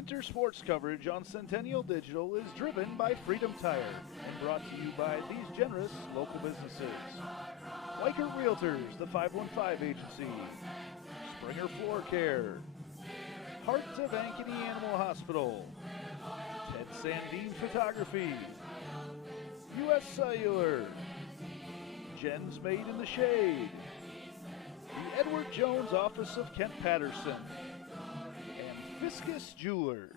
Winter sports coverage on Centennial Digital is driven by Freedom Tire and brought to you by these generous local businesses. Weichert Realtors, the 515 Agency, Springer Floor Care, Heart of Ankeny Animal Hospital, Ted Sandine Photography, U.S. Cellular, Jen's Made in the Shade, the Edward Jones Office of Kent Patterson, and Fiscus Jewelers.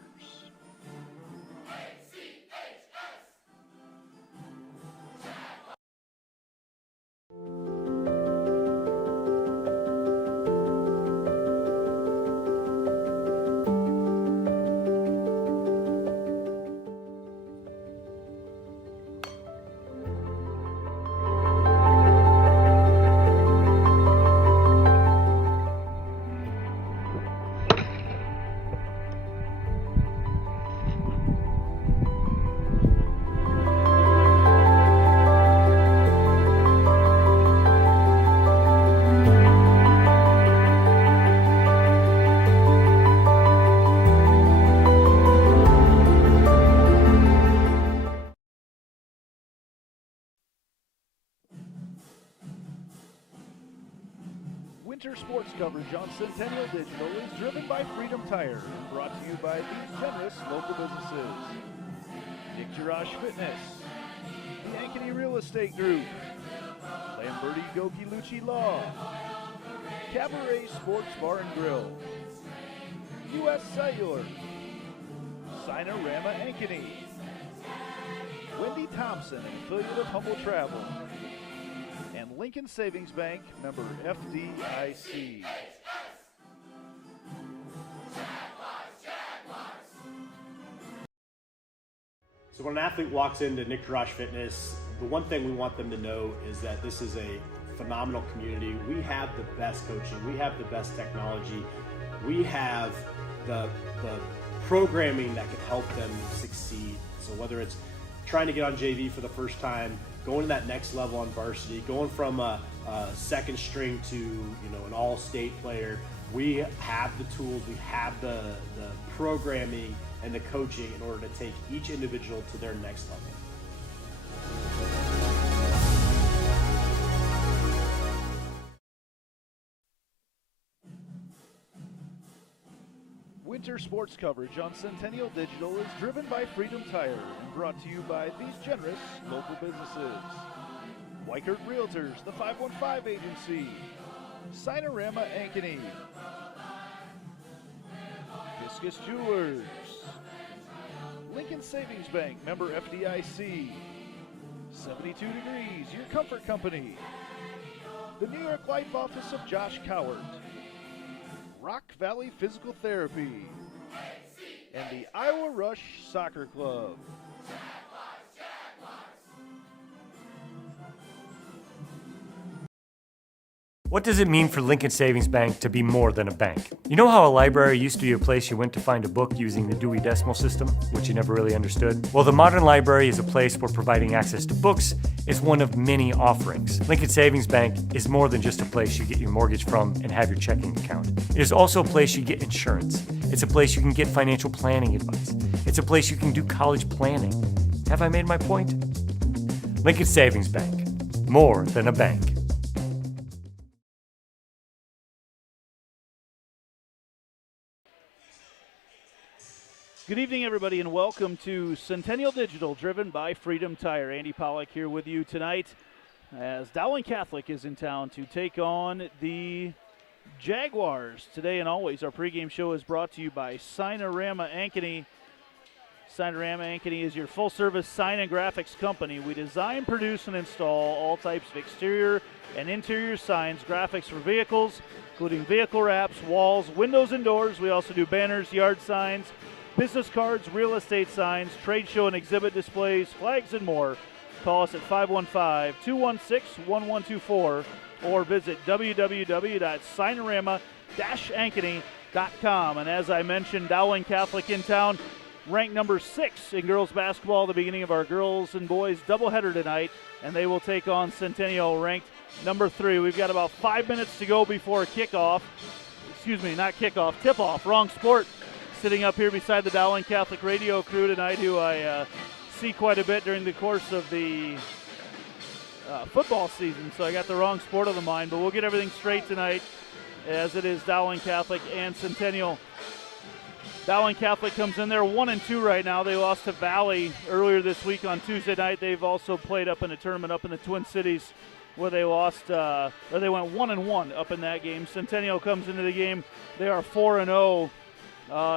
Winter sports coverage on Centennial Digital is driven by Freedom Tire and brought to you by these generous local businesses. Nick Jirash Fitness, the Ankeny Real Estate Group, Lamberti Goki Lucci Law, Cabaret Sports Bar and Grill, U.S. Cellular, Sinorama Ankeny, Wendy Thompson, an affiliate of Humble Travel, and Lincoln Savings Bank, member FDIC. So when an athlete walks into Nick Jirash Fitness, the one thing we want them to know is that this is a phenomenal community. We have the best coaching, we have the best technology, we have the programming that can help them succeed. So whether it's trying to get on JV for the first time, going to that next level on varsity, going from a second string to an all-state player, we have the tools, we have the programming and the coaching in order to take each individual to their next level. Winter sports coverage on Centennial Digital is driven by Freedom Tire and brought to you by these generous local businesses. Weichert Realtors, the 515 Agency, Sinorama Ankeny, Fiscus Jewelers, Lincoln Savings Bank, member FDIC, 72 Degrees, your comfort company, the New York Life Office of Josh Cowart, Rock Valley Physical Therapy, and the Iowa Rush Soccer Club. What does it mean for Lincoln Savings Bank to be more than a bank? You know how a library used to be a place you went to find a book using the Dewey Decimal System, which you never really understood? Well, the modern library is a place where providing access to books is one of many offerings. Lincoln Savings Bank is more than just a place you get your mortgage from and have your checking account. It is also a place you get insurance. It's a place you can get financial planning advice. It's a place you can do college planning. Have I made my point? Lincoln Savings Bank, more than a bank. Good evening, everybody, and welcome to Centennial Digital, driven by Freedom Tire. Andy Pollack here with you tonight as Dowling Catholic is in town to take on the Jaguars. Today and always, our pregame show is brought to you by Sinorama Ankeny. Sinorama Ankeny is your full-service sign and graphics company. We design, produce, and install all types of exterior and interior signs, graphics for vehicles, including vehicle wraps, walls, windows, and doors. We also do banners, yard signs, business cards, real estate signs, trade show and exhibit displays, flags, and more. Call us at 515-216-1124 or visit www.sinorama-ankeny.com. And as I mentioned, Dowling Catholic in town, ranked number 6 in girls basketball at the beginning of our girls and boys doubleheader tonight, and they will take on Centennial, ranked number 3. We've got about 5 minutes to go before kickoff. Excuse me, not kickoff, tip-off, wrong sport. sitting up here beside the Dowling Catholic radio crew tonight, who I see quite a bit during the course of the football season, so I got the wrong sport on the mind, but we'll get everything straight tonight as it is Dowling Catholic and Centennial. Dowling Catholic comes in there 1-2 right now. They lost to Valley earlier this week on Tuesday night. They've also played up in a tournament up in the Twin Cities where they lost, or they went 1-1 up in that game. Centennial comes into the game. They are 4-0,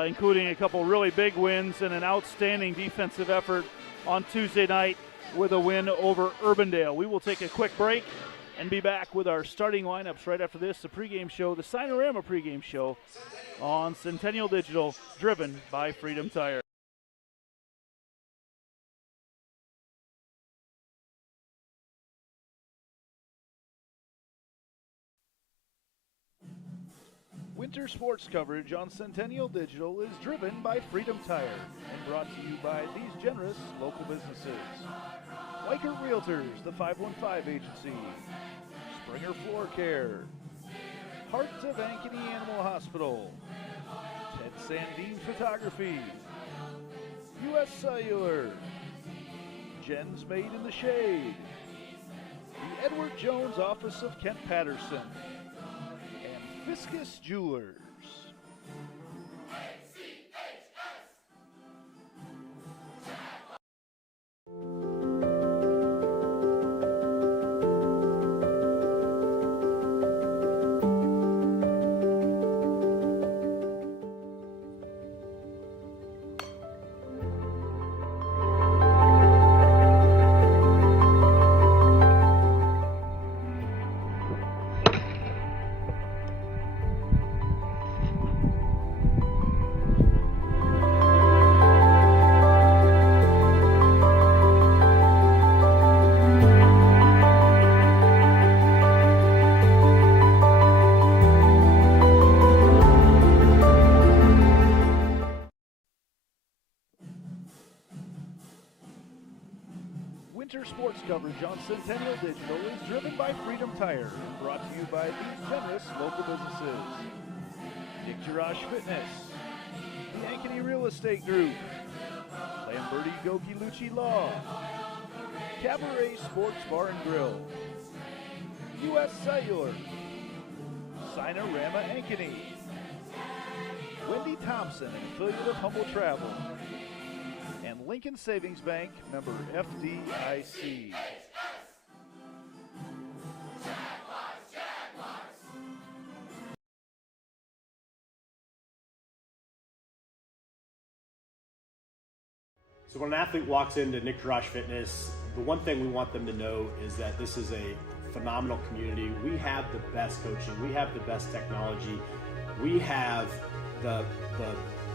including a couple really big wins and an outstanding defensive effort on Tuesday night with a win over Urbandale. We will take a quick break and be back with our starting lineups right after this, the pregame show, the Sinorama pregame show on Centennial Digital, driven by Freedom Tire. Winter sports coverage on Centennial Digital is driven by Freedom Tire and brought to you by these generous local businesses. Weichert Realtors, the 515 Agency, Springer Floor Care, Heart of Ankeny Animal Hospital, Ted Sandine Photography, U.S. Cellular, Jen's Made in the Shade, the Edward Jones Office of Kent Patterson, and Fiscus Jewelers. Winter sports coverage on Centennial Digital is driven by Freedom Tire and brought to you by these generous local businesses. Dick Jirash Fitness, the Ankeny Real Estate Group, Lamberti Goki Lucci Law, Cabaret Sports Bar and Grill, U.S. Cellular, Sinorama Ankeny, Wendy Thompson, an affiliate of Humble Travel, and Lincoln Savings Bank, member FDIC. So when an athlete walks into Nick Jirash Fitness, the one thing we want them to know is that this is a phenomenal community. We have the best coaching. We have the best technology. We have the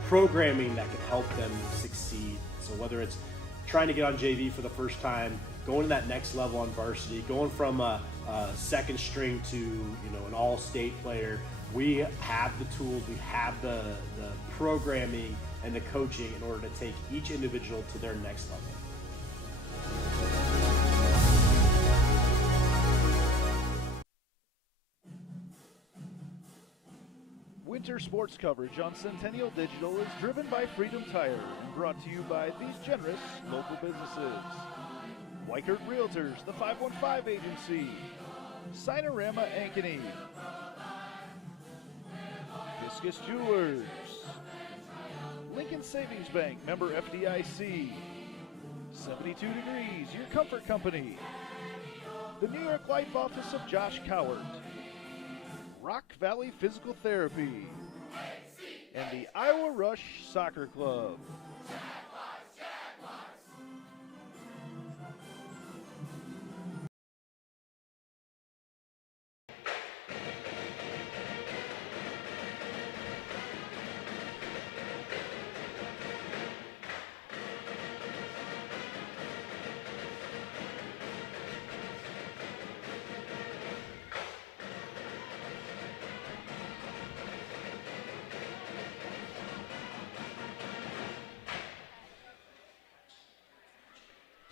programming that can help them succeed. So whether it's trying to get on JV for the first time, going to that next level on varsity, going from a second string to an all-state player, we have the tools, we have the programming and the coaching in order to take each individual to their next level. Winter sports coverage on Centennial Digital is driven by Freedom Tire and brought to you by these generous local businesses. Weichert Realtors, the 515 Agency, Sinorama Ankeny, Fiscus Jewelers, Lincoln Savings Bank, member FDIC, 72 Degrees, your comfort company, the New York Life Office of Josh Cowart, Rock Valley Physical Therapy, and the Iowa Rush Soccer Club.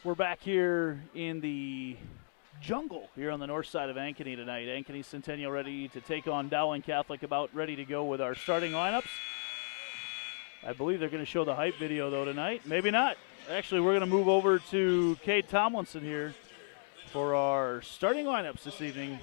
We're back here in the jungle here on the north side of Ankeny tonight. Ankeny Centennial ready to take on Dowling Catholic, about ready to go with our starting lineups. I believe they're going to show the hype video, though, tonight. Maybe not. Actually, we're going to move over to Kate Tomlinson here for our starting lineups this evening.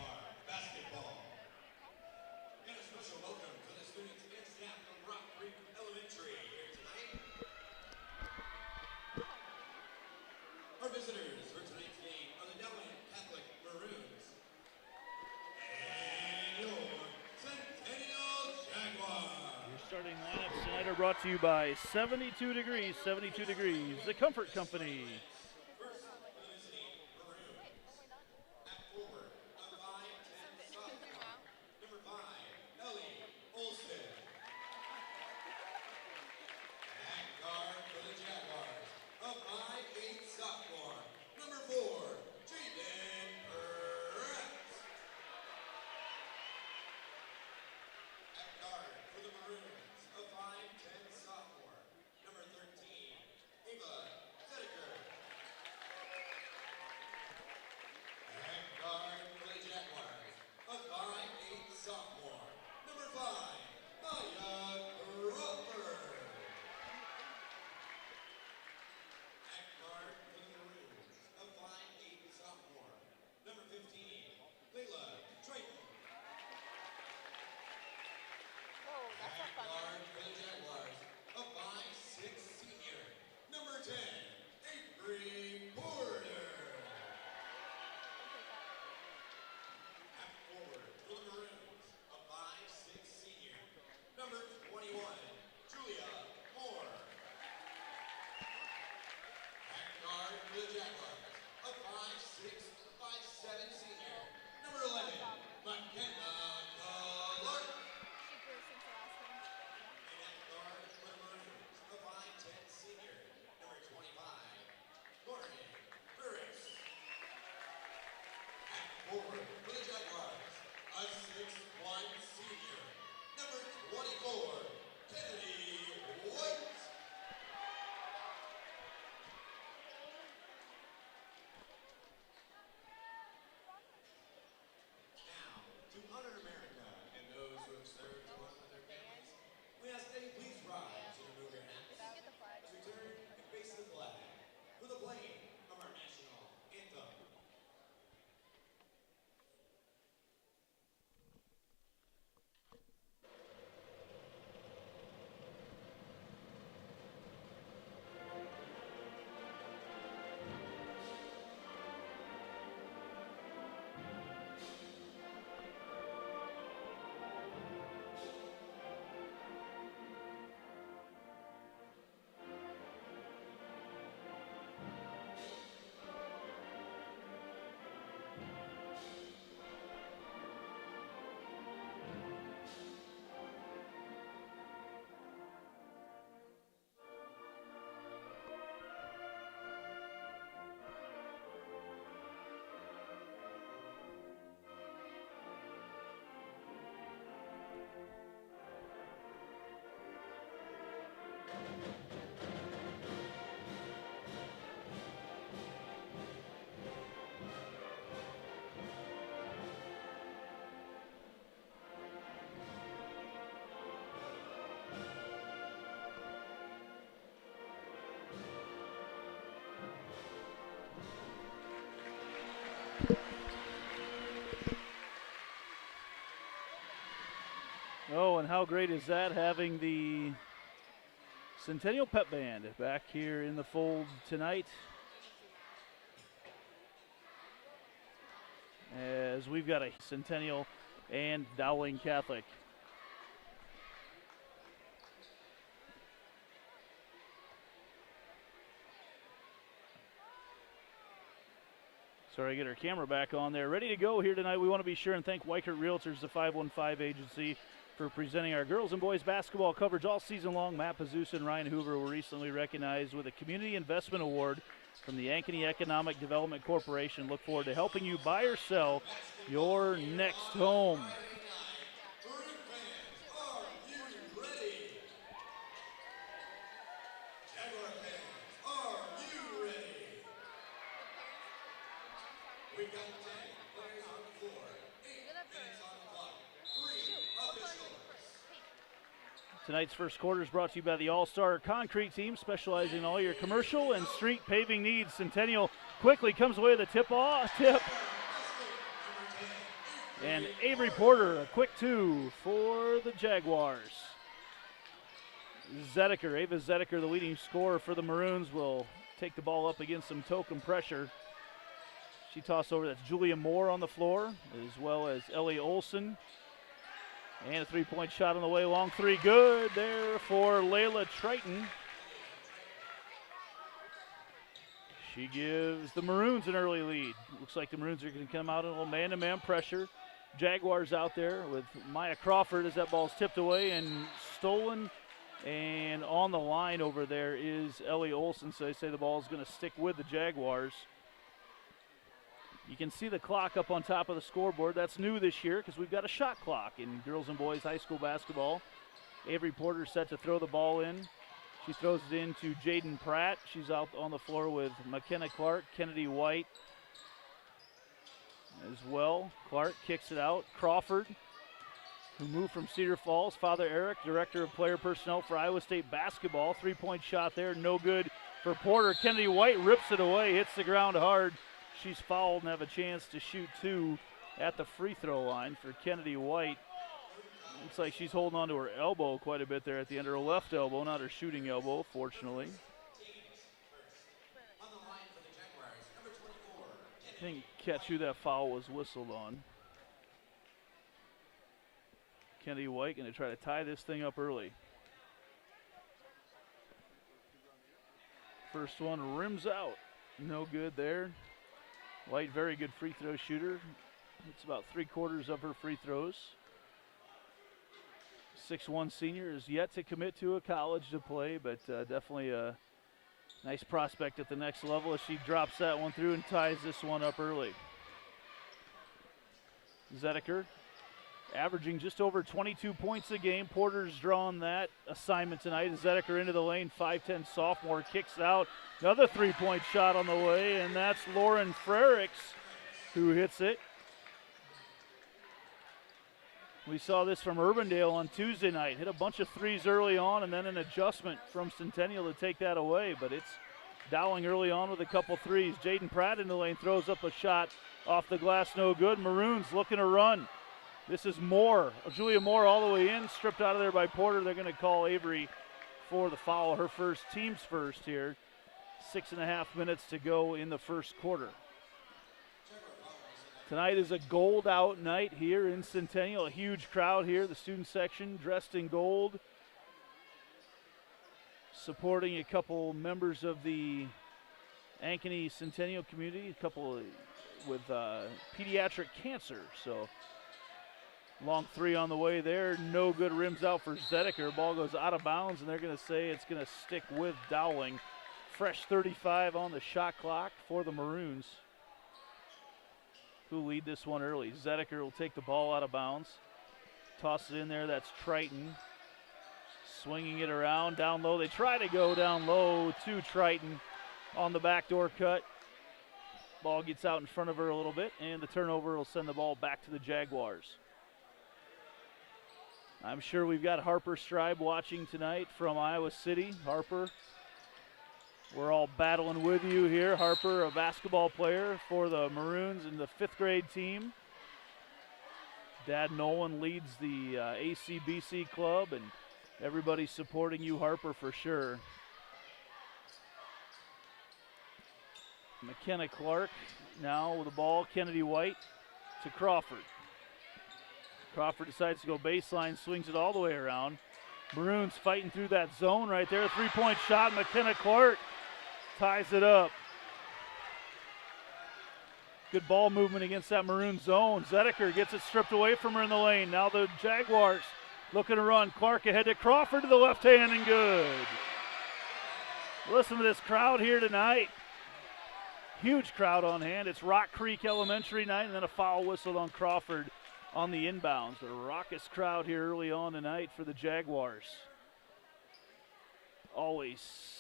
Our visitors for tonight's game are the Dowling Catholic Maroons and your Centennial Jaguars. Your starting lineups tonight are brought to you by 72 Degrees, 72 Degrees, the Comfort Company. Oh, and how great is that, having the Centennial Pep Band back here in the fold tonight, as we've got a Centennial and Dowling Catholic. Sorry, get our camera back on there. Ready to go here tonight. We want to be sure and thank Weichert Realtors, the 515 agency, for presenting our girls and boys basketball coverage all season long. Matt Pazusa and Ryan Hoover were recently recognized with a Community Investment Award from the Ankeny Economic Development Corporation. Look forward to helping you buy or sell your next home. Tonight's first quarter is brought to you by the All-Star Concrete Team, specializing in all your commercial and street paving needs. Centennial quickly comes away with a tip. And Avery Porter, a quick 2 for the Jaguars. Ava Zedeker, the leading scorer for the Maroons, will take the ball up against some token pressure. She tossed over. That's Julia Moore on the floor, as well as Ellie Olson. And a three-point shot on the way. Long three, good there for Layla Triton. She gives the Maroons an early lead. Looks like the Maroons are going to come out in a little man-to-man pressure. Jaguars out there with Maya Crawford as that ball's tipped away and stolen. And on the line over there is Ellie Olson, so they say the ball is going to stick with the Jaguars. You can see the clock up on top of the scoreboard. That's new this year because we've got a shot clock in girls and boys high school basketball. Avery Porter set to throw the ball in. She throws it in to Jaden Pratt. She's out on the floor with McKenna Clark, Kennedy White as well. Clark kicks it out. Crawford, who moved from Cedar Falls. Father Eric, Director of Player Personnel for Iowa State basketball. Three-point shot there, no good for Porter. Kennedy White rips it away, hits the ground hard. She's fouled and have a chance to shoot 2 at the free throw line for Kennedy White. Looks like she's holding on to her elbow quite a bit there at the end of her left elbow, not her shooting elbow, fortunately. Didn't catch who that foul was whistled on. Kennedy White going to try to tie this thing up early. First one rims out. No good there. White, very good free throw shooter. It's about 3/4 of her free throws. 6'1" senior is yet to commit to a college to play, but definitely a nice prospect at the next level as she drops that one through and ties this one up early. Zedeker averaging just over 22 points a game. Porter's drawn that assignment tonight. Zedeker into the lane, 5'10" sophomore, kicks out. Another three-point shot on the way, and that's Lauren Frericks who hits it. We saw this from Urbandale on Tuesday night. Hit a bunch of threes early on and then an adjustment from Centennial to take that away, but it's Dowling early on with a couple threes. Jaden Pratt in the lane throws up a shot off the glass, no good. Maroons looking to run. This is Moore, Julia Moore all the way in, stripped out of there by Porter. They're going to call Avery for the foul, her first, team's first here. 6.5 minutes to go in the first quarter. Tonight is a gold out night here in Centennial. A huge crowd here, the student section dressed in gold, supporting a couple members of the Ankeny Centennial community, a couple with pediatric cancer. So long three on the way there, no good, rims out for Zedeker. Ball goes out of bounds, and they're going to say it's going to stick with Dowling. Fresh 35 on the shot clock for the Maroons, who lead this one early. Zedeker will take the ball out of bounds. Toss it in there, that's Triton. Swinging it around, down low. They try to go down low to Triton on the backdoor cut. Ball gets out in front of her a little bit, and the turnover will send the ball back to the Jaguars. I'm sure we've got Harper Stribe watching tonight from Iowa City. Harper, we're all battling with you here. Harper, a basketball player for the Maroons in the 5th grade team. Dad Nolan leads the ACBC club, and everybody's supporting you, Harper, for sure. McKenna Clark now with the ball. Kennedy White to Crawford. Crawford decides to go baseline, swings it all the way around. Maroons fighting through that zone right there. Three-point shot. McKenna Clark ties it up. Good ball movement against that Maroon zone. Zedeker gets it stripped away from her in the lane. Now the Jaguars looking to run. Clark ahead to Crawford to the left hand and good. Listen to this crowd here tonight. Huge crowd on hand. It's Rock Creek Elementary night, and then a foul whistled on Crawford on the inbounds. A raucous crowd here early on tonight for the Jaguars. Always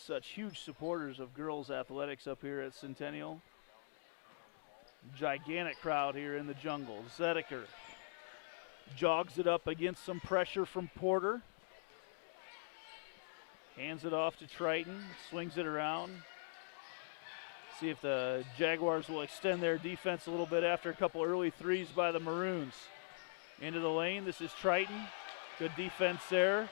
such huge supporters of girls athletics up here at Centennial. Gigantic crowd here in the jungle. Zedeker jogs it up against some pressure from Porter. Hands it off to Triton, swings it around. See if the Jaguars will extend their defense a little bit after a couple early threes by the Maroons. Into the lane, this is Triton. Good defense there.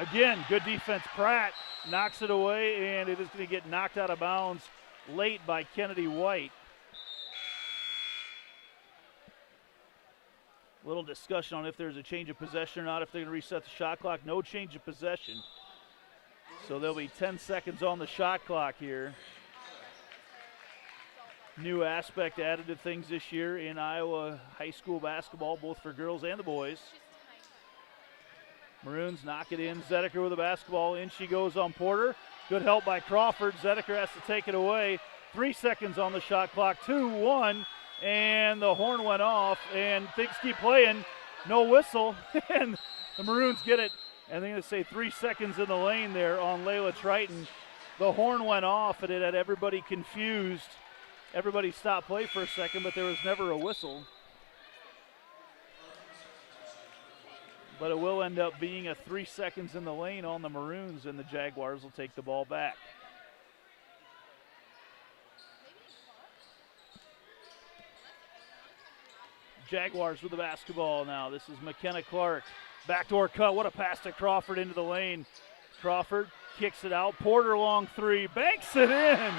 Again, good defense. Pratt knocks it away, and it is going to get knocked out of bounds late by Kennedy White. Little discussion on if there's a change of possession or not, if they're going to reset the shot clock. No change of possession. So there'll be 10 seconds on the shot clock here. New aspect added to things this year in Iowa high school basketball, both for girls and the boys. Maroons knock it in. Zedeker with the basketball. In she goes on Porter. Good help by Crawford. Zedeker has to take it away. 3 seconds on the shot clock. 2-1. And the horn went off. And things keep playing. No whistle. And the Maroons get it. And they're going to say 3 seconds in the lane there on Layla Triton. The horn went off, and it had everybody confused. Everybody stopped play for a second, but there was never a whistle. But it will end up being a 3 seconds in the lane on the Maroons, and the Jaguars will take the ball back. Jaguars with the basketball now. This is McKenna Clark. Backdoor cut. What a pass to Crawford into the lane. Crawford kicks it out. Porter long three. Banks it in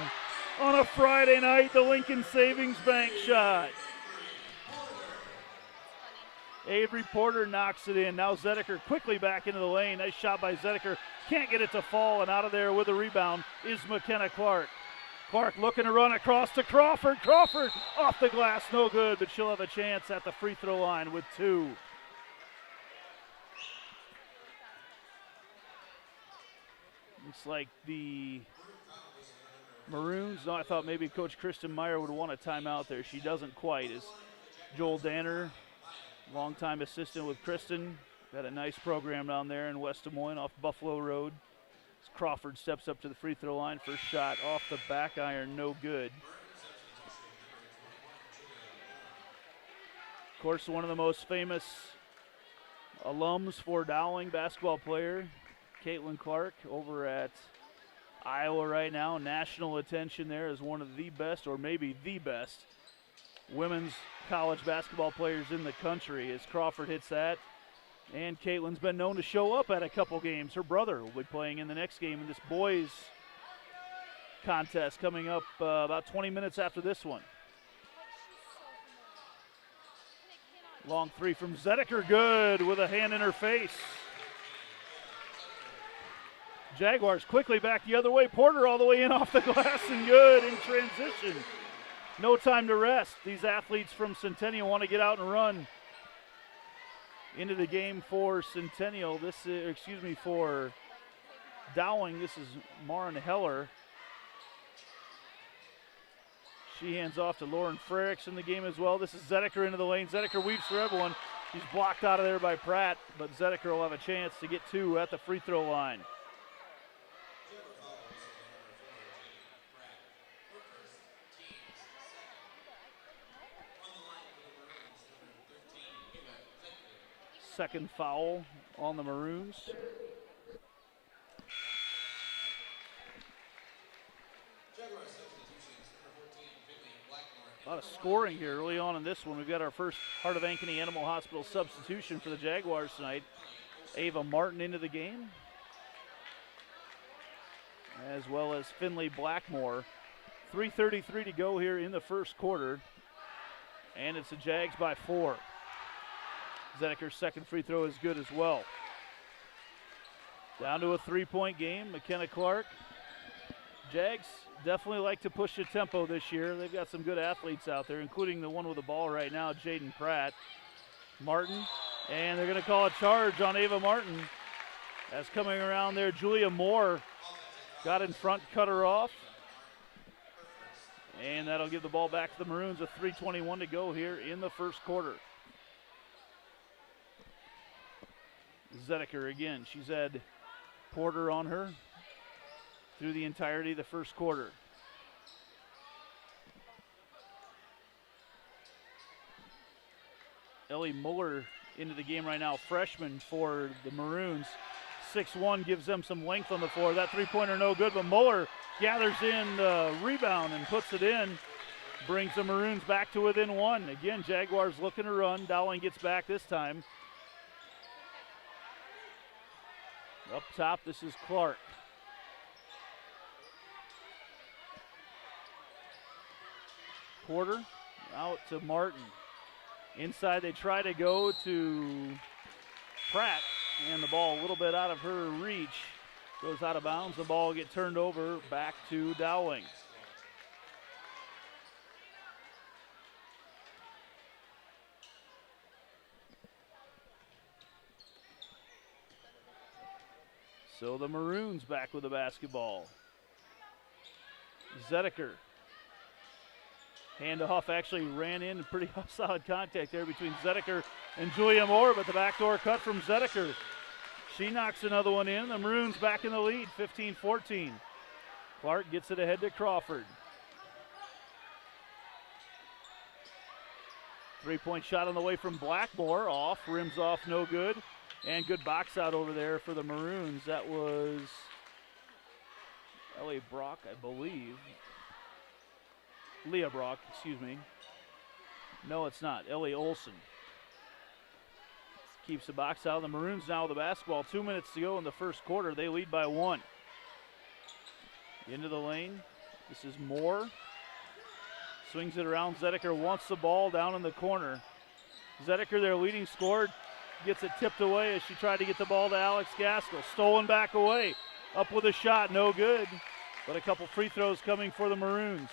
on a Friday night. The Lincoln Savings Bank shot. Avery Porter knocks it in. Now Zedeker quickly back into the lane. Nice shot by Zedeker. Can't get it to fall, and out of there with a rebound is McKenna Clark. Clark looking to run across to Crawford. Crawford off the glass, no good, but she'll have a chance at the free throw line with 2. Looks like the Maroons, no, I thought maybe Coach Kristen Meyer would want a timeout there. She doesn't quite. As Joel Danner, longtime assistant with Kristen, got a nice program down there in West Des Moines off Buffalo Road. As Crawford steps up to the free throw line. First shot off the back iron, no good. Of course, one of the most famous alums for Dowling, basketball player, Caitlin Clark, over at Iowa right now. National attention there as one of the best, or maybe the best, women's college basketball players in the country as Crawford hits that. And Caitlin's been known to show up at a couple games. Her brother will be playing in the next game in this boys contest coming up about 20 minutes after this one. Long three from Zedeker, good with a hand in her face. Jaguars quickly back the other way. Porter all the way in off the glass and good in transition. No time to rest. These athletes from Centennial want to get out and run into the game for Centennial. This is, for Dowling. This is Maren Heller. She hands off to Lauren Frericks in the game as well. This is Zedeker into the lane. Zedeker weaves for everyone. She's blocked out of there by Pratt, but Zedeker will have a chance to get 2 at the free throw line. Second foul on the Maroons. A lot of scoring here early on in this one. We've got our first Heart of Ankeny Animal Hospital substitution for the Jaguars tonight. Ava Martin into the game, as well as Finley Blackmore. 3:33 to go here in the first quarter, and it's the Jags by 4. Zedeker's second free throw is good as well. Down to a 3-point game. McKenna Clark. Jags definitely like to push the tempo this year. They've got some good athletes out there, including the one with the ball right now, Jaden Pratt. Martin, and they're going to call a charge on Ava Martin. As coming around there, Julia Moore got in front, cut her off. And that'll give the ball back to the Maroons with 3:21 to go here in the first quarter. Zedeker again. She's had Porter on her through the entirety of the first quarter. Ellie Muller into the game right now, freshman for the Maroons. 6'1", gives them some length on the floor. That three-pointer no good, but Muller gathers in the rebound and puts it in. Brings the Maroons back to within one. Again, Jaguars looking to run. Dowling gets back this time. Up top, this is Clark. Porter out to Martin. Inside they try to go to Pratt, and the ball a little bit out of her reach. Goes out of bounds. The ball gets turned over back to Dowling. So the Maroons back with the basketball. Zedeker. Handoff actually ran in pretty solid contact there between Zedeker and Julia Moore, but the backdoor cut from Zedeker. She knocks another one in. The Maroons back in the lead, 15-14. Clark gets it ahead to Crawford. Three-point shot on the way from Blackmore. Off, rims off, no good. And good box out over there for the Maroons. That was Ellie Brock, I believe. Leah Brock, excuse me. No, it's not. Ellie Olson keeps the box out. The Maroons now with the basketball. 2 minutes to go in the first quarter. They lead by one. Into the lane. This is Moore. Swings it around. Zedeker wants the ball down in the corner. Zedeker, their leading scorer, gets it tipped away as she tried to get the ball to Alex Gaskell. Stolen back away. Up with a shot, no good. But a couple free throws coming for the Maroons.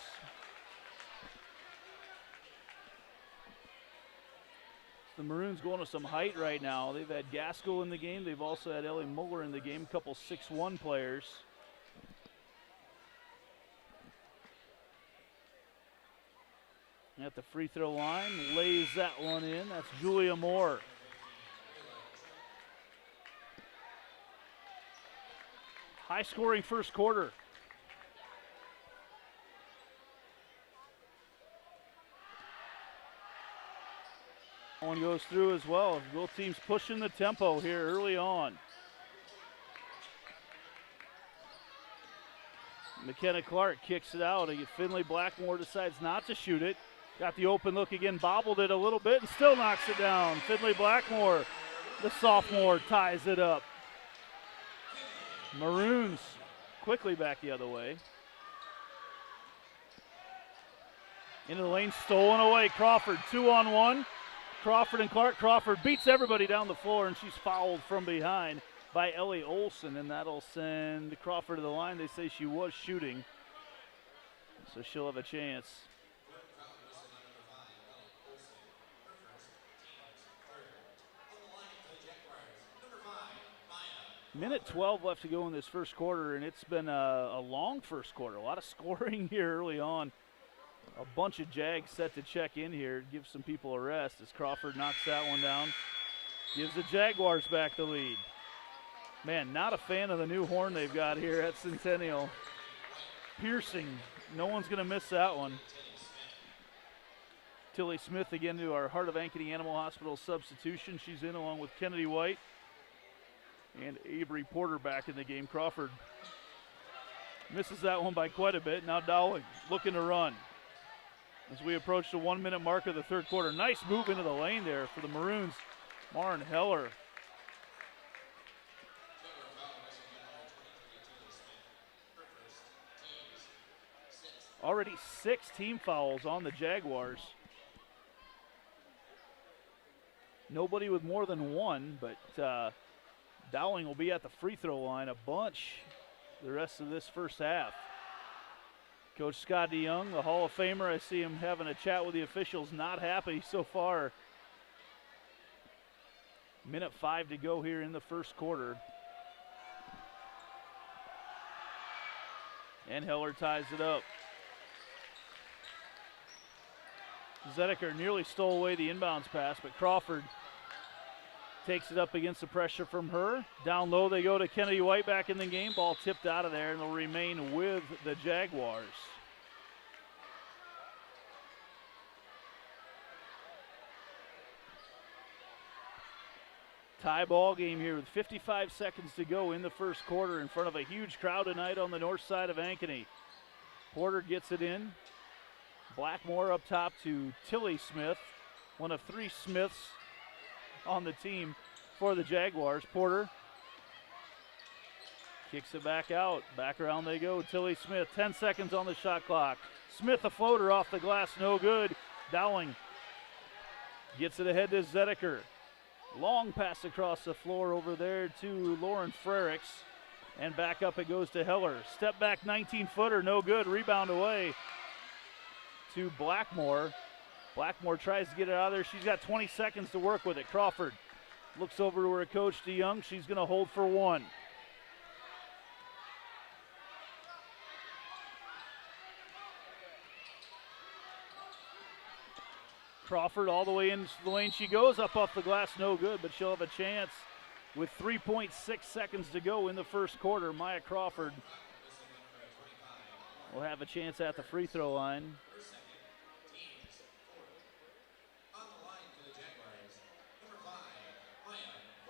The Maroons going to some height right now. They've had Gaskell in the game. They've also had Ellie Muller in the game. A couple 6'1" players. At the free throw line, lays that one in. That's Julia Moore. High scoring first quarter. One goes through as well. Both teams pushing the tempo here early on. McKenna Clark kicks it out. Finley Blackmore decides not to shoot it. Got the open look again, bobbled it a little bit and still knocks it down. Finley Blackmore, the sophomore, ties it up. Maroons quickly back the other way. Into the lane, stolen away. Crawford, 2-on-1. Crawford and Clark. Crawford beats everybody down the floor, and she's fouled from behind by Ellie Olson, and that'll send Crawford to the line. They say she was shooting, so she'll have a chance. Minute 12 left to go in this first quarter, and it's been a long first quarter. A lot of scoring here early on. A bunch of Jags set to check in here, give some people a rest as Crawford knocks that one down. Gives the Jaguars back the lead. Man, not a fan of the new horn they've got here at Centennial. Piercing. No one's going to miss that one. Tilly Smith again to our Heart of Ankeny Animal Hospital substitution. She's in along with Kennedy White. And Avery Porter back in the game. Crawford misses that one by quite a bit. Now Dowling looking to run as we approach the 1 minute mark of the third quarter. Nice move into the lane there for the Maroons. Maren Heller. Already 6 team fouls on the Jaguars. Nobody with more than one, but Dowling will be at the free throw line a bunch the rest of this first half. Coach Scott DeYoung, the Hall of Famer, I see him having a chat with the officials, not happy so far. Minute 5 to go here in the first quarter. And Heller ties it up. Zedeker nearly stole away the inbounds pass, but Crawford takes it up against the pressure from her. Down low they go to Kennedy White back in the game. Ball tipped out of there and will remain with the Jaguars. Tie ball game here with 55 seconds to go in the first quarter in front of a huge crowd tonight on the north side of Ankeny. Porter gets it in. Blackmore up top to Tilly Smith, one of 3 Smiths on the team for the Jaguars. Porter kicks it back out. Back around they go. Tilly Smith, 10 seconds on the shot clock. Smith, a floater off the glass, no good. Dowling gets it ahead to Zedeker. Long pass across the floor over there to Lauren Frericks. And back up it goes to Heller. Step back 19-footer, no good. Rebound away to Blackmore. Blackmore tries to get it out of there. She's got 20 seconds to work with it. Crawford looks over to her coach, DeYoung. She's going to hold for 1. Crawford all the way into the lane. She goes up off the glass, no good, but she'll have a chance with 3.6 seconds to go in the first quarter. Maya Crawford will have a chance at the free throw line. On the line for the Jaguars, number 5, Maya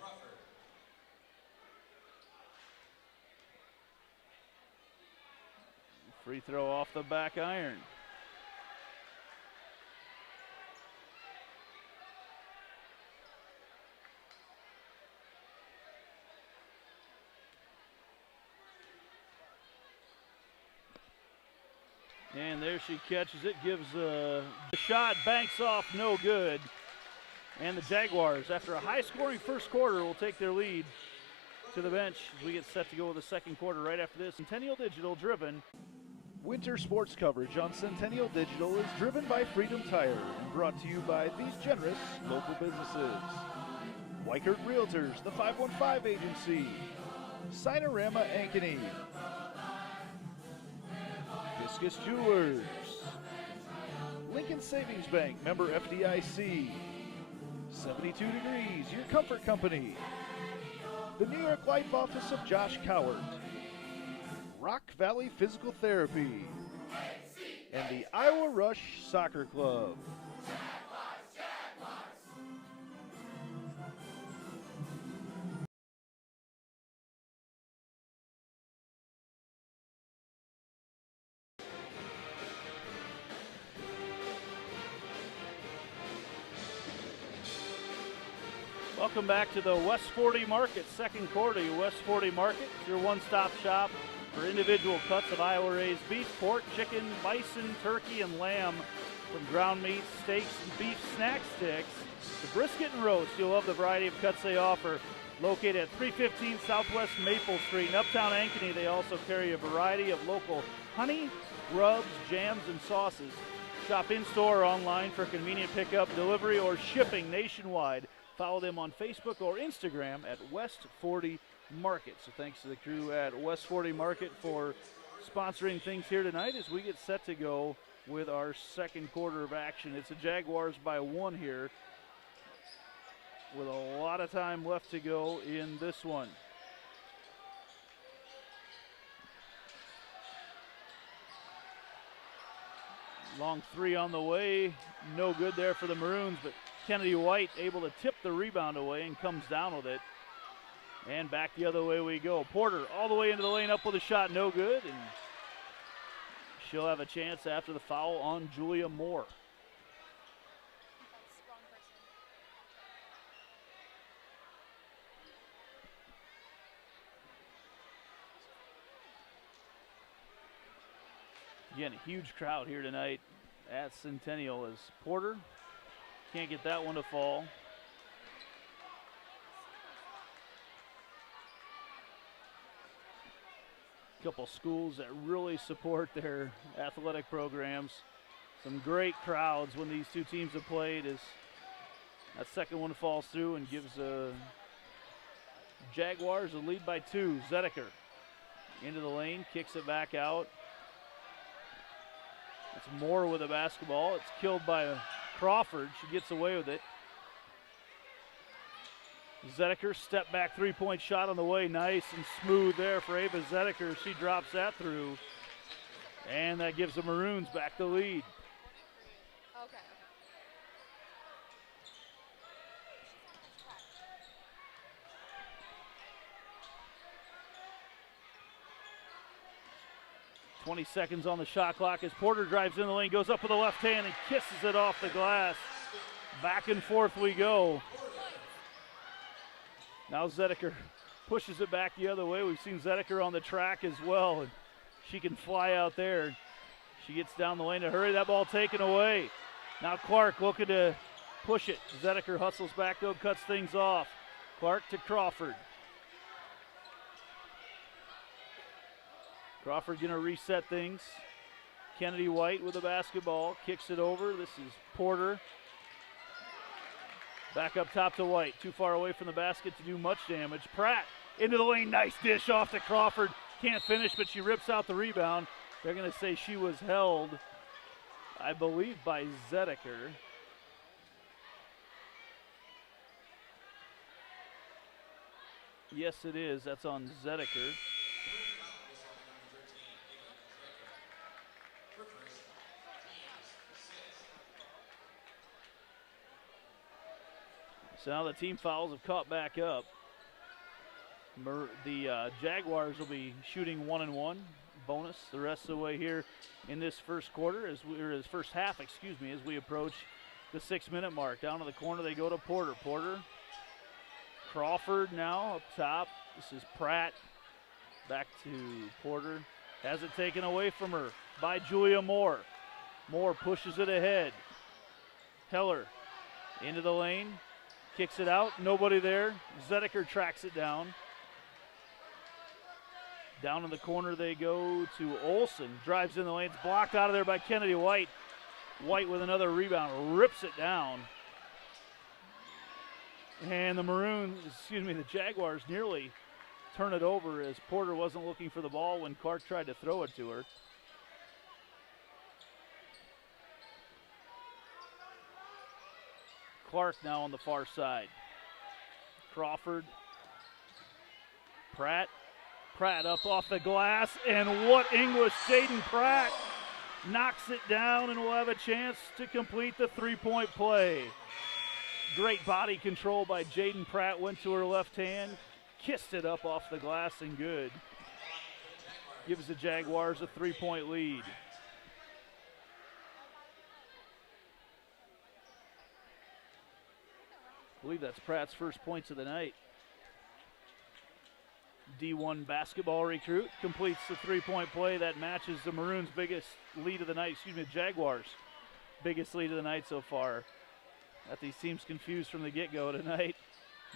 Crawford. Free throw off the back iron. And there she catches it, gives the shot, banks off, no good. And the Jaguars, after a high-scoring first quarter, will take their lead to the bench as we get set to go with the second quarter right after this. Centennial Digital driven. Winter sports coverage on Centennial Digital is driven by Freedom Tire and brought to you by these generous local businesses. Weichert Realtors, the 515 Agency, Sinorama Ankeny, Fiscus Jewelers, Lincoln Savings Bank, member FDIC, 72 Degrees, your comfort company, the New York Life Office of Josh Cowart, Rock Valley Physical Therapy, and the Iowa Rush Soccer Club. Welcome back to the West 40 Market, second quarter. West 40 Market, your one-stop shop for individual cuts of Iowa-raised beef, pork, chicken, bison, turkey, and lamb, from ground meat, steaks, and beef snack sticks to brisket and roast. You'll love the variety of cuts they offer. Located at 315 Southwest Maple Street in Uptown Ankeny, they also carry a variety of local honey, rubs, jams, and sauces. Shop in-store or online for convenient pickup, delivery, or shipping nationwide. Follow them on Facebook or Instagram at West 40 Market. So thanks to the crew at West 40 Market for sponsoring things here tonight as we get set to go with our second quarter of action. It's the Jaguars by 1 here with a lot of time left to go in this one. Long 3 on the way, no good there for the Maroons, but Kennedy White able to tip the rebound away and comes down with it. And back the other way we go. Porter all the way into the lane, up with a shot, no good. And she'll have a chance after the foul on Julia Moore. Again, a huge crowd here tonight at Centennial as Porter can't get that one to fall. A couple schools that really support their athletic programs. Some great crowds when these two teams have played as that second one falls through and gives Jaguars a lead by 2. Zedeker into the lane, kicks it back out. It's Moore with the basketball. It's killed by Crawford. She gets away with it. Zedeker, step back 3-point shot on the way. Nice and smooth there for Ava Zedeker. She drops that through. And that gives the Maroons back the lead. 20 seconds on the shot clock as Porter drives in the lane, goes up with the left hand and kisses it off the glass. Back and forth we go. Now Zedeker pushes it back the other way. We've seen Zedeker on the track as well, and she can fly out there. She gets down the lane to hurry. That ball taken away. Now Clark looking to push it. Zedeker hustles back though, cuts things off. Clark to Crawford. Crawford going to reset things. Kennedy White with the basketball, kicks it over. This is Porter. Back up top to White, too far away from the basket to do much damage. Pratt into the lane, nice dish off to Crawford. Can't finish, but she rips out the rebound. They're going to say she was held, I believe, by Zedeker. Yes, it is. That's on Zedeker. So now the team fouls have caught back up. The Jaguars will be shooting 1-1 bonus the rest of the way here in this first quarter, first half, as we approach the 6-minute mark. Down to the corner they go to Porter. Porter, Crawford now up top. This is Pratt. Back to Porter. Has it taken away from her by Julia Moore. Moore pushes it ahead. Heller into the lane. Kicks it out, nobody there. Zedeker tracks it down. Down in the corner they go to Olsen. Drives in the lane, it's blocked out of there by Kennedy White. White with another rebound, rips it down. And the Jaguars nearly turn it over as Porter wasn't looking for the ball when Clark tried to throw it to her. Clark now on the far side. Crawford. Pratt. Pratt up off the glass, and what English! Jaden Pratt knocks it down and will have a chance to complete the three-point play. Great body control by Jaden Pratt. Went to her left hand, kissed it up off the glass, and good. Gives the Jaguars a three-point lead. I believe that's Pratt's first points of the night. D1 basketball recruit completes the three-point play. That matches the Maroons' biggest lead of the night, Jaguars' biggest lead of the night so far. Got these teams confused from the get-go tonight.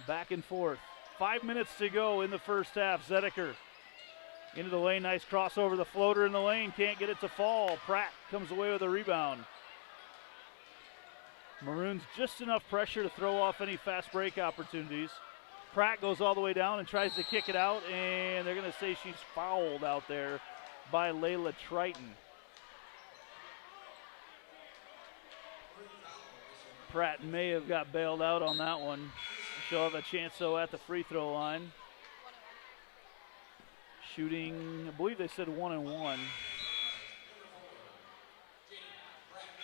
Back and forth. 5 minutes to go in the first half. Zedeker into the lane, nice crossover. The floater in the lane, can't get it to fall. Pratt comes away with a rebound. Maroons just enough pressure to throw off any fast break opportunities. Pratt goes all the way down and tries to kick it out, and they're going to say she's fouled out there by Layla Triton. Pratt may have got bailed out on that one. She'll have a chance, though, at the free throw line. Shooting, I believe they said 1-1.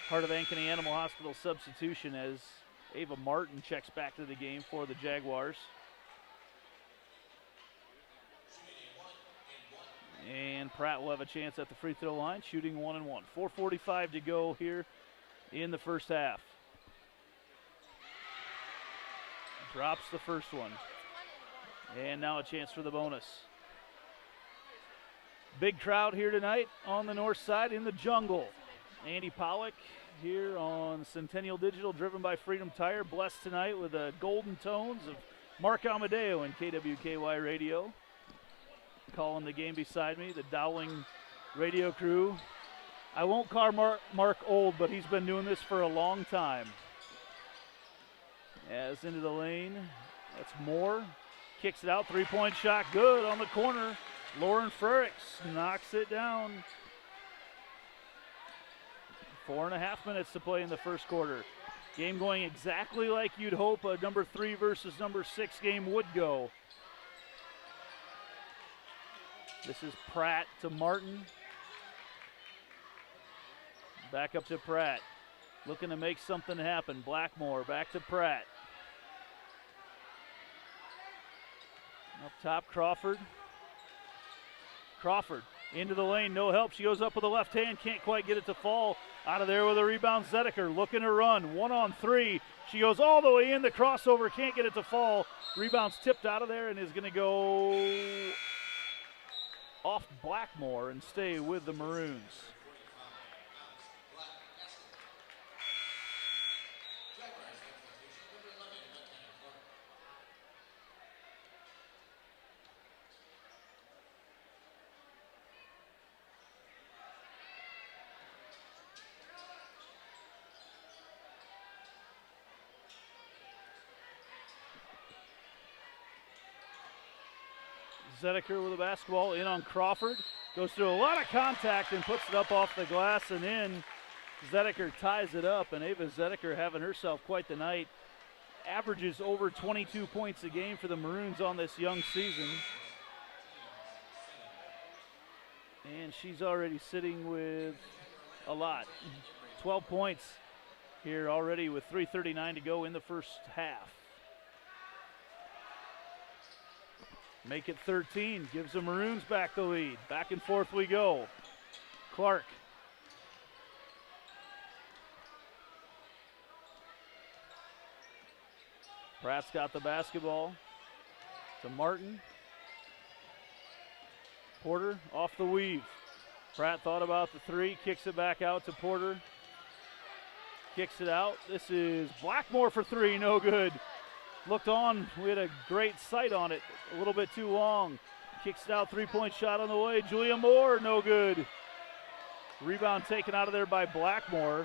Part of Ankeny Animal Hospital substitution as Ava Martin checks back to the game for the Jaguars. And Pratt will have a chance at the free throw line, shooting 1-1. 4:45 to go here in the first half. Drops the first one. And now a chance for the bonus. Big crowd here tonight on the north side in the jungle. Andy Pollock here on Centennial Digital, driven by Freedom Tire. Blessed tonight with the golden tones of Mark Amadeo and KWKY Radio. Calling the game beside me, the Dowling radio crew. I won't call Mark old, but he's been doing this for a long time. As into the lane, that's Moore. Kicks it out, three-point shot, good on the corner. Lauren Frericks knocks it down. 4.5 minutes to play in the first quarter. Game going exactly like you'd hope a number 3 versus number 6 game would go. This is Pratt to Martin. Back up to Pratt. Looking to make something happen. Blackmore back to Pratt. Up top, Crawford. Crawford Into the lane, no help. She goes up with the left hand, can't quite get it to fall. Out of there with a rebound, Zedeker looking to run. 1-on-3. She goes all the way in the crossover, can't get it to fall. Rebound's tipped out of there and is going to go off Blackmore and stay with the Maroons. Zedeker with the basketball in on Crawford. Goes through a lot of contact and puts it up off the glass and in. Zedeker ties it up, and Ava Zedeker having herself quite the night. Averages over 22 points a game for the Maroons on this young season. And she's already sitting with a lot. 12 points here already with 3:39 to go in the first half. Make it 13, gives the Maroons back the lead. Back and forth we go. Clark. Pratt's got the basketball to Martin. Porter off the weave. Pratt thought about the three, kicks it back out to Porter. Kicks it out. This is Blackmore for three, no good. Looked on, we had a great sight on it, a little bit too long. Kicks it out, three-point shot on the way. Julia Moore, no good. Rebound taken out of there by Blackmore.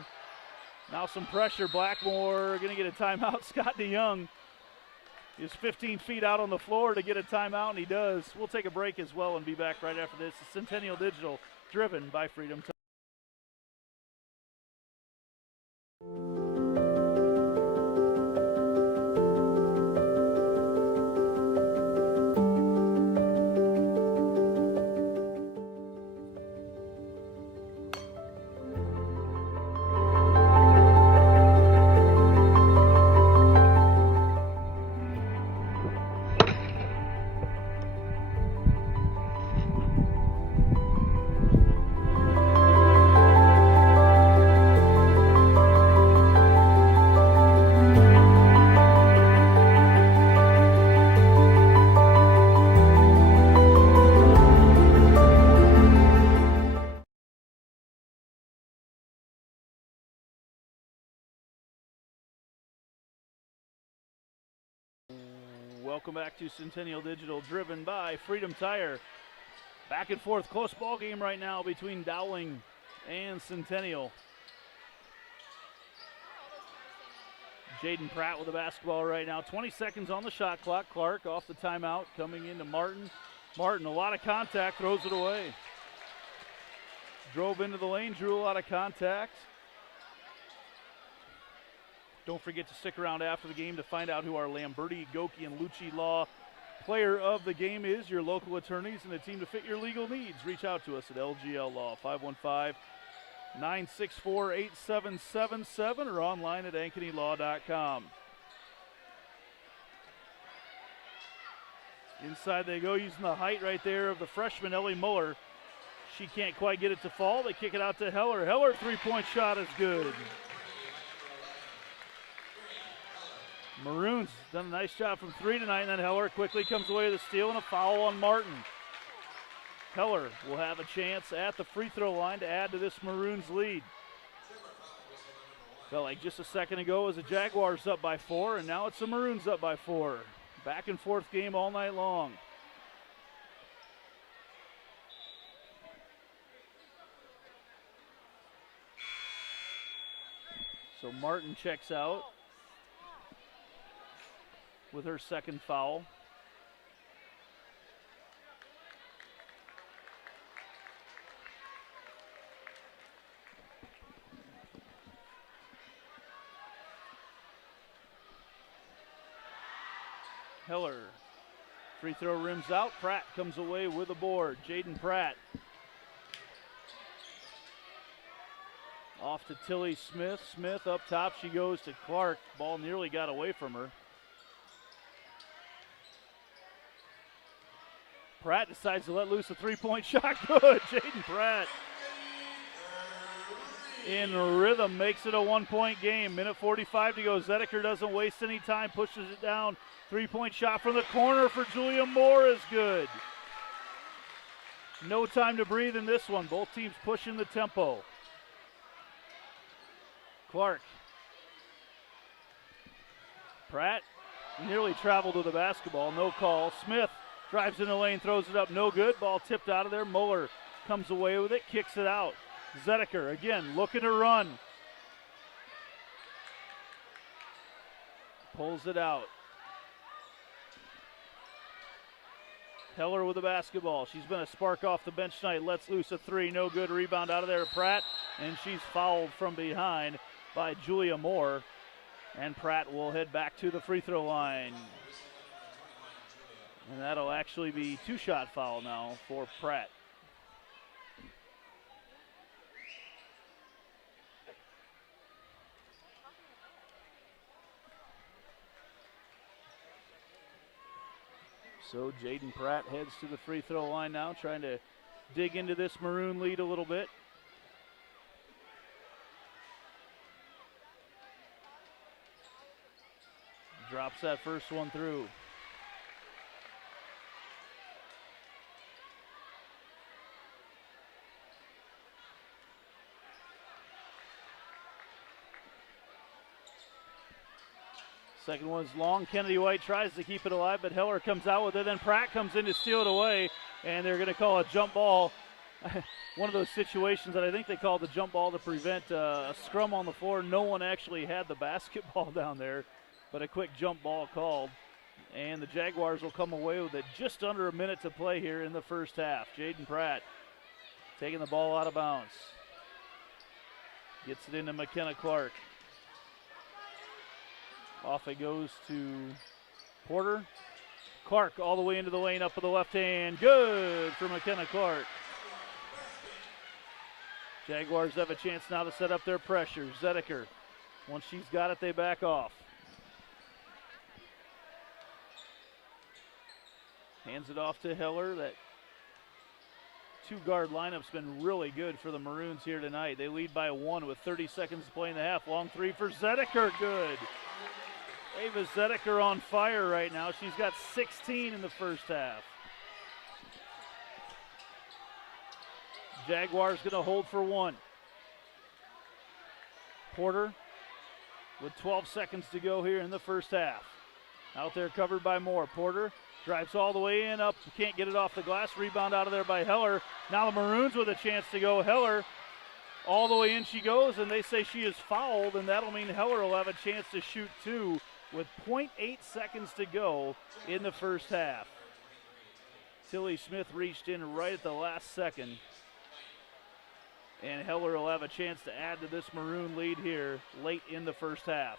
Now some pressure, Blackmore gonna get a timeout. Scott DeYoung is 15 feet out on the floor to get a timeout, and he does. We'll take a break as well and be back right after this. Centennial Digital, driven by Freedom Tire. Welcome back to Centennial Digital, driven by Freedom Tire. Back and forth, close ball game right now between Dowling and Centennial. Jaden Pratt with the basketball right now. 20 seconds on the shot clock. Clark off the timeout, coming into Martin. Martin, a lot of contact, throws it away. Drove into the lane, drew a lot of contact. Don't forget to stick around after the game to find out who our Lamberti, Goki, and Lucci Law player of the game is. Your local attorneys and a team to fit your legal needs. Reach out to us at LGL Law, 515-964-8777 or online at ankenylaw.com. Inside they go, using the height right there of the freshman Ellie Muller. She can't quite get it to fall. They kick it out to Heller. Heller, three-point shot is good. Maroons done a nice job from three tonight, and then Heller quickly comes away with a steal and a foul on Martin. Heller will have a chance at the free throw line to add to this Maroons lead. Felt like just a second ago it was the Jaguars up by 4, and now it's the Maroons up by 4. Back and forth game all night long. So Martin checks out with her second foul. Heller, free throw rims out. Pratt comes away with a board. Jaden Pratt. Off to Tilly Smith. Smith up top, she goes to Clark. Ball nearly got away from her. Pratt decides to let loose a three-point shot. Good, Jaden Pratt. In rhythm, makes it a one-point game. Minute 45 to go. Zedeker doesn't waste any time, pushes it down. Three-point shot from the corner for Julia Moore is good. No time to breathe in this one. Both teams pushing the tempo. Clark. Pratt nearly traveled to the basketball. No call. Smith drives in the lane, throws it up. No good. Ball tipped out of there. Muller comes away with it, kicks it out. Zedeker again looking to run. Pulls it out. Heller with the basketball. She's been a spark off the bench tonight. Lets loose a three. No good. Rebound out of there. Pratt. And she's fouled from behind by Julia Moore. And Pratt will head back to the free throw line. And that'll actually be two-shot foul now for Pratt. So Jaden Pratt heads to the free throw line now, trying to dig into this Maroon lead a little bit. Drops that first one through. Second one's long. Kennedy White tries to keep it alive, but Heller comes out with it. Then Pratt comes in to steal it away, and they're going to call a jump ball. One of those situations that I think they called the jump ball to prevent a scrum on the floor. No one actually had the basketball down there, but a quick jump ball called. And the Jaguars will come away with it. Just under a minute to play here in the first half. Jaden Pratt taking the ball out of bounds. Gets it into McKenna Clark. Off it goes to Porter. Clark all the way into the lane, up with the left hand. Good for McKenna Clark. Jaguars have a chance now to set up their pressure. Zedeker, once she's got it, they back off. Hands it off to Heller. That two-guard lineup's been really good for the Maroons here tonight. They lead by one with 30 seconds to play in the half. Long three for Zedeker, good. Ava Zedeker on fire right now. She's got 16 in the first half. Jaguars going to hold for one. Porter with 12 seconds to go here in the first half. Out there covered by Moore. Porter drives all the way in, up, can't get it off the glass. Rebound out of there by Heller. Now the Maroons with a chance to go. Heller all the way in she goes, and they say she is fouled, and that'll mean Heller will have a chance to shoot two with 0.8 seconds to go in the first half. Tilly Smith reached in right at the last second. And Heller will have a chance to add to this Maroon lead here late in the first half.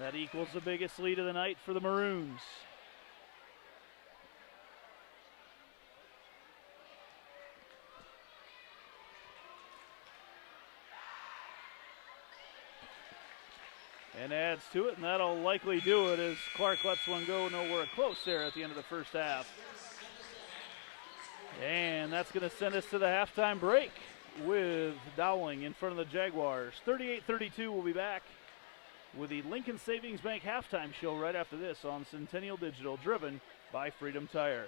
That equals the biggest lead of the night for the Maroons. And adds to it, and that'll likely do it as Clark lets one go nowhere close there at the end of the first half. And that's going to send us to the halftime break with Dowling in front of the Jaguars. 38-32, we'll be back with the Lincoln Savings Bank halftime show right after this on Centennial Digital, driven by Freedom Tire.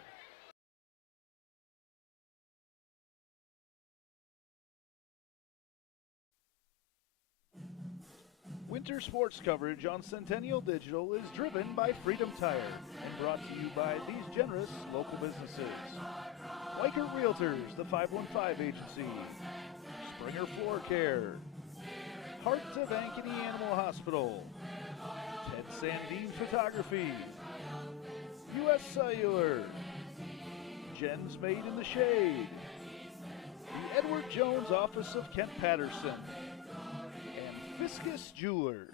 Winter sports coverage on Centennial Digital is driven by Freedom Tire and brought to you by these generous local businesses. Weichert Realtors, the 515 Agency, Springer Floor Care, Heart of Ankeny Animal Hospital, Ted Sandine Photography, U.S. Cellular, Jen's Made in the Shade, the Edward Jones Office of Kent Patterson, Fiscus Jewelers.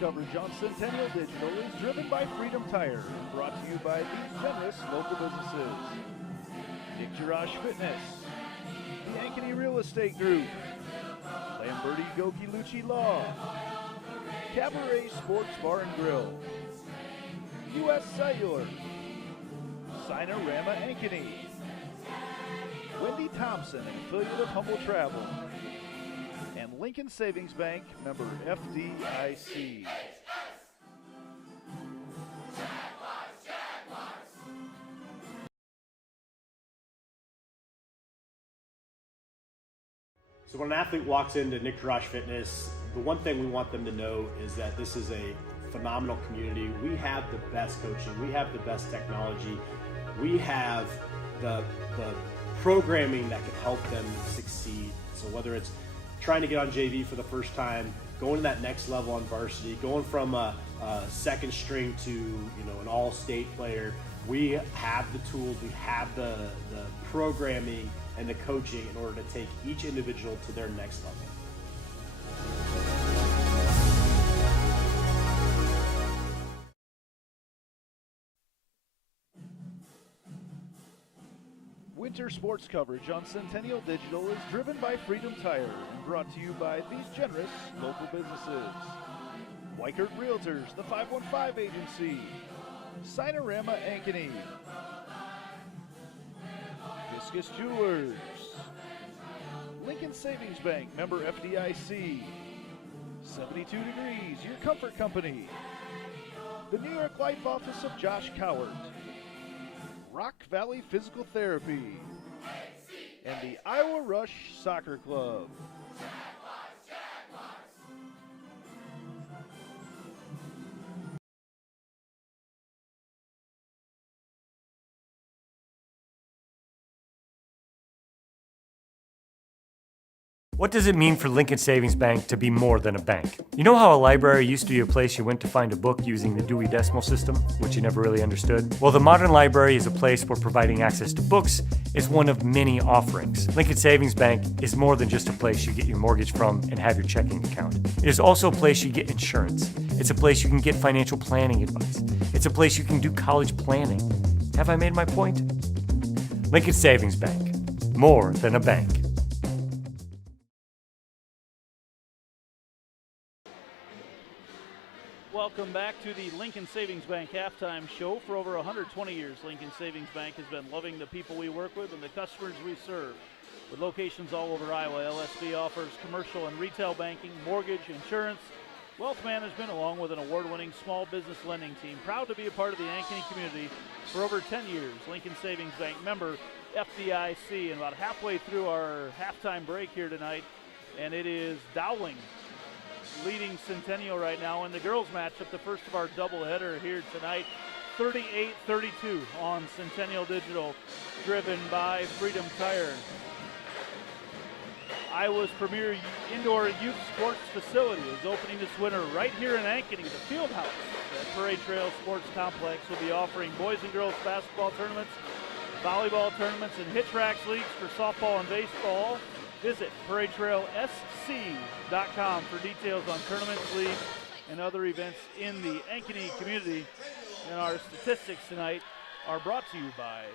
coverage on Centennial Digital is driven by Freedom Tire and brought to you by these generous local businesses. Nick Garage Fitness, the Ankeny Real Estate Group, Lamberti Goki Lucci Law, Cabaret Sports Bar and Grill, U.S. Cellular, Cinerama Ankeny, Wendy Thompson, an affiliate of Humble Travel, and Lincoln Savings Bank, member FDIC. So when an athlete walks into Nick Garage Fitness, the one thing we want them to know is that this is a phenomenal community. We have the best coaching. We have the best technology. We have the programming that can help them succeed. So whether it's trying to get on JV for the first time, going to that next level on varsity, going from a second string to an all-state player, we have the tools, we have the programming and the coaching in order to take each individual to their next level. Winter sports coverage on Centennial Digital is driven by Freedom Tire and brought to you by these generous local businesses. Weichert Realtors, the 515 Agency, Cinerama Ankeny, Viscus Jewelers, Lincoln Savings Bank, member FDIC, 72 Degrees, your comfort company, the New York Life Office of Josh Cowart, Rock Valley Physical Therapy, and the Iowa Rush Soccer Club. What does it mean for Lincoln Savings Bank to be more than a bank? You know how a library used to be a place you went to find a book using the Dewey Decimal System, which you never really understood? Well, the modern library is a place where providing access to books is one of many offerings. Lincoln Savings Bank is more than just a place you get your mortgage from and have your checking account. It is also a place you get insurance. It's a place you can get financial planning advice. It's a place you can do college planning. Have I made my point? Lincoln Savings Bank, more than a bank. Welcome back to the Lincoln Savings Bank halftime show. For over 120 years, Lincoln Savings Bank has been loving the people we work with and the customers we serve. With locations all over Iowa, LSB offers commercial and retail banking, mortgage, insurance, wealth management, along with an award-winning small business lending team. Proud to be a part of the Ankeny community for over 10 years. Lincoln Savings Bank member FDIC, and about halfway through our halftime break here tonight, and it is Dowling leading Centennial right now in the girls matchup, the first of our doubleheader here tonight. 38-32 on Centennial Digital, driven by Freedom Tire. Iowa's premier indoor youth sports facility is opening this winter right here in Ankeny. The field house at Parade Trail Sports Complex will be offering boys and girls basketball tournaments, volleyball tournaments, and hit tracks leagues for softball and baseball. Visit ParadeTrailSC.com for details on tournaments, leagues, and other events in the Ankeny community. And our statistics tonight are brought to you by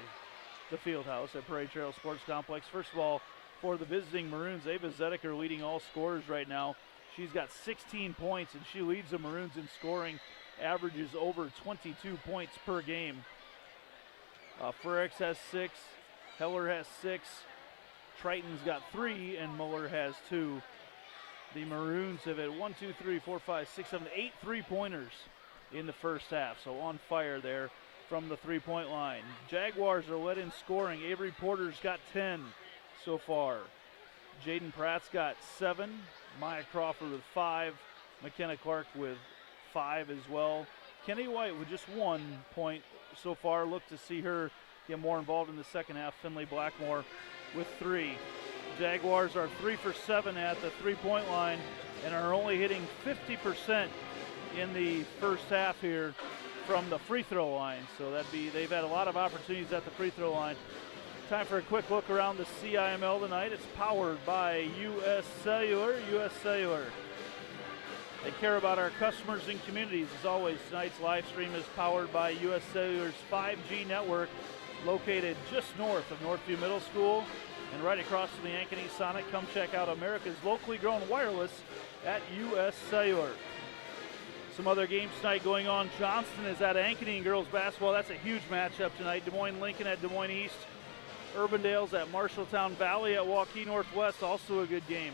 the Fieldhouse at Parade Trail Sports Complex. First of all, for the visiting Maroons, Ava Zedeker leading all scorers right now. She's got 16 points, and she leads the Maroons in scoring, averages over 22 points per game. Frericks has 6, Heller has 6, Triton's got 3, and Muller has 2. The Maroons have had 1, 2, 3, 4, 5, 6, 7, 8 3-pointers in the first half, so on fire there from the three-point line. Jaguars are led in scoring. Avery Porter's got 10 so far. Jaden Pratt's got 7. Maya Crawford with 5. McKenna Clark with 5 as well. Kenny White with just 1 point so far. Look to see her get more involved in the second half. Finley Blackmore with 3. Jaguars are 3 for 7 at the three-point line and are only hitting 50% in the first half here from the free throw line. So they've had a lot of opportunities at the free throw line. Time for a quick look around the CIML tonight. It's powered by U.S. Cellular. U.S. Cellular. They care about our customers and communities. As always, tonight's live stream is powered by U.S. Cellular's 5G network, located just north of Northview Middle School and right across from the Ankeny Sonic. Come check out America's locally grown wireless at U.S. Cellular. Some other games tonight going on. Johnston is at Ankeny in girls basketball. That's a huge matchup tonight. Des Moines Lincoln at Des Moines East. Urbandale's at Marshalltown Valley at Waukee Northwest. Also a good game.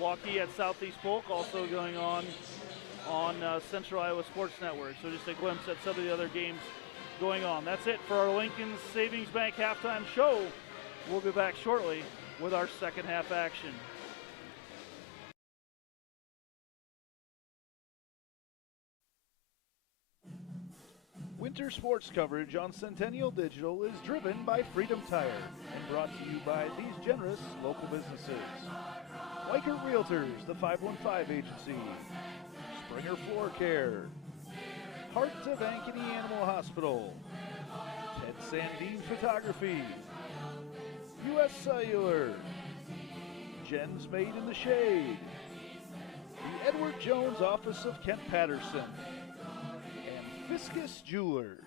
Waukee at Southeast Polk, also going on Central Iowa Sports Network. So just a glimpse at some of the other games going on. That's it for our Lincoln Savings Bank halftime show. We'll be back shortly with our second half action. Winter sports coverage on Centennial Digital is driven by Freedom Tire and brought to you by these generous local businesses. Weichert Realtors, the 515 Agency, Springer Floor Care, Heart of Ankeny Animal Hospital, Ted Sandine Photography, U.S. Cellular, Jen's Made in the Shade, the Edward Jones Office of Kent Patterson, and Fiscus Jewelers.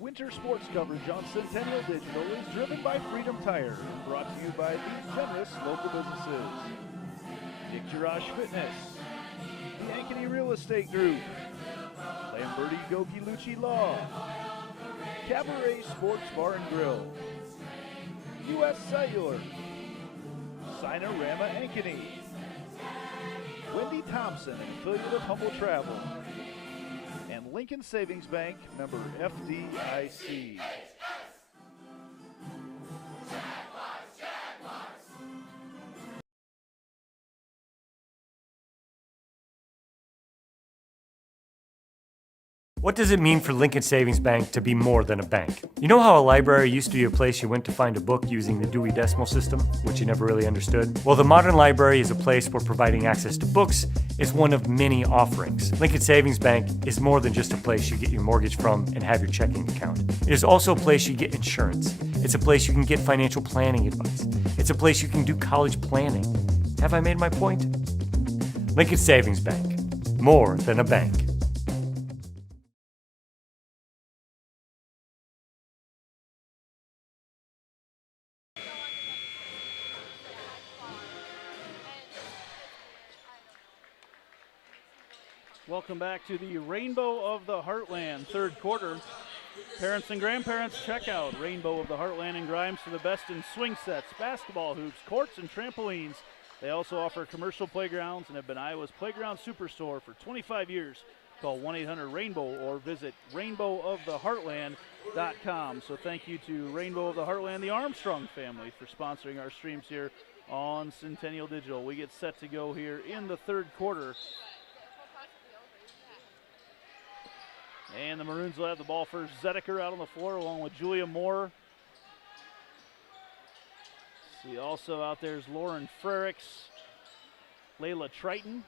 Winter sports coverage on Centennial Digital is driven by Freedom Tire and brought to you by these generous local businesses. Nick Jirash Fitness, the Ankeny Real Estate Group, Lamberti Goki Lucci Law, Cabaret Sports Bar and Grill, U.S. Cellular, Sinorama Ankeny, Wendy Thompson, an affiliate of Humble Travel, and Lincoln Savings Bank, member FDIC. What does it mean for Lincoln Savings Bank to be more than a bank? You know how a library used to be a place you went to find a book using the Dewey Decimal System, which you never really understood? Well, the modern library is a place where providing access to books is one of many offerings. Lincoln Savings Bank is more than just a place you get your mortgage from and have your checking account. It is also a place you get insurance. It's a place you can get financial planning advice. It's a place you can do college planning. Have I made my point? Lincoln Savings Bank, more than a bank. Welcome back to the Rainbow of the Heartland third quarter. Parents and grandparents, check out Rainbow of the Heartland and Grimes for the best in swing sets, basketball hoops, courts, and trampolines. They also offer commercial playgrounds and have been Iowa's playground superstore for 25 years. Call 1-800-RAINBOW or visit rainbowoftheheartland.com. So thank you to Rainbow of the Heartland, the Armstrong family, for sponsoring our streams here on Centennial Digital. We get set to go here in the third quarter. And the Maroons will have the ball first. Zedeker out on the floor along with Julia Moore. See also out there is Lauren Frericks, Layla Triton,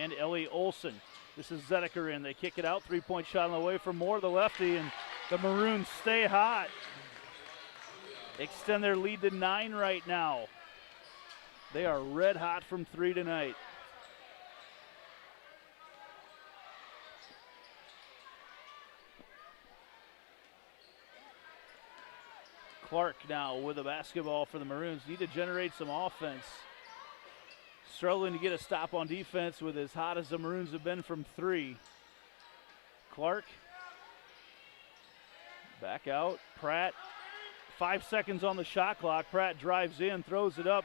and Ellie Olson. This is Zedeker in. They kick it out. Three-point shot on the way from Moore, the lefty, and the Maroons stay hot. Extend their lead to 9 right now. They are red hot from 3 tonight. Clark now with a basketball for the Maroons. Need to generate some offense. Struggling to get a stop on defense with as hot as the Maroons have been from 3. Clark back out. Pratt 5 seconds on the shot clock. Pratt drives in, throws it up,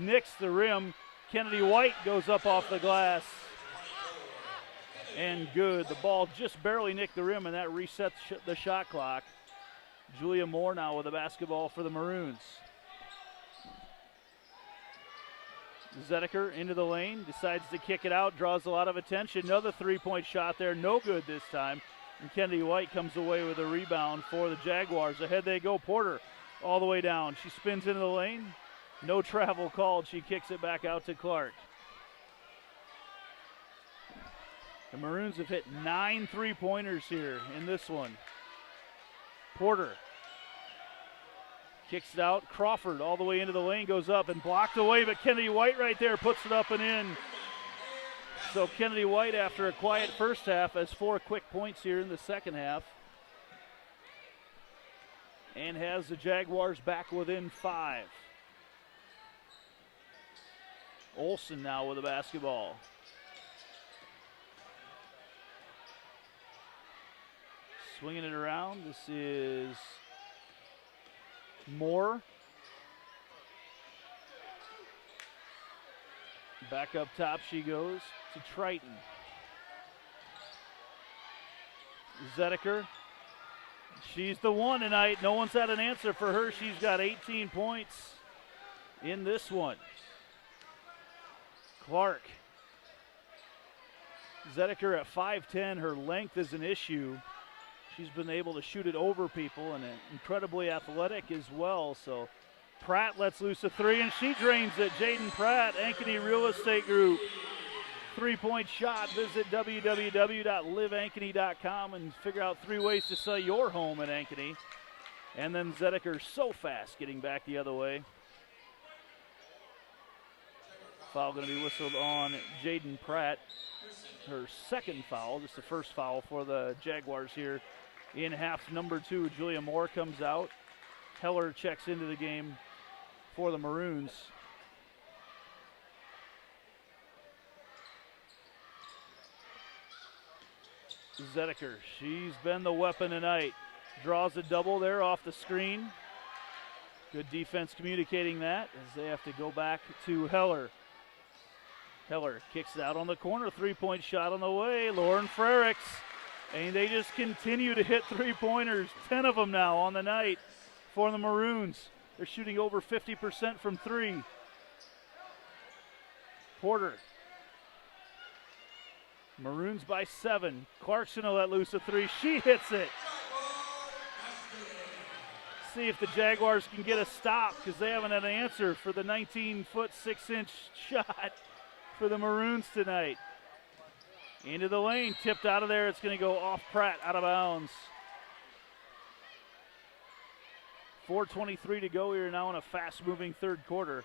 nicks the rim. Kennedy White goes up off the glass. And good. The ball just barely nicked the rim, and that resets the shot clock. Julia Moore now with the basketball for the Maroons. Zedeker into the lane, decides to kick it out, draws a lot of attention. Another three-point shot there, no good this time. And Kennedy White comes away with a rebound for the Jaguars. Ahead they go. Porter all the way down. She spins into the lane. No travel called. She kicks it back out to Clark. The Maroons have hit 9 three-pointers here in this one. Porter kicks it out. Crawford all the way into the lane, goes up and blocked away, but Kennedy White right there puts it up and in. So Kennedy White, after a quiet first half, has 4 quick points here in the second half. And has the Jaguars back within 5. Olsen now with the basketball. Swinging it around. This is Moore. Back up top she goes to Triton. Zedeker. She's the one tonight. No one's had an answer for her. She's got 18 points in this one. Clark. Zedeker at 5'10". Her length is an issue. She's been able to shoot it over people and incredibly athletic as well. So Pratt lets loose a three, and she drains it. Jaden Pratt, Ankeny Real Estate Group. 3-point shot. Visit www.liveankeny.com and figure out 3 ways to sell your home in Ankeny. And then Zedeker so fast getting back the other way. Foul going to be whistled on Jaden Pratt. Her second foul, just the first foul for the Jaguars here in half number 2. Julia Moore comes out. Heller checks into the game for the Maroons. Zedeker, she's been the weapon tonight. Draws a double there off the screen. Good defense communicating that as they have to go back to Heller. Heller kicks it out on the corner. 3-point shot on the way. Lauren Frericks. And they just continue to hit 3-pointers. 10 of them now on the night for the Maroons. They're shooting over 50% from 3. Porter. Maroons by 7. Clarkson will let loose a 3. She hits it. See if the Jaguars can get a stop because they haven't had an answer for the 19-foot, 6-inch shot for the Maroons tonight. Into the lane, tipped out of there. It's going to go off Pratt, out of bounds. 4:23 to go here now in a fast-moving third quarter.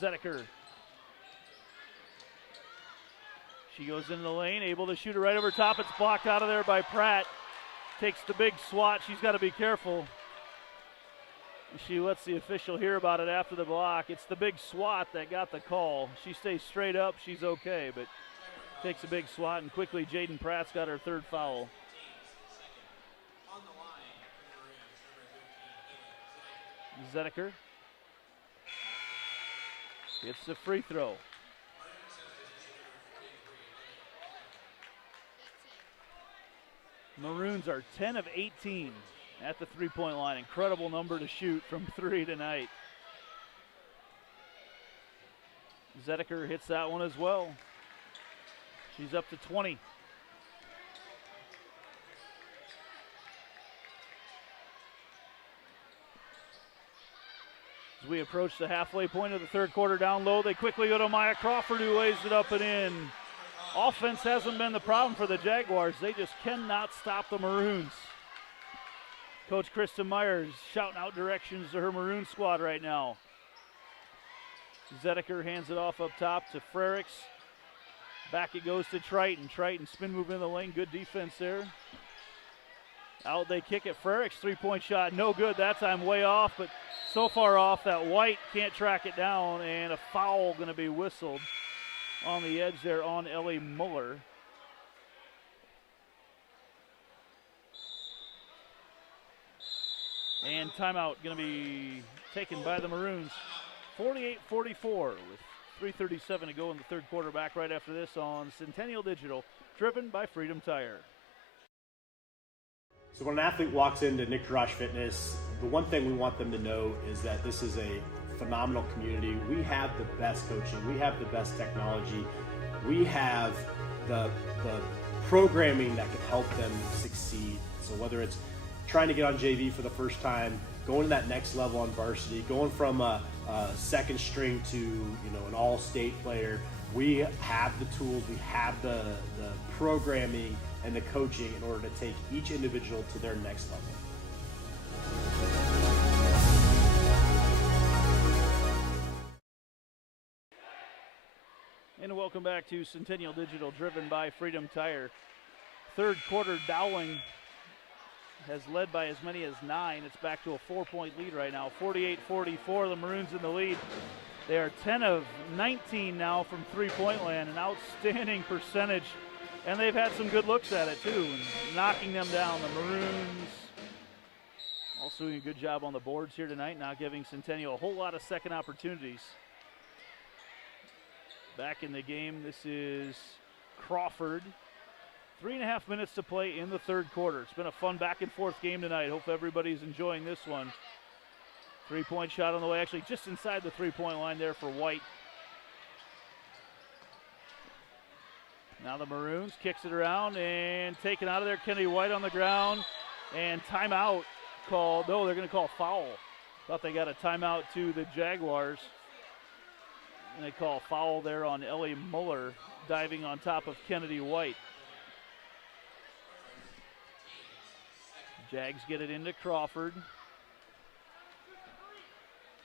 Zedeker. She goes into the lane, able to shoot it right over top. It's blocked out of there by Pratt. Takes the big swat. She's got to be careful. She lets the official hear about it after the block. It's the big swat that got the call. She stays straight up, she's okay, but takes a big swat, and quickly Jaden Pratt's got her 3rd foul. Zedeker gets the free throw. Maroons are 10 of 18 at the 3-point line. Incredible number to shoot from 3 tonight. Zedeker hits that one as well. She's up to 20. As we approach the halfway point of the third quarter down low, they quickly go to Maya Crawford, who lays it up and in. Offense hasn't been the problem for the Jaguars. They just cannot stop the Maroons. Coach Kristen Myers shouting out directions to her Maroon squad right now. Zedeker hands it off up top to Frericks. Back it goes to Triton. Triton spin move in the lane. Good defense there. Out they kick it. Frericks 3-point shot. No good that time. Way off, but so far off that White can't track it down, and a foul going to be whistled on the edge there on Ellie Muller. And timeout going to be taken by the Maroons. 48-44 with 3:37 to go in the third quarter. Back right after this on Centennial Digital, driven by Freedom Tire. So when an athlete walks into Nick Rush Fitness, the one thing we want them to know is that this is a phenomenal community. We have the best coaching. We have the best technology. We have the programming that can help them succeed. So whether it's trying to get on JV for the first time, going to that next level on varsity, going from a second string to an all-state player, we have the tools, we have the programming and the coaching in order to take each individual to their next level. And welcome back to Centennial Digital, driven by Freedom Tire. Third quarter, Dowling has led by as many as 9. It's back to a 4-point lead right now. 48-44, the Maroons in the lead. They are 10 of 19 now from three-point land, an outstanding percentage. And they've had some good looks at it, too, and knocking them down. The Maroons also doing a good job on the boards here tonight, not giving Centennial a whole lot of second opportunities. Back in the game, this is Crawford. 3.5 minutes to play in the third quarter. It's been a fun back-and-forth game tonight. Hope everybody's enjoying this one. Three-point shot on the way, actually just inside the three-point line there for White. Now the Maroons kicks it around and taken out of there. Kennedy White on the ground, and timeout called. No, they're going to call foul. Thought they got a timeout to the Jaguars. And they call foul there on Ellie Muller diving on top of Kennedy White. Jags get it into Crawford.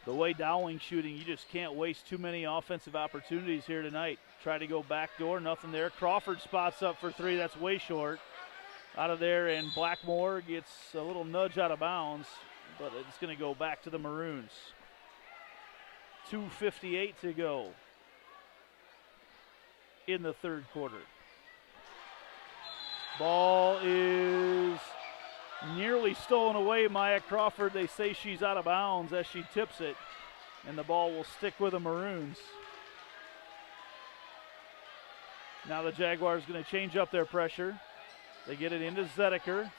The way Dowling's shooting, you just can't waste too many offensive opportunities here tonight. Try to go back door, nothing there. Crawford spots up for three, that's way short. Out of there, and Blackmore gets a little nudge out of bounds, but it's going to go back to the Maroons. 2:58 to go in the third quarter. Ball is nearly stolen away. Maya Crawford, they say she's out of bounds as she tips it, and the ball will stick with the Maroons. Now the Jaguars going to change up their pressure. They get it into Zedeker.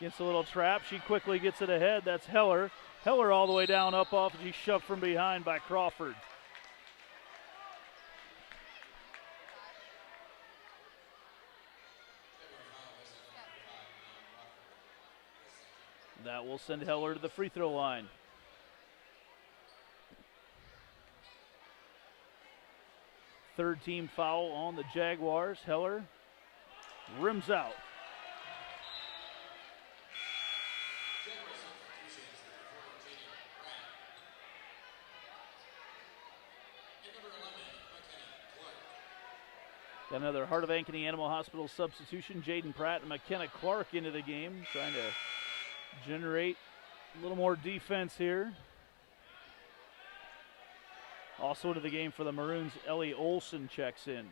Gets a little trap. She quickly gets it ahead. That's Heller. Heller all the way down, up off, and she's shoved from behind by Crawford. That will send Heller to the free throw line. Third team foul on the Jaguars. Heller rims out. Got another Heart of Ankeny Animal Hospital substitution. Jaden Pratt and McKenna Clark into the game, trying to generate a little more defense here. Also into the game for the Maroons, Ellie Olson checks in.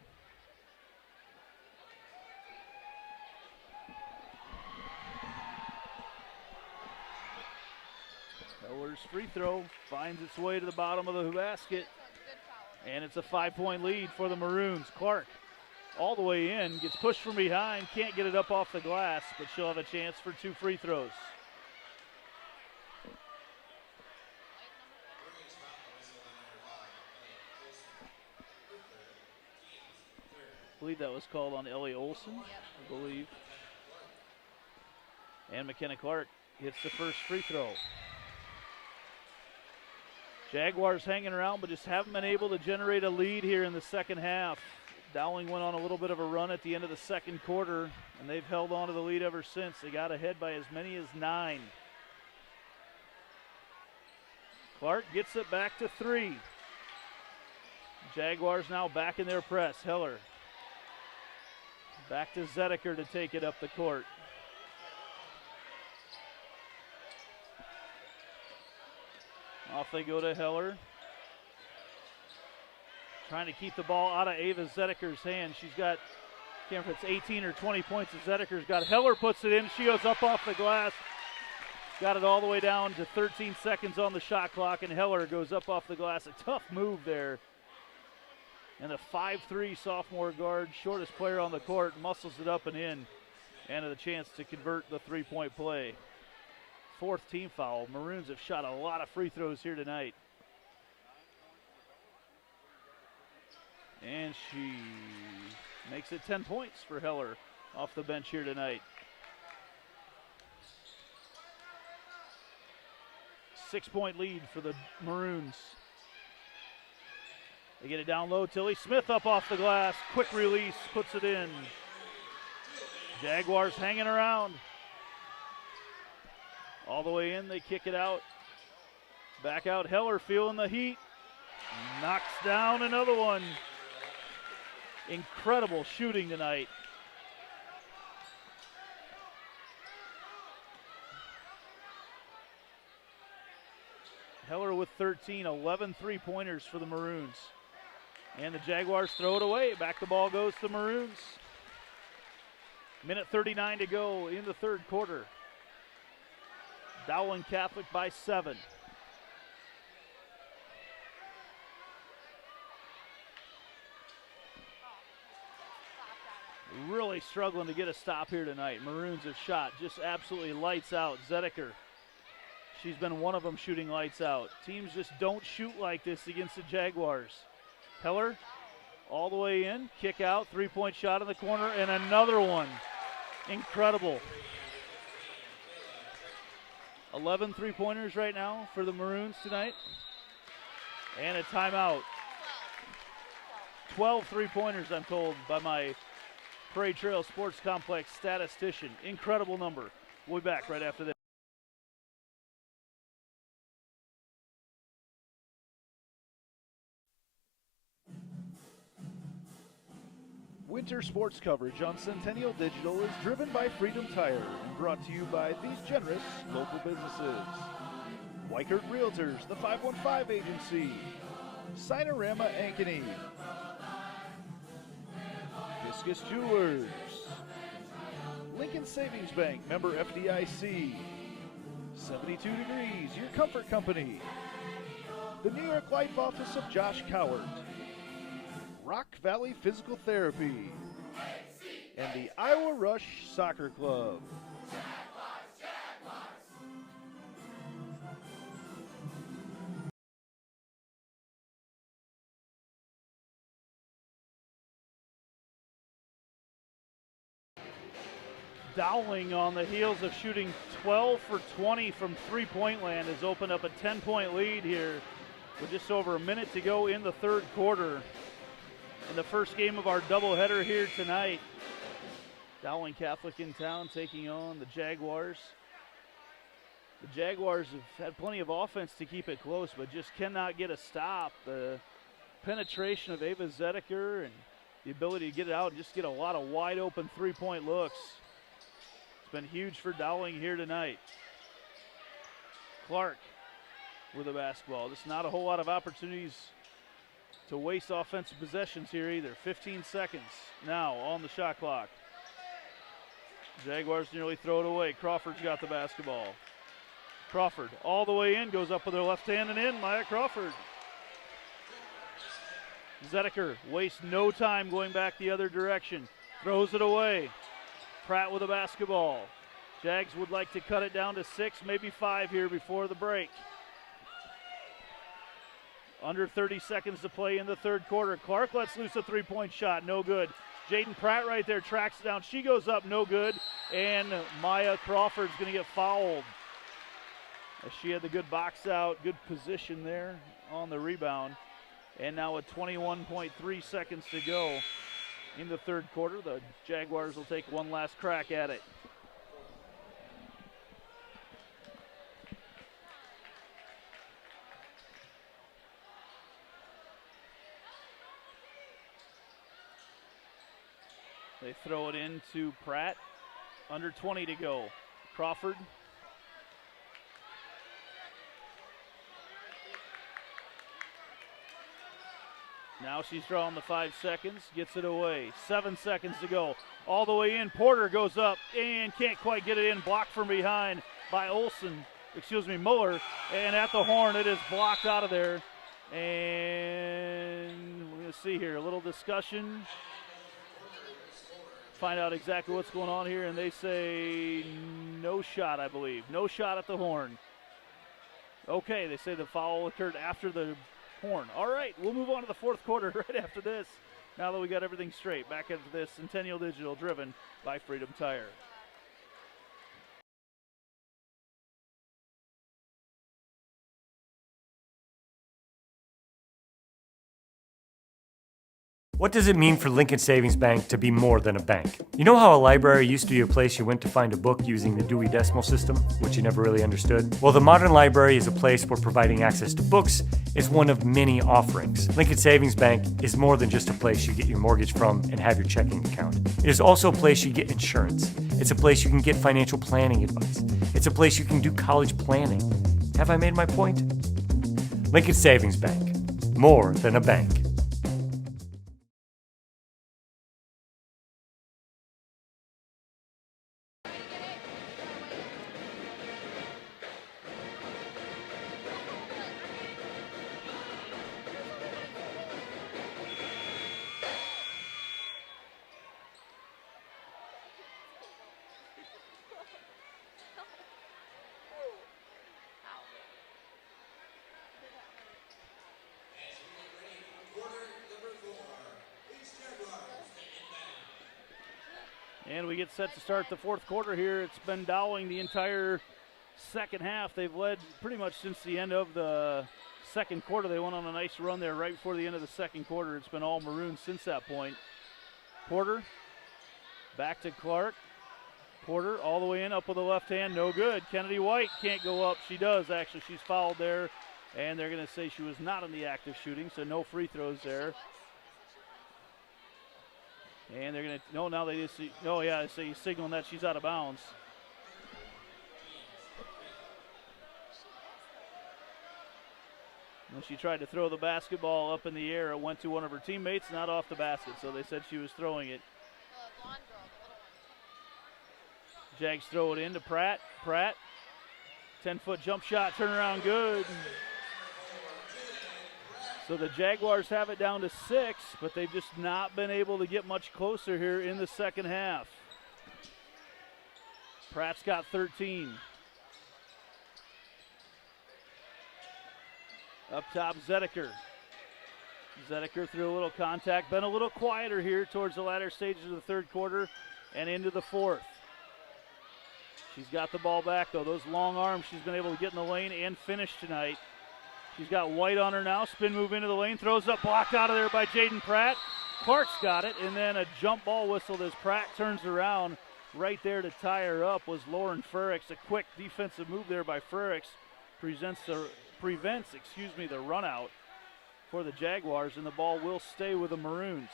Heller's free throw finds its way to the bottom of the basket. And it's a 5-point lead for the Maroons. Clark all the way in, gets pushed from behind, can't get it up off the glass, but she'll have a chance for 2 free throws. I believe that was called on Ellie Olson, I believe. And McKenna Clark hits the first free throw. Jaguars hanging around, but just haven't been able to generate a lead here in the second half. Dowling went on a little bit of a run at the end of the second quarter, and they've held on to the lead ever since. They got ahead by as many as 9. Clark gets it back to 3. Jaguars now back in their press. Heller back to Zedeker to take it up the court. Off they go to Heller. Trying to keep the ball out of Ava Zedeker's hand. She's got, I can't remember if it's 18 or 20 points that Zedeker's got. Heller puts it in. She goes up off the glass. Got it all the way down to 13 seconds on the shot clock, and Heller goes up off the glass. A tough move there. And the 5'3" sophomore guard, shortest player on the court, muscles it up and in. And a chance to convert the three-point play. Fourth team foul. Maroons have shot a lot of free throws here tonight. And she makes it 10 points for Heller off the bench here tonight. 6-point lead for the Maroons. They get it down low. Tilly Smith up off the glass. Quick release, puts it in. Jaguars hanging around. All the way in, they kick it out. Back out, Heller feeling the heat. Knocks down another one. Incredible shooting tonight. Heller with 13, 11 three-pointers for the Maroons. And the Jaguars throw it away. Back the ball goes to the Maroons. Minute 39 to go in the third quarter. Dowling Catholic by 7. Really struggling to get a stop here tonight. Maroons have shot just absolutely lights out. Zedeker, she's been one of them shooting lights out. Teams just don't shoot like this against the Jaguars. Heller all the way in, kick out, three-point shot in the corner, and another one. Incredible. 11 three-pointers right now for the Maroons tonight. And a timeout. 12 three-pointers, I'm told, by my Parade Trail Sports Complex statistician. Incredible number. We'll be back right after this. Winter sports coverage on Centennial Digital is driven by Freedom Tire and brought to you by these generous local businesses. Weichert Realtors, the 515 Agency, Cinerama Ankeny, Viscus Jewelers, Lincoln Savings Bank, member FDIC, 72 Degrees, your comfort company, the New York Life Office of Josh Cowart, Rock Valley Physical Therapy, and the Iowa Rush Soccer Club. Dowling, on the heels of shooting 12 for 20 from three-point land, has opened up a 10-point lead here with just over a minute to go in the third quarter. In the first game of our doubleheader here tonight, Dowling Catholic in town taking on the Jaguars. The Jaguars have had plenty of offense to keep it close, but just cannot get a stop. The penetration of Ava Zedeker and the ability to get it out and just get a lot of wide open three-point looks. It's been huge for Dowling here tonight. Clark with the basketball. Just not a whole lot of opportunities to waste offensive possessions here either. 15 seconds now on the shot clock. Jaguars nearly throw it away. Crawford's got the basketball. Crawford all the way in, goes up with her left hand and in. Maya Crawford. Zedeker wastes no time going back the other direction. Throws it away. Pratt with the basketball. Jags would like to cut it down to 6, maybe 5 here before the break. Under 30 seconds to play in the third quarter. Clark lets loose a three-point shot, no good. Jaden Pratt right there tracks it down. She goes up, no good. And Maya Crawford's going to get fouled. As she had the good box out, good position there on the rebound. And now with 21.3 seconds to go in the third quarter, the Jaguars will take one last crack at it. They throw it into Pratt. Under 20 to go. Crawford. Now she's drawing the 5 seconds, gets it away. 7 seconds to go. All the way in. Porter goes up and can't quite get it in. Blocked from behind by Muller. And at the horn, it is blocked out of there. And we're going to see here a little discussion. Find out exactly what's going on here. And they say no shot, I believe. No shot at the horn. Okay, they say the foul occurred after the horn. All right, we'll move on to the fourth quarter right after this. Now that we got everything straight, back into this Centennial Digital driven by Freedom Tire. What does it mean for Lincoln Savings Bank to be more than a bank? You know how a library used to be a place you went to find a book using the Dewey Decimal System, which you never really understood? Well, the modern library is a place where providing access to books is one of many offerings. Lincoln Savings Bank is more than just a place you get your mortgage from and have your checking account. It is also a place you get insurance. It's a place you can get financial planning advice. It's a place you can do college planning. Have I made my point? Lincoln Savings Bank, more than a bank. And we get set to start the fourth quarter here. It's been Dowling the entire second half. They've led pretty much since the end of the second quarter. They went on a nice run there right before the end of the second quarter. It's been all Maroons since that point. Porter, back to Clark. Porter all the way in, up with the left hand, no good. Kennedy White can't go up. She does, actually. She's fouled there, and they're going to say she was not in the act of shooting, so no free throws there. And they're going to, no, now they just see, oh yeah, so he's signaling that she's out of bounds. When she tried to throw the basketball up in the air, it went to one of her teammates, not off the basket, so they said she was throwing it. Jags throw it into Pratt. Pratt, 10-foot jump shot, turnaround good. So the Jaguars have it down to 6, but they've just not been able to get much closer here in the second half. Pratt's got 13. Up top, Zedeker. Zedeker threw a little contact, been a little quieter here towards the latter stages of the third quarter and into the fourth. She's got the ball back, though. Those long arms, she's been able to get in the lane and finish tonight. She's got White on her now. Spin move into the lane. Throws up, blocked out of there by Jaden Pratt. Clark's got it, and then a jump ball whistled as Pratt turns around. Right there to tie her up was Lauren Frericks. A quick defensive move there by Frericks prevents the run out for the Jaguars, and the ball will stay with the Maroons.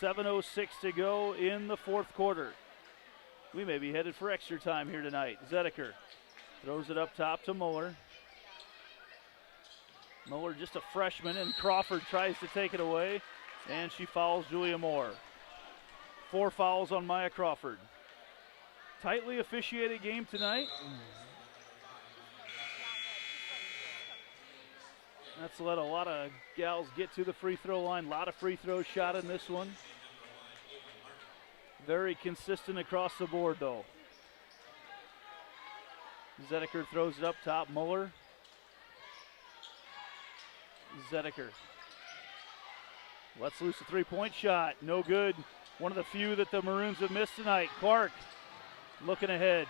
7:06 to go in the fourth quarter. We may be headed for extra time here tonight. Zedeker throws it up top to Muller. Muller just a freshman, and Crawford tries to take it away, and she fouls Julia Moore. 4 fouls on Maya Crawford. Tightly officiated game tonight. That's let a lot of gals get to the free throw line. A lot of free throws shot in this one. Very consistent across the board, though. Zedeker throws it up top. Muller. Zedeker lets loose a three-point shot. No good. One of the few that the Maroons have missed tonight. Clark looking ahead.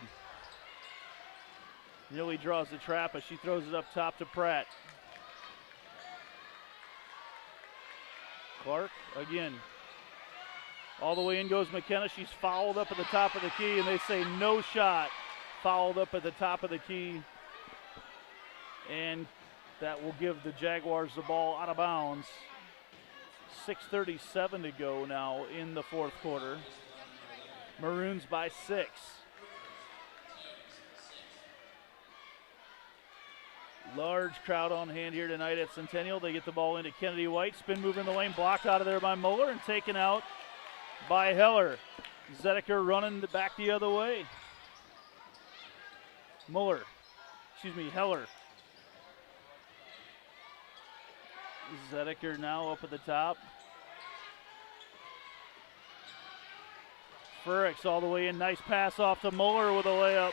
Nearly draws the trap as she throws it up top to Pratt. Clark again. All the way in goes McKenna. She's fouled up at the top of the key, and they say no shot. Fouled up at the top of the key. And that will give the Jaguars the ball out of bounds. 6:37 to go now in the fourth quarter. Maroons by 6. Large crowd on hand here tonight at Centennial. They get the ball into Kennedy White. Spin move in the lane, blocked out of there by Muller and taken out by Heller. Zedeker running back the other way. Heller. Zedeker now up at the top. Furix all the way in. Nice pass off to Muller with a layup.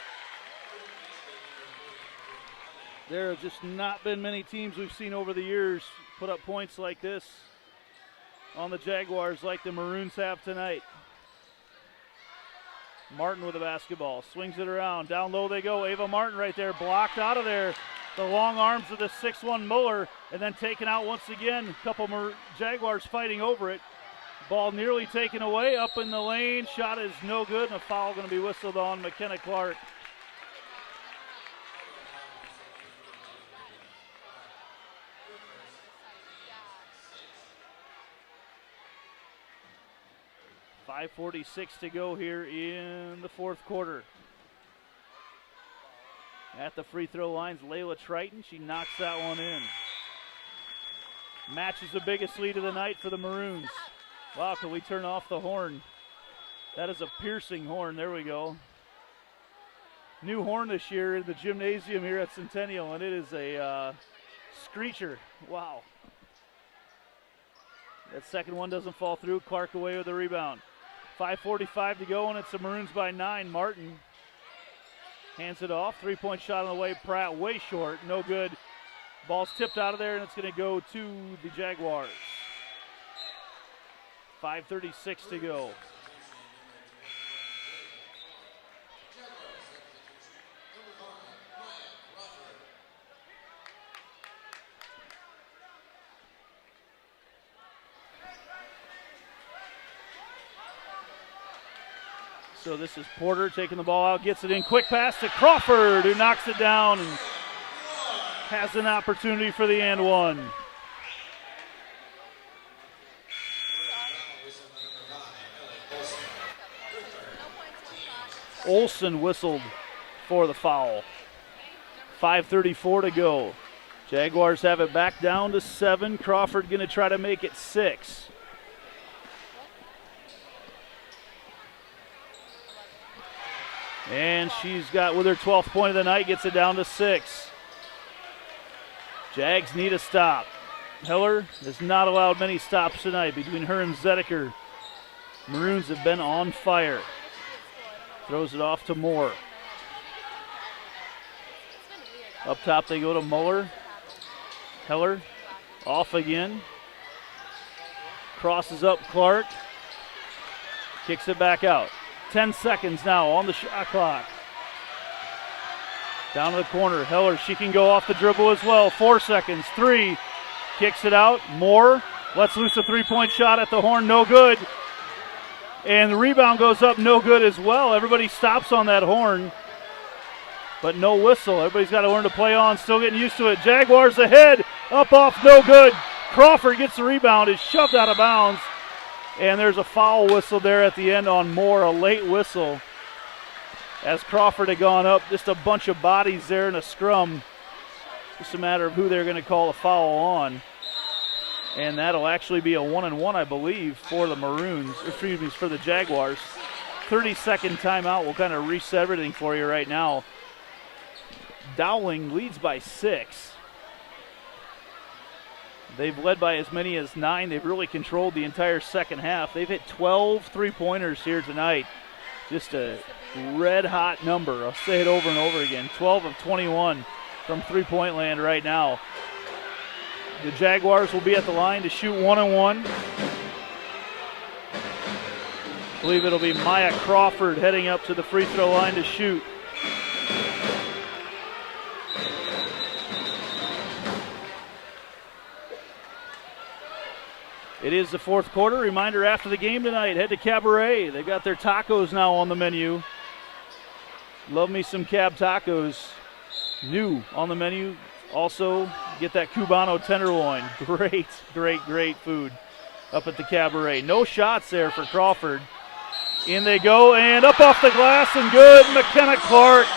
There have just not been many teams we've seen over the years put up points like this on the Jaguars like the Maroons have tonight. Martin with the basketball, swings it around. Down low they go. Ava Martin right there, blocked out of there. The long arms of the 6'1 Muller, and then taken out once again. A couple Jaguars fighting over it. Ball nearly taken away, up in the lane. Shot is no good, and a foul going to be whistled on McKenna Clark. .546 to go here in the fourth quarter. At the free throw lines, Layla Triton. She knocks that one in. Matches the biggest lead of the night for the Maroons. Wow, can we turn off the horn? That is a piercing horn. There we go. New horn this year in the gymnasium here at Centennial, and it is a screecher. Wow. That second one doesn't fall through. Clark away with the rebound. 5:45 to go, and it's the Maroons by 9. Martin hands it off. Three-point shot on the way. Pratt way short. No good. Ball's tipped out of there, and it's going to go to the Jaguars. 5:36 to go. So this is Porter taking the ball out, gets it in, quick pass to Crawford, who knocks it down and has an opportunity for the and one. Olsen whistled for the foul. 5:34 to go. Jaguars have it back down to 7. Crawford going to try to make it 6. And she's got, with her 12th point of the night, gets it down to 6. Jags need a stop. Heller has not allowed many stops tonight between her and Zedeker. Maroons have been on fire. Throws it off to Moore. Up top they go to Muller. Heller off again. Crosses up Clark. Kicks it back out. 10 seconds now on the shot clock. Down to the corner. Heller, she can go off the dribble as well. 4 seconds. 3. Kicks it out. Moore lets loose a three-point shot at the horn. No good. And the rebound goes up. No good as well. Everybody stops on that horn. But no whistle. Everybody's got to learn to play on. Still getting used to it. Jaguars ahead. Up off. No good. Crawford gets the rebound. Is shoved out of bounds. And there's a foul whistle there at the end on Moore, a late whistle. As Crawford had gone up, just a bunch of bodies there in a scrum. Just a matter of who they're going to call a foul on. And that'll actually be a 1-and-1, I believe, for the Maroons, excuse me, for the Jaguars. 30-second timeout will kind of reset everything for you right now. Dowling leads by 6. They've led by as many as 9. They've really controlled the entire second half. They've hit 12 three-pointers here tonight. Just a red-hot number. I'll say it over and over again. 12 of 21 from three-point land right now. The Jaguars will be at the line to shoot 1-and-1. I believe it'll be Maya Crawford heading up to the free throw line to shoot. It is the fourth quarter. Reminder after the game tonight, head to Cabaret. They've got their tacos now on the menu. Love me some Cab tacos. New on the menu. Also, get that Cubano tenderloin. Great, great, great food up at the Cabaret. No shots there for Crawford. In they go, and up off the glass and good. McKenna Clark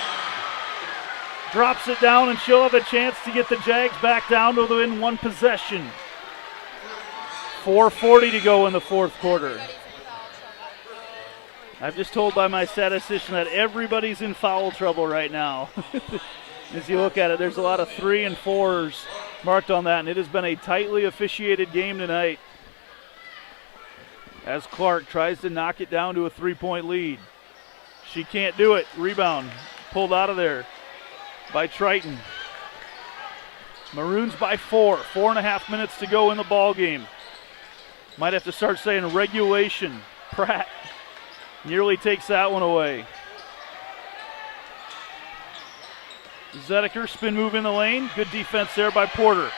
drops it down, and she'll have a chance to get the Jags back down to within one possession. 4:40 to go in the fourth quarter. I'm just told by my statistician that everybody's in foul trouble right now. As you look at it, there's a lot of 3 and 4s marked on that, and it has been a tightly officiated game tonight. As Clark tries to knock it down to a 3-point lead. She can't do it. Rebound pulled out of there by Triton. Maroons by 4. 4.5 minutes to go in the ball game. Might have to start saying regulation. Pratt nearly takes that one away. Zedeker spin move in the lane. Good defense there by Porter.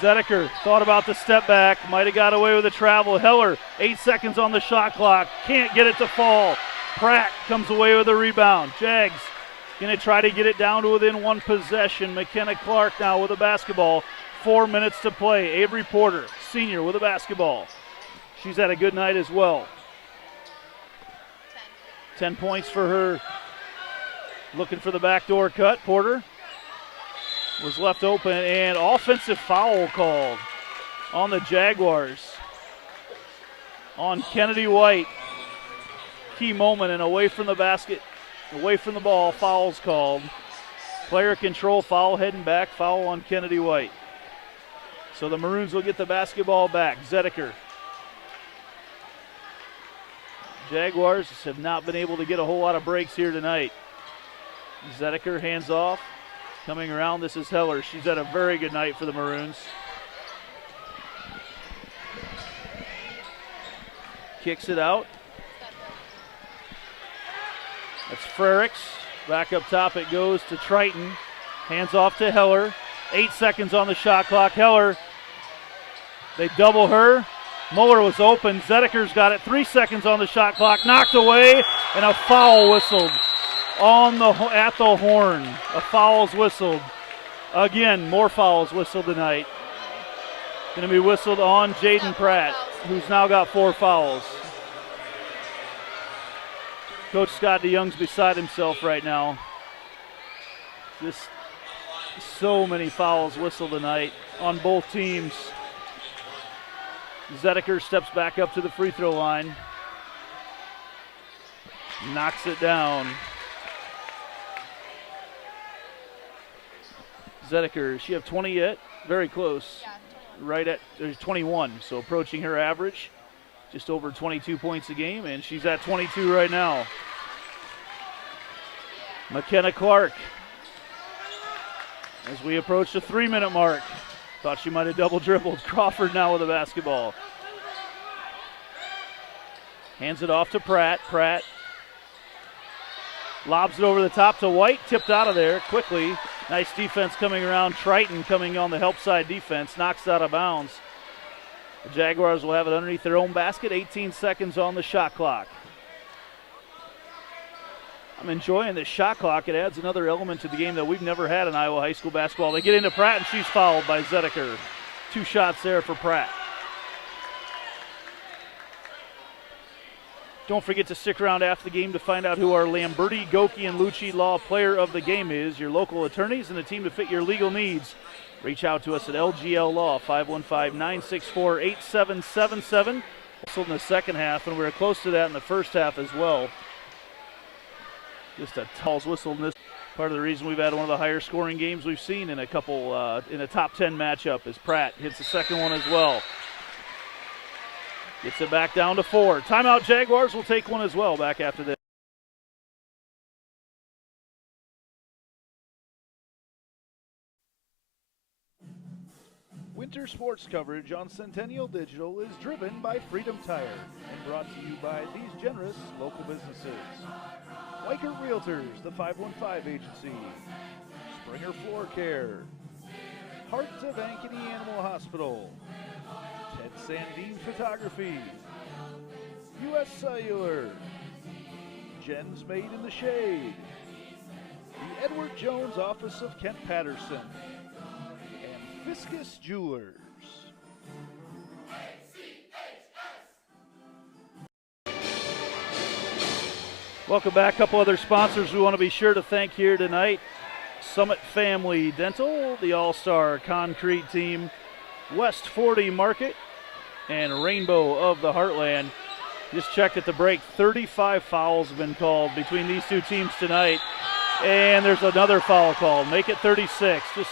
Zedeker thought about the step back. Might have got away with the travel. Heller, 8 seconds on the shot clock. Can't get it to fall. Pratt comes away with a rebound. Jags going to try to get it down to within one possession. McKenna Clark now with a basketball. 4 minutes to play. Avery Porter, senior, with a basketball. She's had a good night as well. 10 points for her. Looking for the backdoor cut. Porter was left open, and offensive foul called on the Jaguars. On Kennedy White. Key moment, and away from the basket, away from the ball, fouls called. Player control foul heading back, foul on Kennedy White. So the Maroons will get the basketball back. Zedeker. Jaguars have not been able to get a whole lot of breaks here tonight. Zedeker hands off. Coming around, this is Heller. She's had a very good night for the Maroons. Kicks it out. That's Frericks. Back up top it goes to Triton. Hands off to Heller. 8 seconds on the shot clock. Heller, they double her. Muller was open. Zedeker's got it. 3 seconds on the shot clock. Knocked away, and a foul whistled at the horn. A foul's whistled. Again, more fouls whistled tonight. Going to be whistled on Jaden Pratt, who's now got 4 fouls. Coach Scott DeYoung's beside himself right now. Just so many fouls whistled tonight on both teams. Zedeker steps back up to the free throw line. Knocks it down. Zedeker, does she have 20 yet? Very close. Yeah, Right at 21, so approaching her average. Just over 22 points a game, and she's at 22 right now. McKenna Clark. As we approach the 3-minute mark. Thought she might have double dribbled. Crawford now with the basketball. Hands it off to Pratt. Pratt lobs it over the top to White. Tipped out of there quickly. Nice defense coming around. Triton coming on the help side defense. Knocks it out of bounds. The Jaguars will have it underneath their own basket. 18 seconds on the shot clock. I'm enjoying this shot clock. It adds another element to the game that we've never had in Iowa high school basketball. They get into Pratt, and she's fouled by Zedeker. 2 shots there for Pratt. Don't forget to stick around after the game to find out who our Lamberti, Goki, and Lucci Law Player of the Game is. Your local attorneys and the team to fit your legal needs. Reach out to us at LGL Law, 515-964-8777. Also in the second half, and we were close to that in the first half as well. Just a tall whistle in this. Part of the reason we've had one of the higher scoring games we've seen in a couple, in a top 10 matchup, as Pratt hits the second one as well. Gets it back down to 4. Timeout, Jaguars will take one as well back after this. Winter sports coverage on Centennial Digital is driven by Freedom Tire and brought to you by these generous local businesses. Weichert Realtors, the 515 Agency, Springer Floor Care, Heart of Ankeny Animal Hospital, Ted Sandine Photography, U.S. Cellular, Jen's Made in the Shade, the Edward Jones Office of Kent Patterson, and Fiscus Jewelers. Welcome back. A couple other sponsors we want to be sure to thank here tonight. Summit Family Dental, the All-Star Concrete Team, West 40 Market, and Rainbow of the Heartland. Just checked at the break, 35 fouls have been called between these two teams tonight. And there's another foul called. Make it 36. Just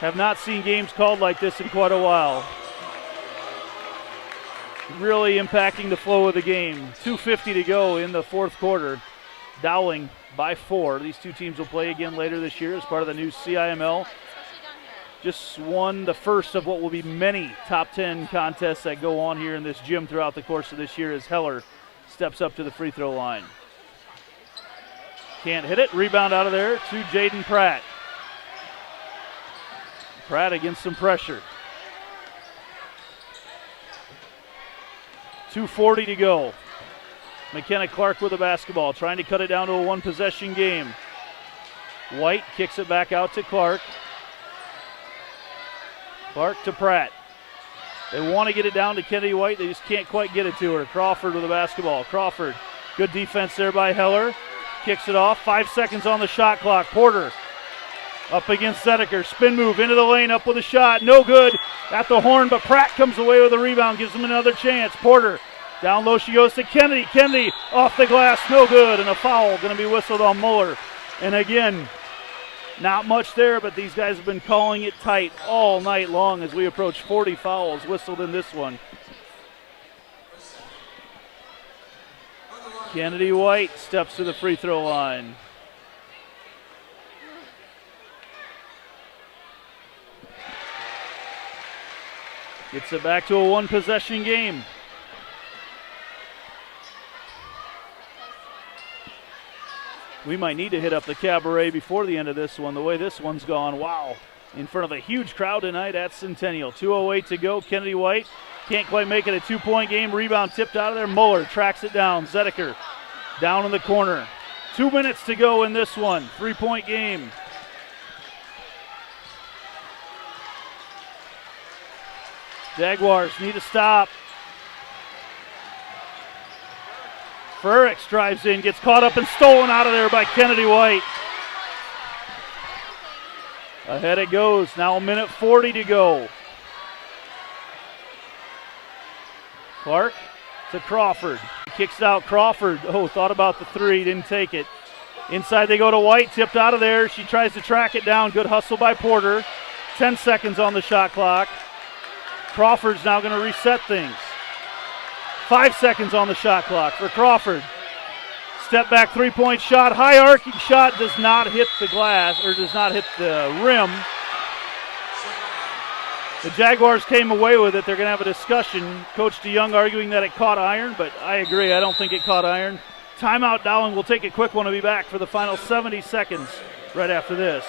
have not seen games called like this in quite a while. Really impacting the flow of the game. 2:50 to go in the fourth quarter. Dowling by 4. These two teams will play again later this year as part of the new CIML. Just won the first of what will be many top 10 contests that go on here in this gym throughout the course of this year as Heller steps up to the free throw line. Can't hit it. Rebound out of there to Jaden Pratt. Pratt against some pressure. 2:40 to go. McKenna Clark with the basketball, trying to cut it down to a one-possession game. White kicks it back out to Clark. Clark to Pratt. They want to get it down to Kennedy White. They just can't quite get it to her. Crawford with the basketball. Crawford, good defense there by Heller. Kicks it off. 5 seconds on the shot clock. Porter up against Zedeker. Spin move into the lane, up with a shot. No good at the horn, but Pratt comes away with a rebound, gives him another chance. Porter, down low she goes to Kennedy. Kennedy off the glass, no good, and a foul going to be whistled on Muller. And again, not much there, but these guys have been calling it tight all night long as we approach 40 fouls whistled in this one. Kennedy White steps to the free throw line. Gets it back to a one-possession game. We might need to hit up the cabaret before the end of this one. The way this one's gone, wow. In front of a huge crowd tonight at Centennial. 2:08 to go. Kennedy White can't quite make it a two-point game. Rebound tipped out of there. Muller tracks it down. Zedeker down in the corner. 2 minutes to go in this one. 3-point game. Jaguars need to stop. Furrix drives in, gets caught up and stolen out of there by Kennedy White. Ahead it goes. Now a minute 40 to go. Clark to Crawford. Kicks it out. Crawford, thought about the three, didn't take it. Inside they go to White, tipped out of there. She tries to track it down. Good hustle by Porter. 10 seconds on the shot clock. Crawford's now going to reset things. 5 seconds on the shot clock for Crawford. Step back three-point shot. High arcing shot does not hit the glass, or does not hit the rim. The Jaguars came away with it. They're going to have a discussion. Coach DeYoung arguing that it caught iron, but I agree. I don't think it caught iron. Timeout, Dowling. We'll take a quick one and be back for the final 70 seconds right after this.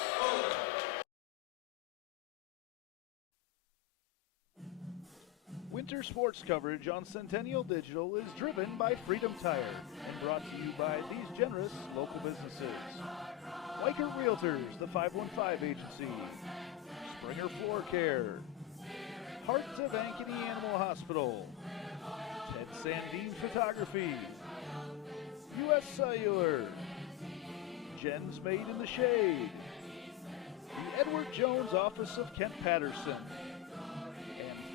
Winter sports coverage on Centennial Digital is driven by Freedom Tire and brought to you by these generous local businesses. Weichert Realtors, the 515 Agency, Springer Floor Care, Heart of Ankeny Animal Hospital, Ted Sandine Photography, U.S. Cellular, Jen's Made in the Shade, the Edward Jones Office of Kent Patterson,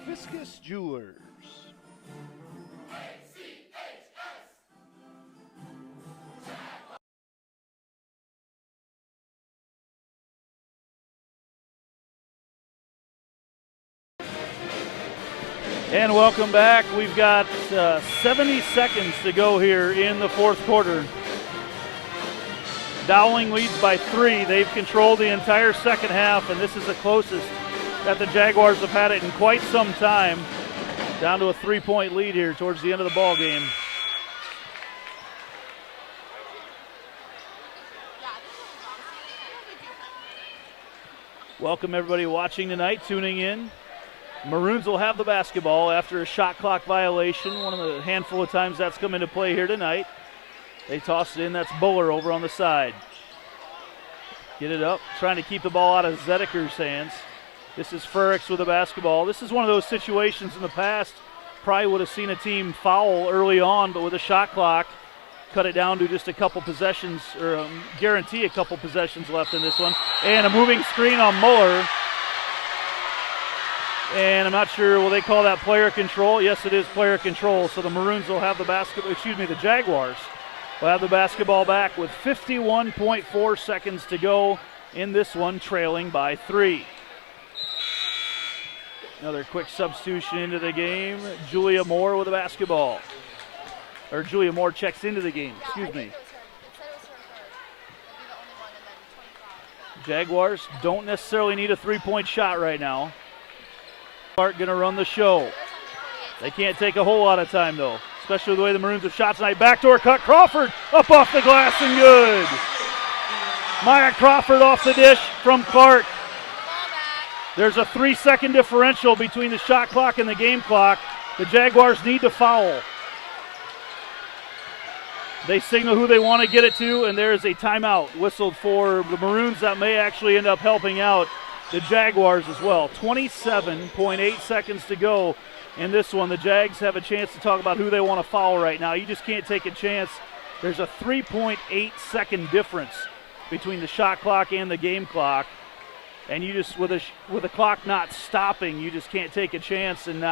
Fiscus Jewelers. And welcome back. We've got 70 seconds to go here in the fourth quarter. Dowling leads by 3. They've controlled the entire second half, and this is the closest that the Jaguars have had it in quite some time. Down to a 3-point lead here towards the end of the ball game. Welcome everybody watching tonight, tuning in. Maroons will have the basketball after a shot clock violation. One of the handful of times that's come into play here tonight. They toss it in. That's Buller over on the side. Get it up, trying to keep the ball out of Zedeker's hands. This is Furrix with the basketball. This is one of those situations in the past, probably would have seen a team foul early on, but with a shot clock, cut it down to just a couple possessions, or guarantee a couple possessions left in this one. And a moving screen on Muller. And I'm not sure, will they call that player control? Yes, it is player control. So the Maroons will have the the Jaguars will have the basketball back with 51.4 seconds to go in this one, trailing by 3. Another quick substitution into the game. Julia Moore with the basketball. Or Julia Moore checks into the game, excuse me. Jaguars don't necessarily need a three-point shot right now. Clark going to run the show. They can't take a whole lot of time, though, especially the way the Maroons have shot tonight. Backdoor cut. Crawford up off the glass and good. Maya Crawford off the dish from Clark. There's a 3-second differential between the shot clock and the game clock. The Jaguars need to foul. They signal who they want to get it to, and there is a timeout whistled for the Maroons that may actually end up helping out the Jaguars as well. 27.8 seconds to go in this one. The Jags have a chance to talk about who they want to foul right now. You just can't take a chance. There's a 3.8-second difference between the shot clock and the game clock. And you just, with the clock not stopping, you just can't take a chance and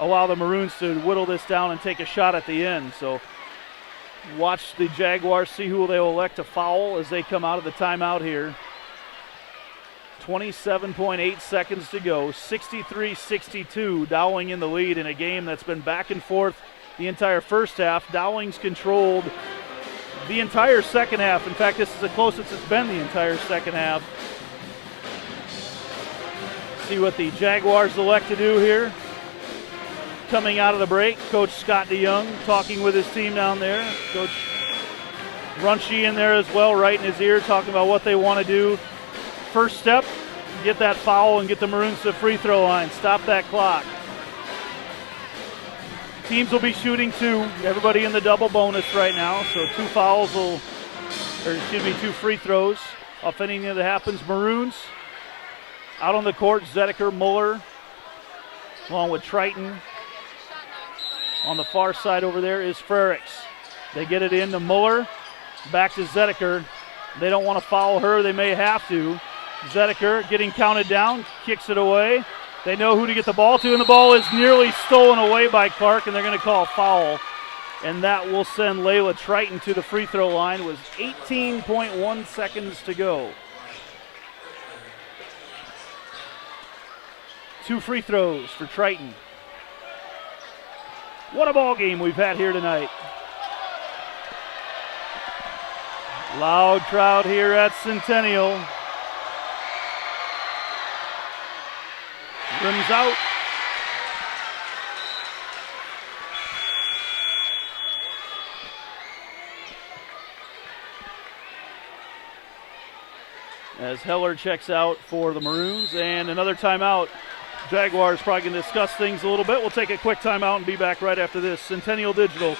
allow the Maroons to whittle this down and take a shot at the end. So watch the Jaguars see who they will elect to foul as they come out of the timeout here. 27.8 seconds to go. 63-62, Dowling in the lead in a game that's been back and forth the entire first half. Dowling's controlled the entire second half. In fact, this is the closest it's been the entire second half. See what the Jaguars elect to do here. Coming out of the break, Coach Scott DeYoung talking with his team down there. Coach Runchy in there as well, right in his ear, talking about what they want to do. First step, get that foul and get the Maroons to the free throw line. Stop that clock. Teams will be shooting 2. Everybody in the double bonus right now, so 2 free throws. If anything that happens, Maroons out on the court, Zedeker, Muller, along with Triton. On the far side over there is Frericks. They get it in to Muller, back to Zedeker. They don't want to foul her. They may have to. Zedeker getting counted down, kicks it away. They know who to get the ball to, and the ball is nearly stolen away by Clark, and they're going to call a foul. And that will send Layla Triton to the free throw line with 18.1 seconds to go. 2 free throws for Triton. What a ball game we've had here tonight. Loud crowd here at Centennial. Rims out. As Heller checks out for the Maroons, and another timeout. Jaguars probably going to discuss things a little bit. We'll take a quick timeout and be back right after this. Centennial Digital,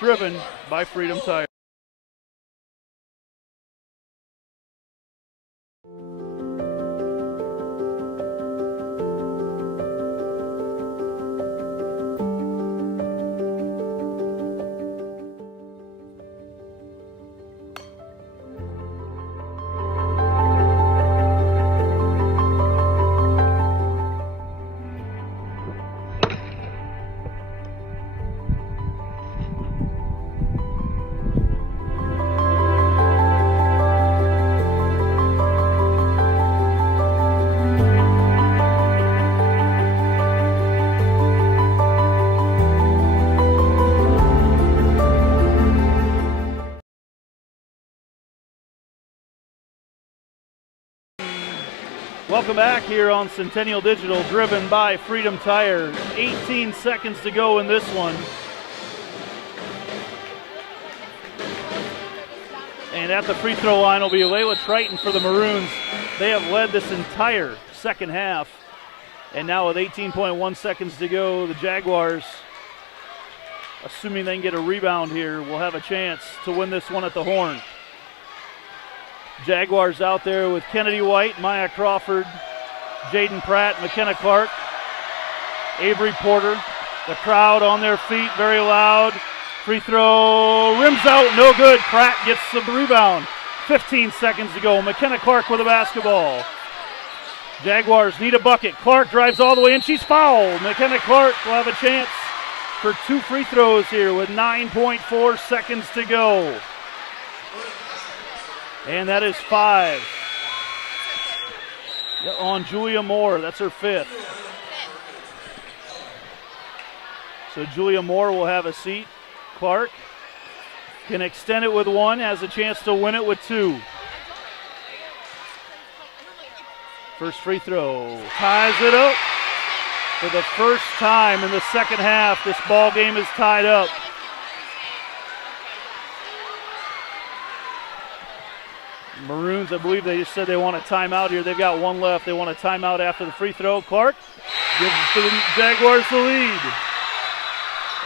driven by Freedom Tire. Welcome back here on Centennial Digital, driven by Freedom Tire. 18 seconds to go in this one. And at the free throw line will be Layla Triton for the Maroons. They have led this entire second half. And now with 18.1 seconds to go, the Jaguars, assuming they can get a rebound here, will have a chance to win this one at the horn. Jaguars out there with Kennedy White, Maya Crawford, Jaden Pratt, McKenna Clark, Avery Porter. The crowd on their feet, very loud free throw, rims out, no good. Pratt gets the rebound. 15 seconds to go. McKenna Clark with the basketball. Jaguars need a bucket. Clark drives all the way in. She's fouled. McKenna Clark will have a chance for 2 free throws here with 9.4 seconds to go. And that is 5 on Julia Moore. That's her 5th. So Julia Moore will have a seat. Clark can extend it with 1, has a chance to win it with 2. First free throw, ties it up. For the first time in the second half, this ball game is tied up. Maroons, I believe they just said they want a timeout here. They've got 1 left. They want a timeout after the free throw. Clark gives the Jaguars the lead.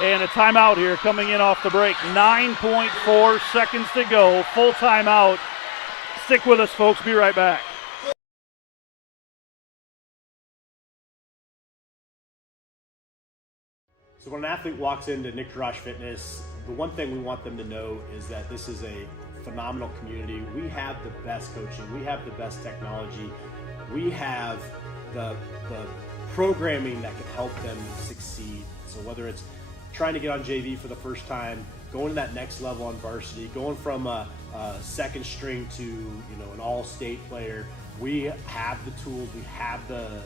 And a timeout here coming in off the break. 9.4 seconds to go. Full timeout. Stick with us, folks. Be right back. So when an athlete walks into Nick Rush Fitness, the one thing we want them to know is that this is a phenomenal community. We have the best coaching. We have the best technology. We have the programming that can help them succeed. So whether it's trying to get on JV for the first time, going to that next level on varsity, going from a second string to an all-state player, we have the tools, we have the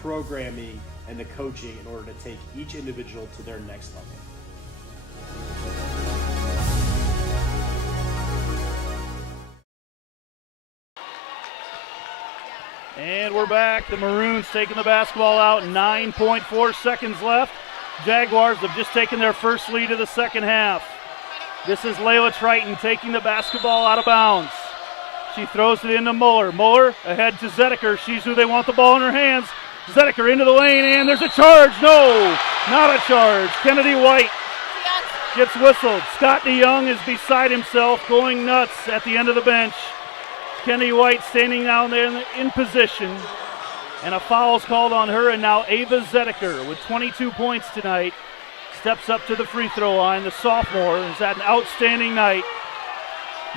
programming and the coaching in order to take each individual to their next level. And we're back. The Maroons taking the basketball out. 9.4 seconds left. Jaguars have just taken their first lead of the second half. This is Layla Triton taking the basketball out of bounds. She throws it into Muller. Muller ahead to Zedeker. She's who they want the ball in her hands. Zedeker into the lane, and there's a charge. No, not a charge. Kennedy White gets whistled. Scott DeYoung is beside himself, going nuts at the end of the bench. Kennedy White standing down there in position, and a foul's called on her, and now Ava Zedeker with 22 points tonight steps up to the free throw line. The sophomore has had an outstanding night.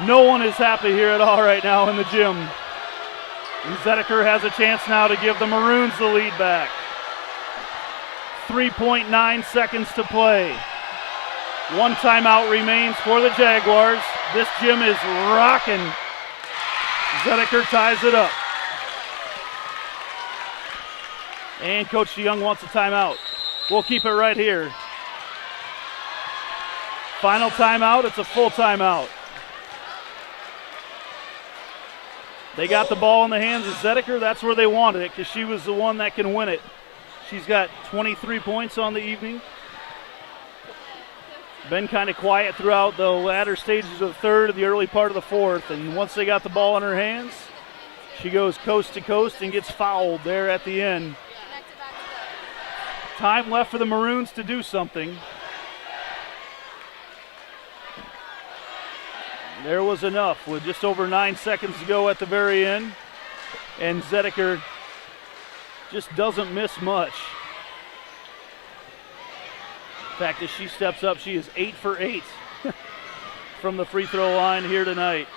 No one is happy here at all right now in the gym. And Zedeker has a chance now to give the Maroons the lead back. 3.9 seconds to play. 1 timeout remains for the Jaguars. This gym is rocking. Zedeker ties it up. And Coach DeYoung wants a timeout. We'll keep it right here. Final timeout, it's a full timeout. They got the ball in the hands of Zedeker. That's where they wanted it because she was the one that can win it. She's got 23 points on the evening. Been kind of quiet throughout the latter stages of the third and the early part of the fourth. And once they got the ball in her hands, she goes coast to coast and gets fouled there at the end. Time left for the Maroons to do something. There was enough with just over 9 seconds to go at the very end. And Zedeker just doesn't miss much. In fact, as she steps up, she is 8 for 8 from the free throw line here tonight.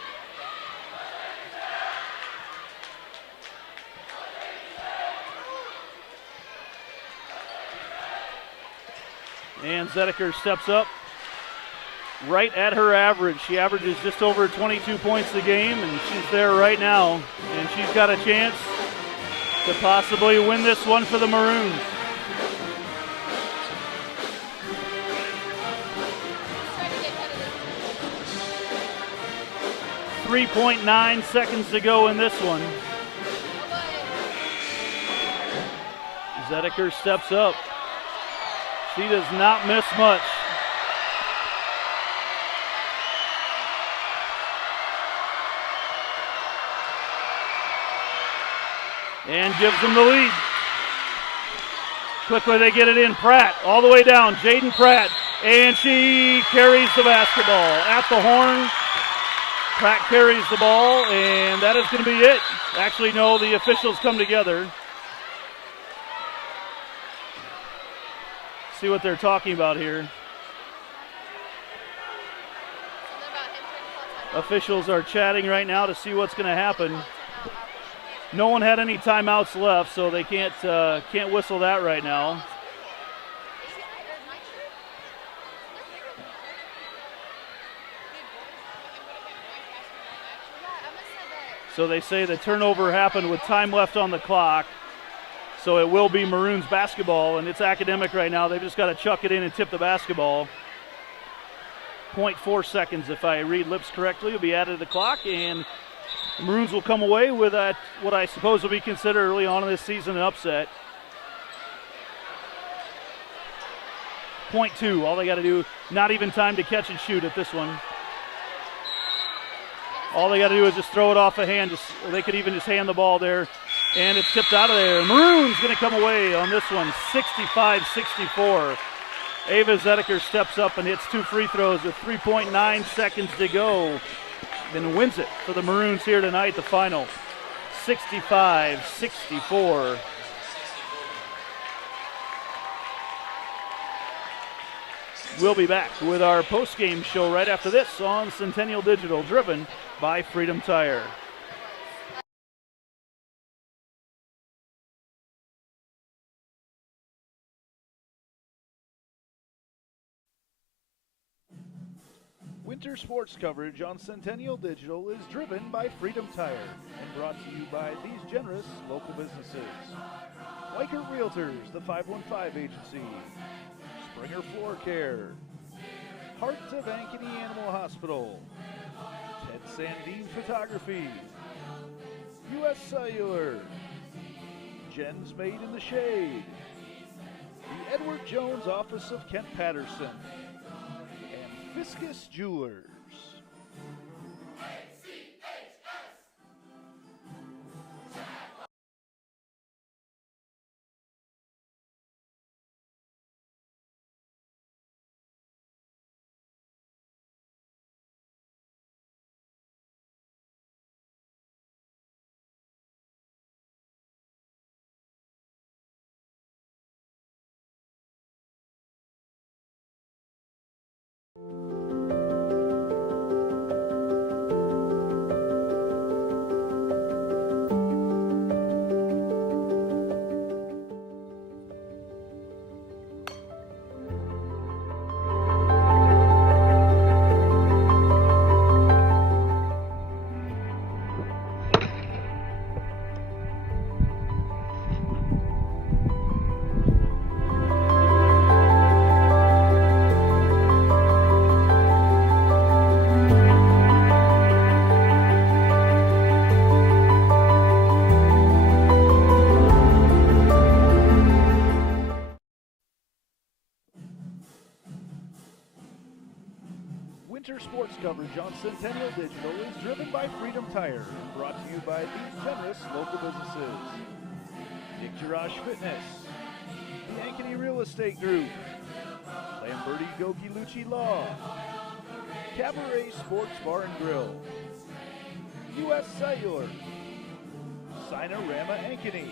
And Zedeker steps up right at her average. She averages just over 22 points a game, and she's there right now. And she's got a chance to possibly win this one for the Maroons. .9 seconds to go in this one. Zedeker steps up. She does not miss much. And gives them the lead. Quickly they get it in. Pratt all the way down. Jaden Pratt. And she carries the basketball at the horn. Pratt carries the ball, and that is going to be it. Actually, no, the officials come together. See what they're talking about here. Officials are chatting right now to see what's going to happen. No one had any timeouts left, so they can't whistle that right now. So they say the turnover happened with time left on the clock. So it will be Maroons basketball, and it's academic right now. They've just got to chuck it in and tip the basketball. 0.4 seconds, if I read lips correctly, will be added to the clock, and the Maroons will come away with what I suppose will be considered early on in this season an upset. 0.2, all they got to do, not even time to catch and shoot at this one. All they got to do is just throw it off a hand. Or they could even just hand the ball there, and it's tipped out of there. Maroons going to come away on this one, 65-64. Ava Zedeker steps up and hits 2 free throws with 3.9 seconds to go. Then wins it for the Maroons here tonight, the final, 65-64. We'll be back with our post-game show right after this on Centennial Digital, driven by Freedom Tire. Winter sports coverage on Centennial Digital is driven by Freedom Tire and brought to you by these generous local businesses. Weichert Realtors, the 515 Agency, Springer Floor Care, Heart of Ankeny Animal Hospital, Ted Sandine Photography, U.S. Cellular, Jen's Made in the Shade, the Edward Jones Office of Kent Patterson, and Fiscus Jewelers. Winter sports coverage on Centennial Digital is driven by Freedom Tire and brought to you by these generous local businesses. Dick Garage Fitness, the Ankeny Real Estate Group, Lamberti Goki Lucci Law, Cabaret Sports Bar and Grill, U.S. Cellular, Sinorama Ankeny,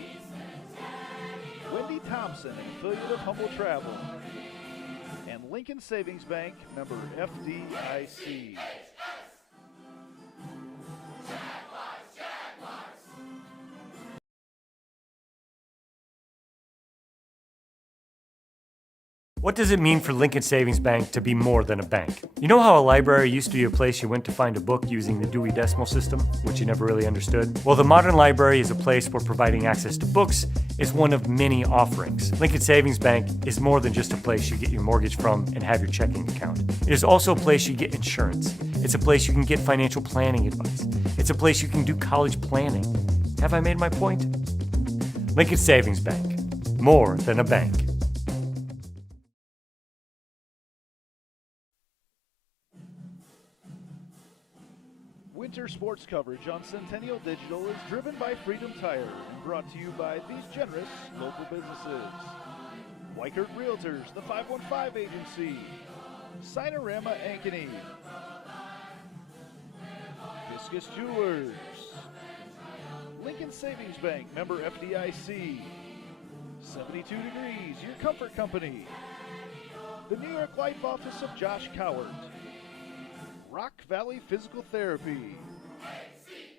Wendy Thompson, an affiliate of Humble Travel, and Lincoln Savings Bank, member FDIC. What does it mean for Lincoln Savings Bank to be more than a bank? You know how a library used to be a place you went to find a book using the Dewey Decimal System, which you never really understood? Well, the modern library is a place where providing access to books is one of many offerings. Lincoln Savings Bank is more than just a place you get your mortgage from and have your checking account. It is also a place you get insurance. It's a place you can get financial planning advice. It's a place you can do college planning. Have I made my point? Lincoln Savings Bank, more than a bank. Winter sports coverage on Centennial Digital is driven by Freedom Tire and brought to you by these generous local businesses. Weichert Realtors, the 515 Agency, Sinorama Ankeny, Fiscus Jewelers, Lincoln Savings Bank, member FDIC, 72 Degrees, your comfort company, the New York Life Office of Josh Cowart, Rock Valley Physical Therapy,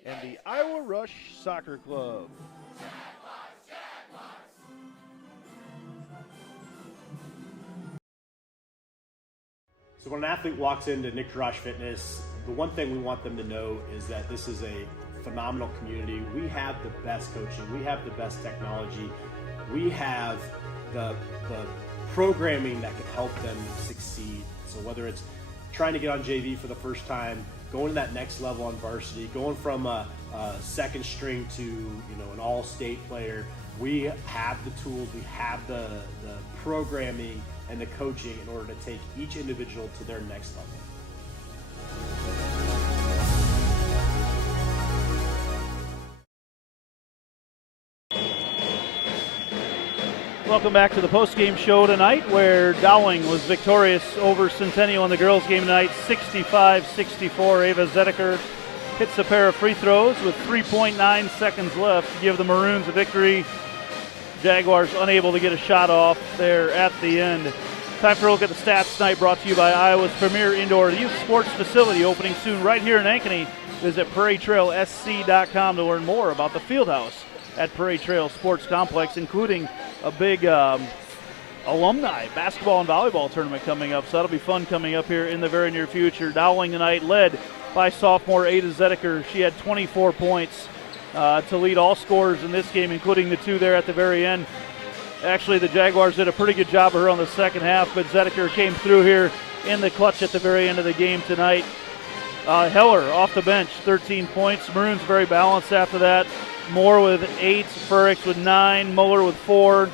and the Iowa Rush Soccer Club. So when an athlete walks into Nick Rush Fitness, the one thing we want them to know is that this is a phenomenal community. We have the best coaching. We have the best technology. We have the programming that can help them succeed. So whether it's trying to get on JV for the first time, going to that next level on varsity, going from a second string to an all-state player, we have the tools, we have the programming and the coaching in order to take each individual to their next level. Welcome back to the post-game show tonight, where Dowling was victorious over Centennial in the girls' game tonight, 65-64. Ava Zedeker hits a pair of free throws with 3.9 seconds left to give the Maroons a victory. Jaguars unable to get a shot off there at the end. Time for a look at the stats tonight, brought to you by Iowa's premier indoor youth sports facility, opening soon right here in Ankeny. Visit PrairieTrailSC.com to learn more about the Fieldhouse at Prairie Trail Sports Complex, including a big alumni basketball and volleyball tournament coming up. So that'll be fun coming up here in the very near future. Dowling tonight led by sophomore Ada Zedeker. She had 24 points to lead all scorers in this game, including the two there at the very end. Actually, the Jaguars did a pretty good job of her on the second half, but Zedeker came through here in the clutch at the very end of the game tonight. Heller off the bench, 13 points. Maroons very balanced after that. Moore with 8, Furix with 9, Muller with 4,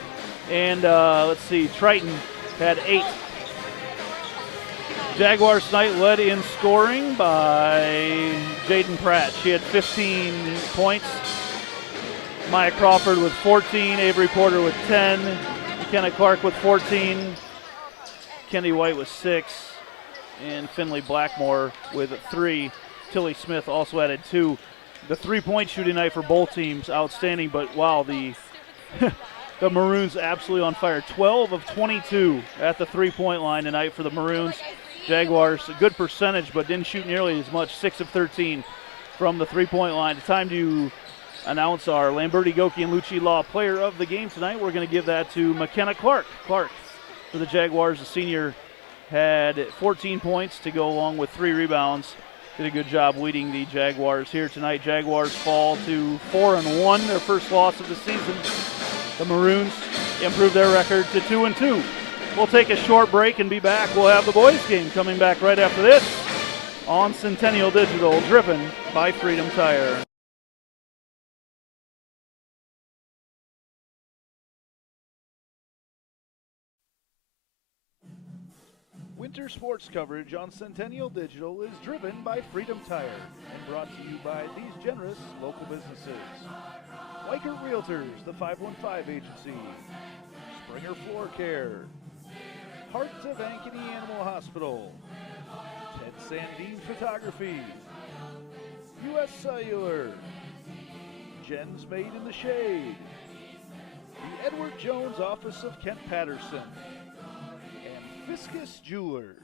and Triton had 8. Jaguars tonight led in scoring by Jaden Pratt. She had 15 points. Maya Crawford with 14, Avery Porter with 10, McKenna Clark with 14, Kendi White with 6, and Finley Blackmore with 3. Tilly Smith also added 2. The three-point shooting night for both teams, outstanding, but wow, the Maroons absolutely on fire. 12 of 22 at the three-point line tonight for the Maroons. Jaguars, a good percentage, but didn't shoot nearly as much, 6 of 13 from the three-point line. It's time to announce our Lamberti, Goki, and Lucci Law player of the game tonight. We're going to give that to McKenna Clark. Clark, for the Jaguars, the senior, had 14 points to go along with 3 rebounds. Did a good job leading the Jaguars here tonight. Jaguars fall to 4-1, their first loss of the season. The Maroons improve their record to 2-2. We'll take a short break and be back. We'll have the boys' game coming back right after this on Centennial Digital, driven by Freedom Tire. Winter sports coverage on Centennial Digital is driven by Freedom Tire and brought to you by these generous local businesses. Weichert Realtors, the 515 Agency, Springer Floor Care, Heart of Ankeny Animal Hospital, Ted Sandine Photography, U.S. Cellular, Jen's Made in the Shade, the Edward Jones Office of Kent Patterson, Fiscus Jewelers.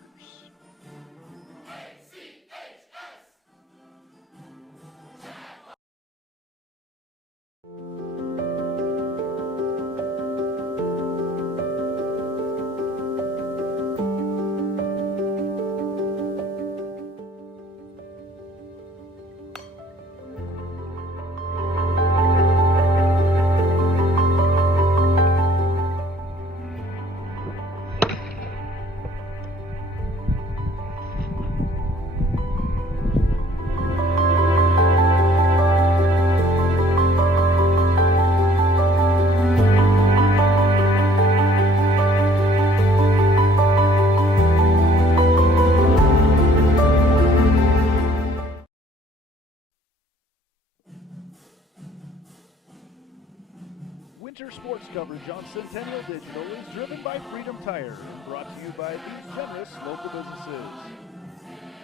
Winter sports coverage on Centennial Digital is driven by Freedom Tire and brought to you by these generous local businesses.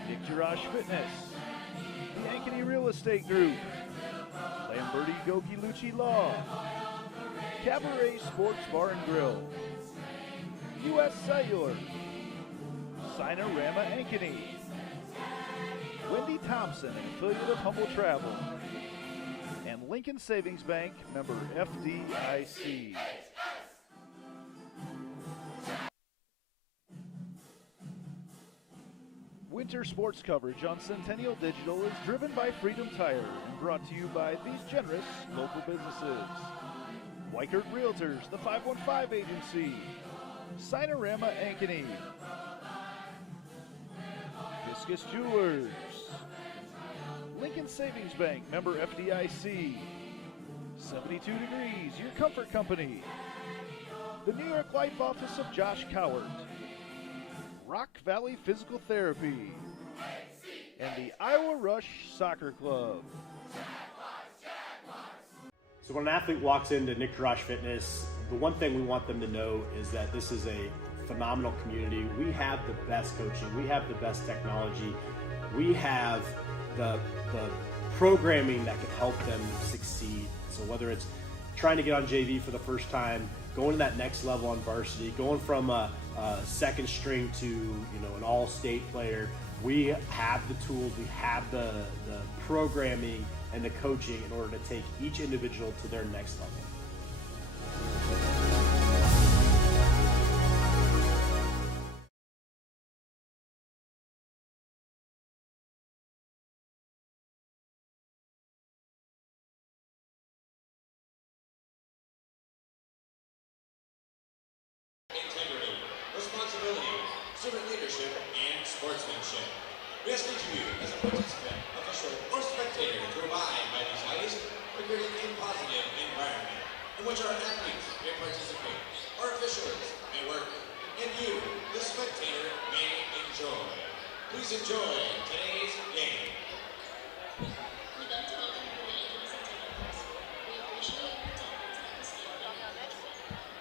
Nick Jirash Fitness, the Ankeny Real Estate Group, Lamberti Goki Lucci Law, Cabaret Sports Bar and Grill, U.S. Cellular, Sinorama Ankeny, Wendy Thompson, an affiliate of Humble Travel. And Lincoln Savings Bank, member FDIC. Winter sports coverage on Centennial Digital is driven by Freedom Tire and brought to you by these generous local businesses. Weichert Realtors, the 515 Agency, Cinerama Ankeny, Fiscus Jewelers, Lincoln Savings Bank, member FDIC, 72 Degrees, your comfort company, the New York Life Office of Josh Cowart, Rock Valley Physical Therapy, and the Iowa Rush Soccer Club. So when an athlete walks into Nick Rush Fitness, the one thing we want them to know is that this is a phenomenal community. We have the best coaching. We have the best technology. We have the programming that can help them succeed. So whether it's trying to get on JV for the first time, going to that next level on varsity, going from a second string to an all-state player, we have the tools, we have the programming and the coaching in order to take each individual to their next level. Integrity, responsibility, servant leadership, and sportsmanship. We ask each of you, as a participant, official, or spectator, to abide by these values by creating a positive environment in which our athletes may participate, our officials may work, and you, the spectator, may enjoy. Please enjoy today's game. We'd like to welcome you to the Ankeny Centennial Festival. We appreciate your attendance at this game day event.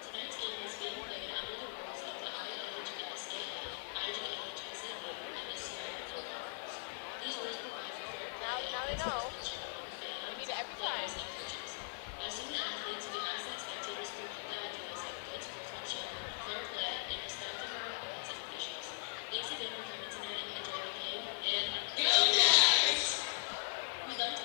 Tonight's game is being played under the rules of the IOHSAA, IJHSAA, and the CIML guidelines. These rules provide for fair play Now they and know. sportsmanship among fans, We need it every time. players, and coaches. By student athletes, we ask that spectators repeat the ideas of good sportsmanship, fair play, and respect of our opponents and officials. Thanks again for coming tonight. Enjoy the game, and go Cats! We'd like to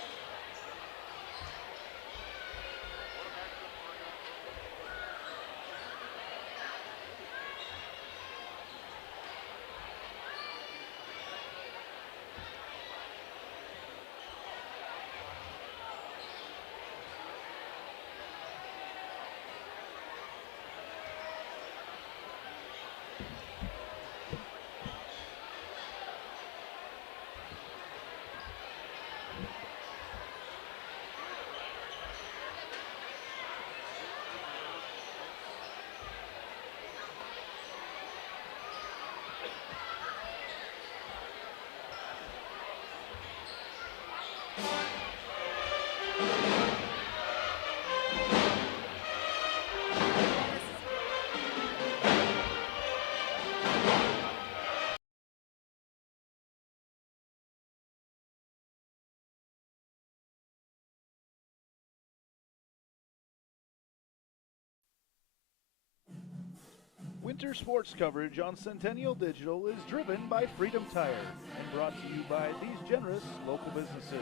Winter sports coverage on Centennial Digital is driven by Freedom Tire and brought to you by these generous local businesses.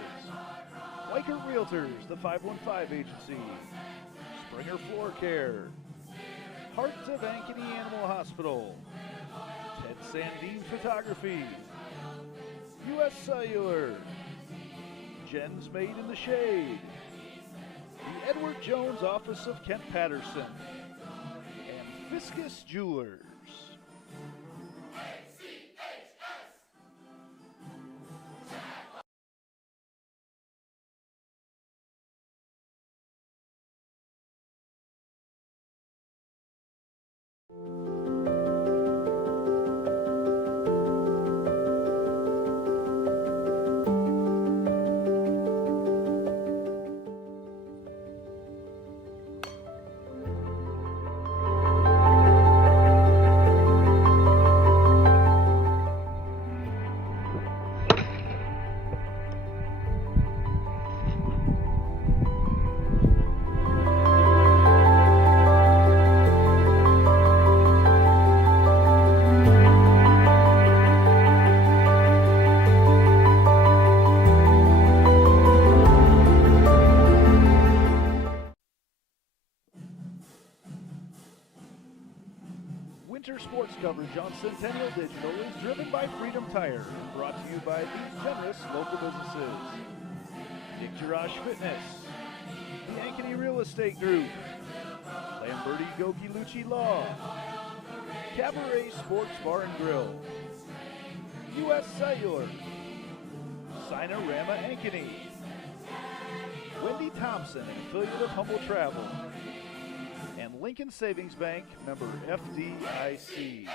Weichert Realtors, the 515 Agency, Springer Floor Care, Heart of Ankeny Animal Hospital, Ted Sandine Photography, U.S. Cellular, Jen's Made in the Shade, the Edward Jones Office of Kent Patterson, and Fiscus Jewelers. Winter sports coverage on Centennial Digital is driven by Freedom Tire and brought to you by these generous local businesses: Nick Jirash Fitness, the Ankeny Real Estate Group, Lamberti Goki Lucci Law, Cabaret Sports Bar and Grill, U.S. Cellular, Cinerama Ankeny, Wendy Thompson, an affiliate of Humble Travel, and Lincoln Savings Bank, member FDIC.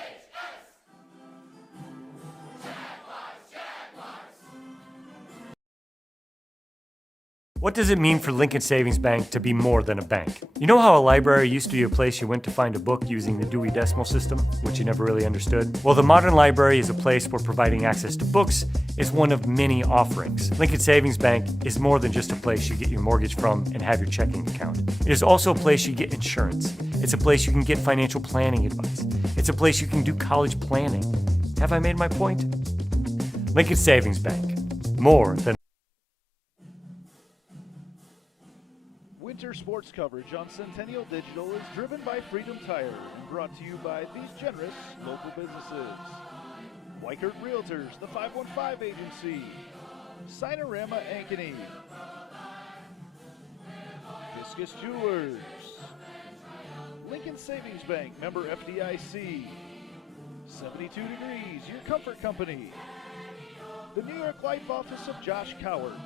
What does it mean for Lincoln Savings Bank to be more than a bank? You know how a library used to be a place you went to find a book using the Dewey Decimal System, which you never really understood? Well, the modern library is a place where providing access to books is one of many offerings. Lincoln Savings Bank is more than just a place you get your mortgage from and have your checking account. It is also a place you get insurance. It's a place you can get financial planning advice. It's a place you can do college planning. Have I made my point? Lincoln Savings Bank. More than Winter sports coverage on Centennial Digital is driven by Freedom Tire and brought to you by these generous local businesses: Weichert Realtors, the 515 Agency, Cinerama Ankeny, Viscus Jewelers, Lincoln Savings Bank, member FDIC, 72 Degrees, your comfort company, the New York Life office of Josh Cowart,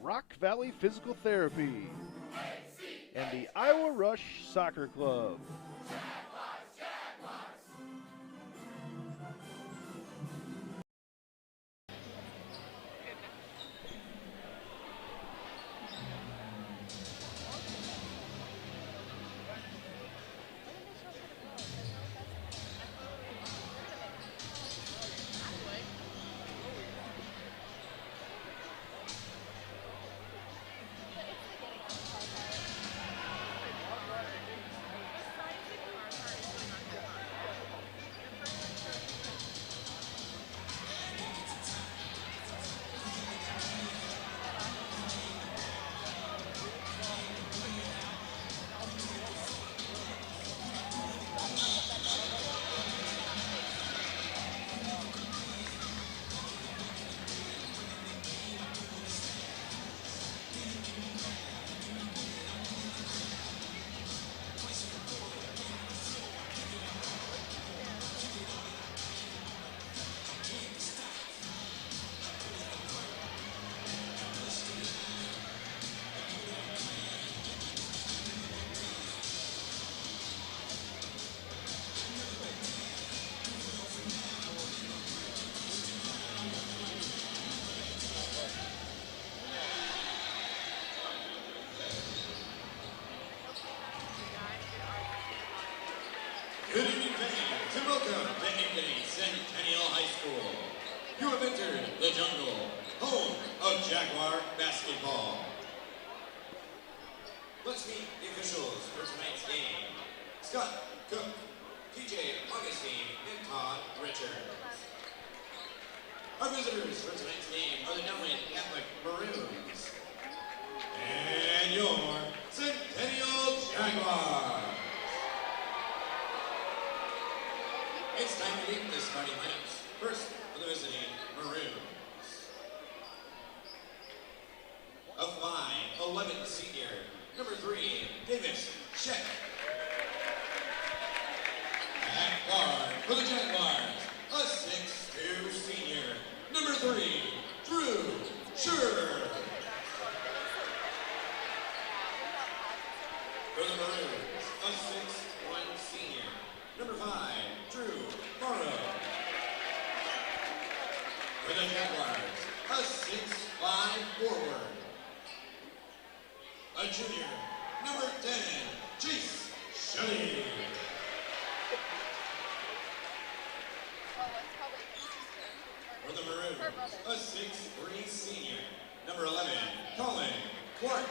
Rock Valley Physical Therapy, and the Iowa Rush Soccer Club. Good evening, fans, and welcome to Ankeny Centennial High School. You have entered the jungle, home of Jaguar basketball. Let's meet the officials for tonight's game: Scott Cook, TJ Augustine, and Todd Richards. Our visitors for tonight's game are the Dowling Catholic Maroons and your Centennial Jaguars. It's time to meet the starting lineups. First, for the visiting Maroons. A 5'11" senior, number 3, Davis Sheck. At guard for the Jaguars, a 6'2" senior, number 3, Drew Scher. For the Maroons, a 6'1" senior, number 5, Drew Morrow. For the Jaguars, a 6'5" forward, a junior, number 10, Chase Shelley. For the Maroons, a 6'3" senior, number 11, Colin Clark.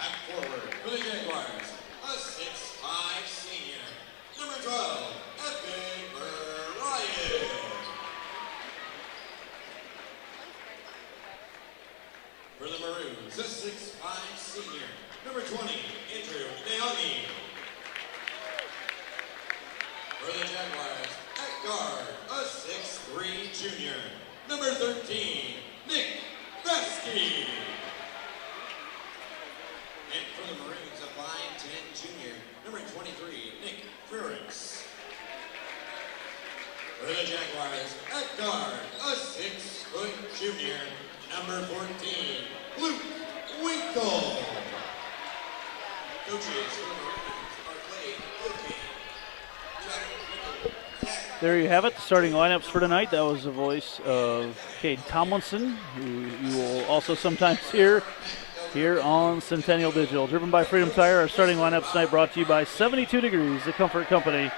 At forward for the Jaguars, a 6'5" senior, number 12, Evan Ryan. For the Maroons, a 6'5" senior, number 20, Andrew Naomi. For the Jaguars, at guard, a 6'3" junior, number 13, Nick Vesky. And for the Maroons, a 5'10" junior, number 23, Nick Frericks. For the Jaguars, at guard, a 6-foot junior, number 14, Luke Winkle. Coaches for the Maroons are Clay Oakey, Jack Winkle. There you have it, the starting lineups for tonight. That was the voice of Cade Tomlinson, who you will also sometimes hear here on Centennial Digital. Driven by Freedom Tire, our starting lineups tonight brought to you by 72 Degrees, the Comfort Company.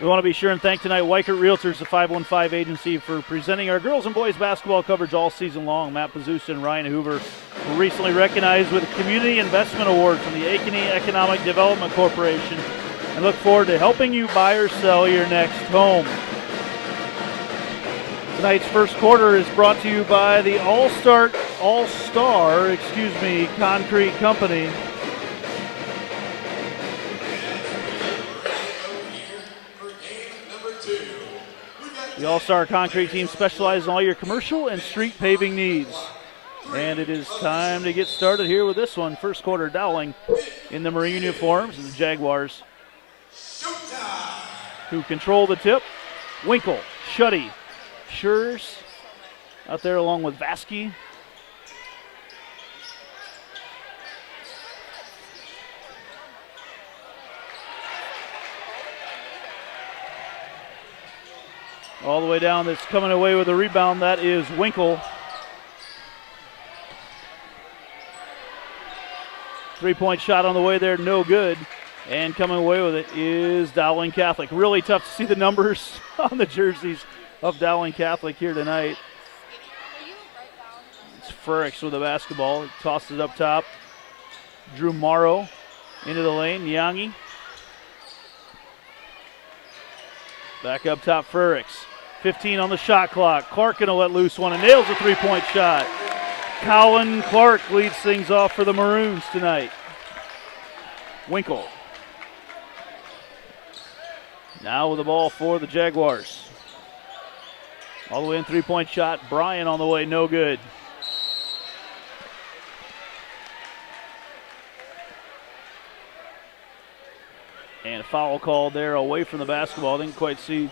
We want to be sure and thank tonight Weichert Realtors, the 515 agency, for presenting our girls and boys basketball coverage all season long. Matt Pazusa and Ryan Hoover were recently recognized with a Community Investment Award from the Ankeny Economic Development Corporation, and look forward to helping you buy or sell your next home. Tonight's first quarter is brought to you by the All-Star Concrete Company. The All-Star Concrete team specializes in all your commercial and street paving needs. And it is time to get started here with this one. First quarter, Dowling in the maroon uniforms, and the Jaguars who control the tip. Winkle, Shuddy, Schurz out there along with Vasky. All the way down, that's coming away with a rebound. That is Winkle. Three-point shot on the way there, no good. And coming away with it is Dowling Catholic. Really tough to see the numbers on the jerseys of Dowling Catholic here tonight. It's Frericks with the basketball. He tosses it up top. Drew Morrow into the lane. Nyangi. Back up top, Frericks. 15 on the shot clock. Clark going to let loose one and nails a three-point shot. Colin Clark leads things off for the Maroons tonight. Winkle. Now with the ball for the Jaguars. All the way in, three-point shot. Bryan on the way, no good. And a foul called there away from the basketball. Didn't quite see.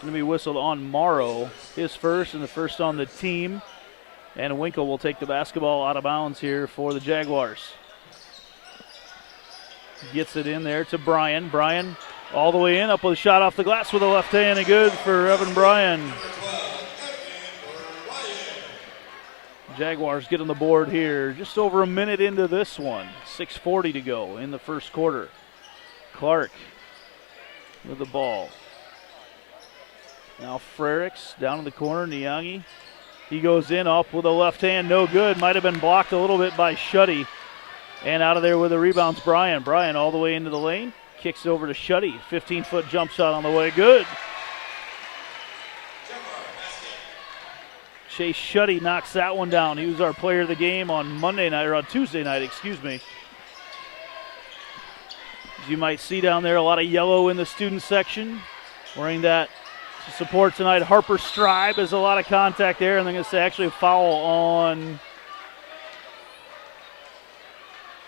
Going to be whistled on Morrow. His first, and the first on the team. And Winkle will take the basketball out of bounds here for the Jaguars. Gets it in there to Bryan. Bryan all the way in, up with a shot off the glass with a left hand, and good for Evan Bryan. Jaguars get on the board here just over a minute into this one. 6:40 to go in the first quarter. Clark with the ball. Now Frericks down in the corner, Nyangi. He goes in, up with a left hand, no good. Might have been blocked a little bit by Shuddy. And out of there with the rebounds, Bryan. Bryan all the way into the lane. Kicks it over to Shuddy. 15-foot jump shot on the way, good. Chase Shuddy knocks that one down. He was our player of the game on Monday night, or on Tuesday night, excuse me. As you might see down there, a lot of yellow in the student section. Wearing that to support tonight, Harper Stribe. There's a lot of contact there, and they're going to say actually a foul on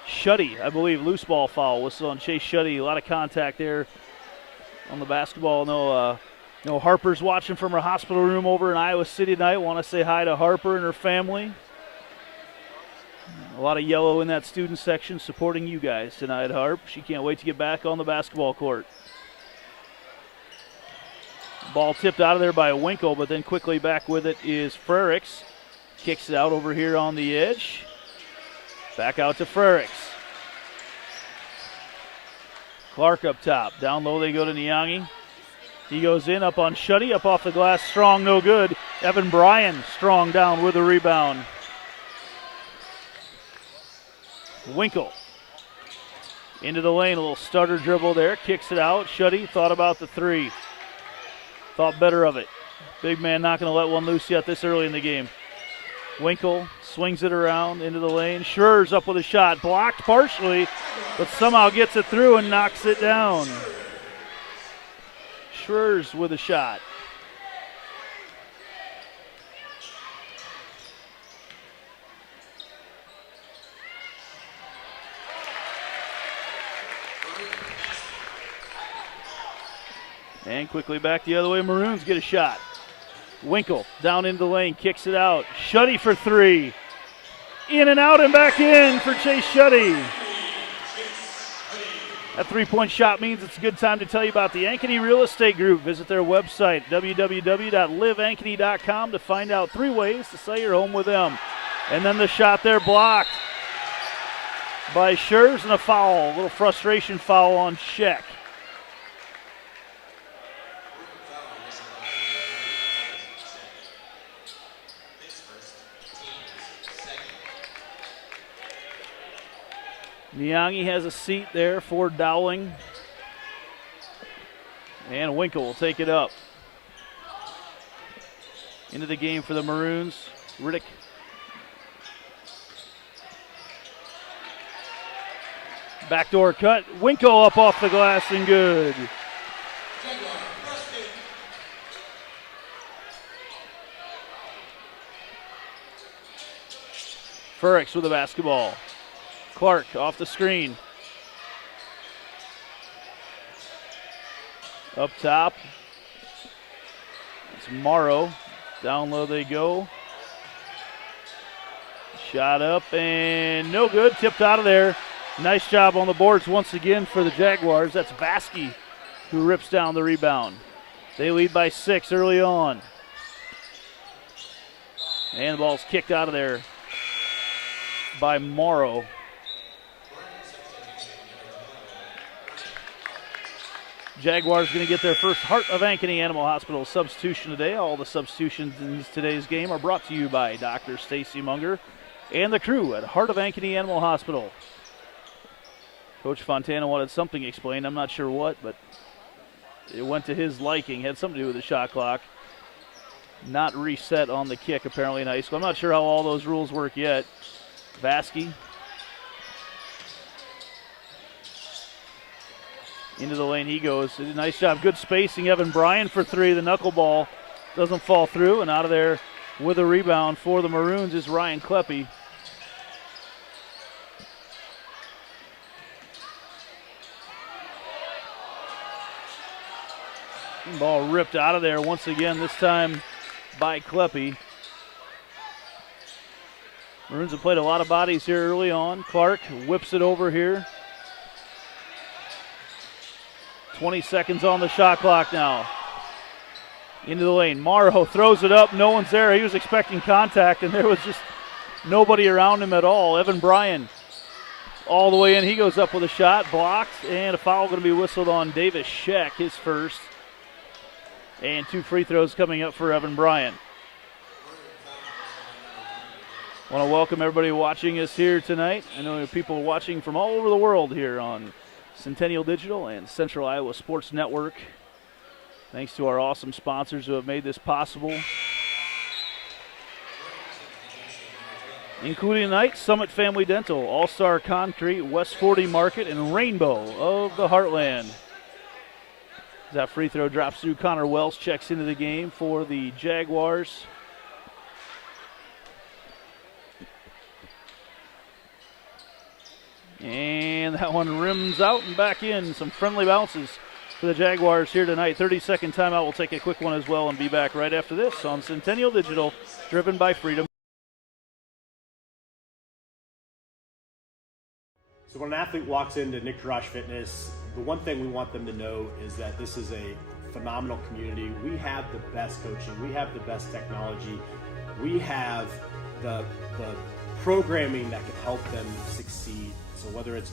Shuddy, I believe. Loose ball foul. Whistle on Chase Shuddy. A lot of contact there on the basketball. No, Harper's watching from her hospital room over in Iowa City tonight. Want to say hi to Harper and her family. A lot of yellow in that student section supporting you guys tonight, Harp. She can't wait to get back on the basketball court. Ball tipped out of there by Winkle, but then quickly back with it is Frericks. Kicks it out over here on the edge. Back out to Frericks. Clark up top. Down low they go to Nyangi. He goes in, up on Shuddy, up off the glass. Strong, no good. Evan Bryan strong down with the rebound. Winkle into the lane, a little stutter dribble there, kicks it out. Shuddy thought about the three, thought better of it. Big man not going to let one loose yet this early in the game. Winkle swings it around into the lane. Schurz up with a shot, blocked partially, but somehow gets it through and knocks it down. Schwers with a shot. And quickly back the other way, Maroons get a shot. Winkle down into the lane, kicks it out. Shuddy for three. In and out and back in for Chase Shuddy. That three-point shot means it's a good time to tell you about the Ankeny Real Estate Group. Visit their website, www.liveankeny.com, to find out 3 ways to sell your home with them. And then the shot there blocked by Schurz, and a foul. A little frustration foul on Sheck. Niangi has a seat there for Dowling. And Winkle will take it up. Into the game for the Maroons. Riddick. Backdoor cut. Winkle up off the glass and good. Furix with the basketball. Clark off the screen. Up top. It's Morrow. Down low they go. Shot up and no good. Tipped out of there. Nice job on the boards once again for the Jaguars. That's Baskey who rips down the rebound. They lead by 6 early on. And the ball's kicked out of there by Morrow. Jaguars going to get their first Heart of Ankeny Animal Hospital substitution today. All the substitutions in today's game are brought to you by Dr. Stacy Munger and the crew at Heart of Ankeny Animal Hospital. Coach Fontana wanted something explained. I'm not sure what, but it went to his liking. Had something to do with the shot clock. Not reset on the kick, apparently, in high school. I'm not sure how all those rules work yet. Baskey. Into the lane he goes. Nice job. Good spacing. Evan Bryan for 3. The knuckleball doesn't fall through. And out of there with a rebound for the Maroons is Ryan Kleppe. Ball ripped out of there once again, this time by Kleppe. Maroons have played a lot of bodies here early on. Clark whips it over here. 20 seconds on the shot clock now. Into the lane. Morrow throws it up. No one's there. He was expecting contact, and there was just nobody around him at all. Evan Bryan all the way in. He goes up with a shot. Blocked, and a foul going to be whistled on Davis Sheck, his first. And 2 free throws coming up for Evan Bryan. I want to welcome everybody watching us here tonight. I know there are people watching from all over the world here on Centennial Digital and Central Iowa Sports Network. Thanks to our awesome sponsors who have made this possible, including tonight Summit Family Dental, All-Star Concrete, West 40 Market, and Rainbow of the Heartland. As that free throw drops through, Connor Wells checks into the game for the Jaguars. And that one rims out and back in. Some friendly bounces for the Jaguars here tonight. 30-second timeout. We'll take a quick one as well and be back right after this on Centennial Digital, driven by Freedom. So when an athlete walks into Nick Rush Fitness, the one thing we want them to know is that this is a phenomenal community. We have the best coaching. We have the best technology. We have the programming that can help them succeed. So whether it's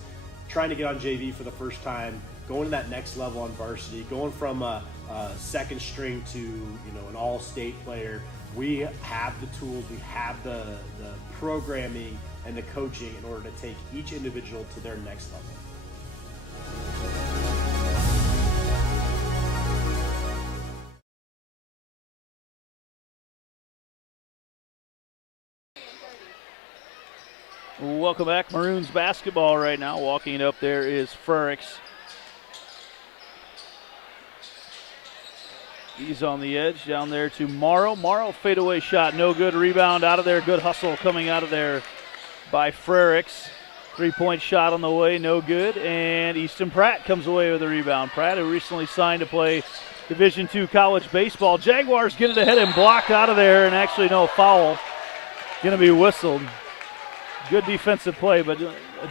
trying to get on JV for the first time, going to that next level on varsity, going from a second string to an all-state player, we have the tools, we have the programming and the coaching in order to take each individual to their next level. Welcome back. Maroons basketball right now. Walking it up there is Furix. He's on the edge, down there to Morrow. Morrow, fadeaway shot, no good. Rebound out of there, good hustle coming out of there by Frericks. Three-point shot on the way, no good. And Easton Pratt comes away with a rebound. Pratt, who recently signed to play Division II college baseball. Jaguars get it ahead and blocked out of there, and actually no foul. Going to be whistled. Good defensive play, but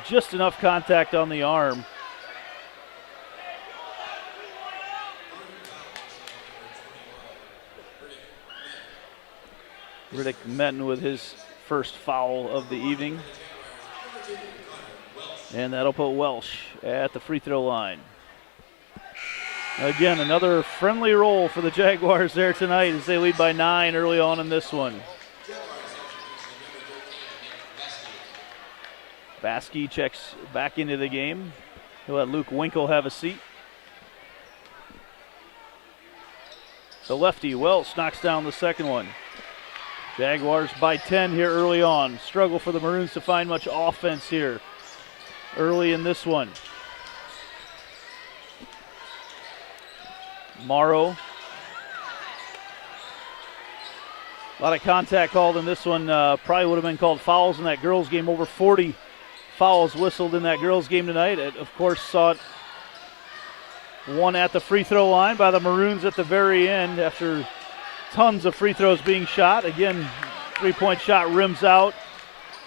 just enough contact on the arm. Riddick Metten with his first foul of the evening. And that'll put Welsh at the free throw line. Again, another friendly roll for the Jaguars there tonight as they lead by 9 early on in this one. Baskey checks back into the game. He'll let Luke Winkle have a seat. The lefty, Welsh, knocks down the second one. Jaguars by 10 here early on. Struggle for the Maroons to find much offense here early in this one. Morrow. A lot of contact called in this one. Probably would have been called fouls in that girls' game. Over 40 fouls whistled in that girls' game tonight. It, of course, saw it one at the free throw line by the Maroons at the very end after tons of free throws being shot. Again, three-point shot rims out,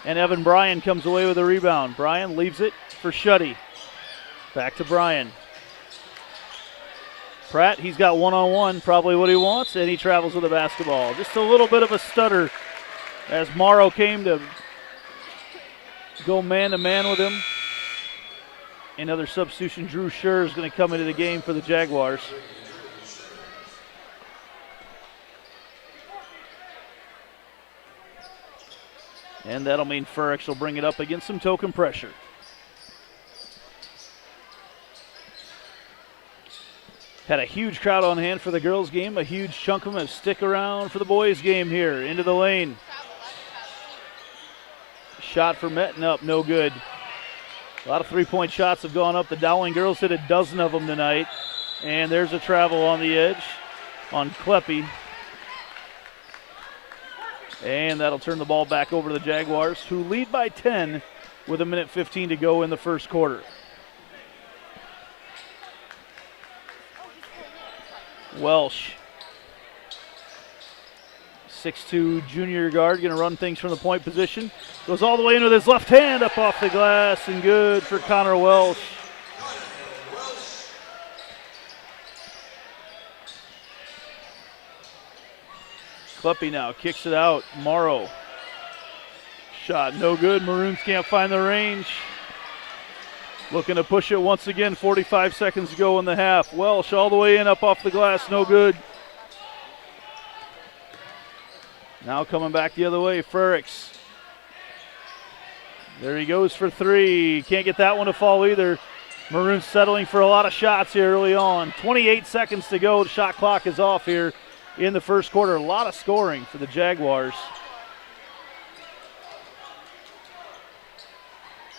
and Evan Bryan comes away with a rebound. Bryan leaves it for Shuddy. Back to Bryan. Pratt, he's got one-on-one, probably what he wants, and he travels with the basketball. Just a little bit of a stutter as Morrow came to go man-to-man with him. Another substitution, Drew Scher, is going to come into the game for the Jaguars. And that'll mean Frericks will bring it up against some token pressure. Had a huge crowd on hand for the girls' game. A huge chunk of them have stick around for the boys' game here. Into the lane. Shot for Metten up, no good. A lot of three-point shots have gone up. The Dowling girls hit a dozen of them tonight. And there's a travel on the edge on Kleppe. And that'll turn the ball back over to the Jaguars, who lead by 10 with 1:15 to go in the first quarter. Welsh, 6'2" junior guard, going to run things from the point position. Goes all the way in with his left hand up off the glass, and good for Connor Welsh. Kleppe now kicks it out. Morrow. Shot no good. Maroons can't find the range. Looking to push it once again. 45 seconds to go in the half. Welsh all the way in, up off the glass. No good. Now coming back the other way. Frericks. There he goes for three. Can't get that one to fall either. Maroons settling for a lot of shots here early on. 28 seconds to go. The shot clock is off here in the first quarter. A lot of scoring for the Jaguars.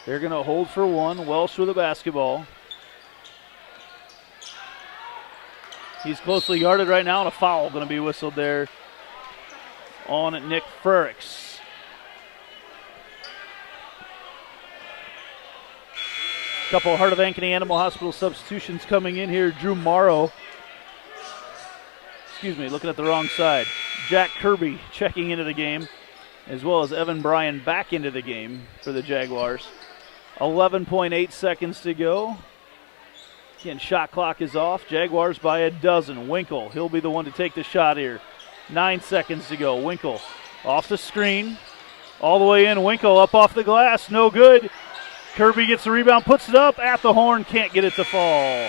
They're going to hold for one. Welsh with the basketball. He's closely guarded right now, and a foul going to be whistled there on Nick Frericks. Couple Heart of Ankeny Animal Hospital substitutions coming in here. Drew Morrow. Looking at the wrong side. Jack Kirby checking into the game, as well as Evan Bryan back into the game for the Jaguars. 11.8 seconds to go. Again, shot clock is off. Jaguars by a dozen. Winkle, he'll be the one to take the shot here. 9 seconds to go. Winkle off the screen. All the way in. Winkle up off the glass. No good. Kirby gets the rebound, puts it up at the horn. Can't get it to fall.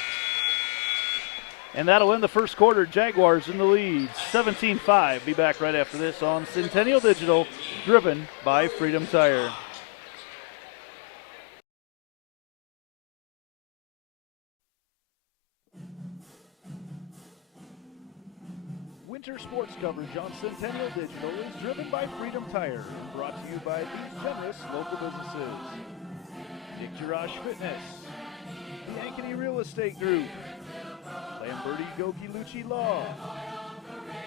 And that'll end the first quarter. Jaguars in the lead, 17-5. Be back right after this on Centennial Digital, driven by Freedom Tire. Winter sports coverage on Centennial Digital is driven by Freedom Tire and brought to you by these generous local businesses. Dick Garage Fitness, the Ankeny Real Estate Group, Lamberti Goki Lucci Law,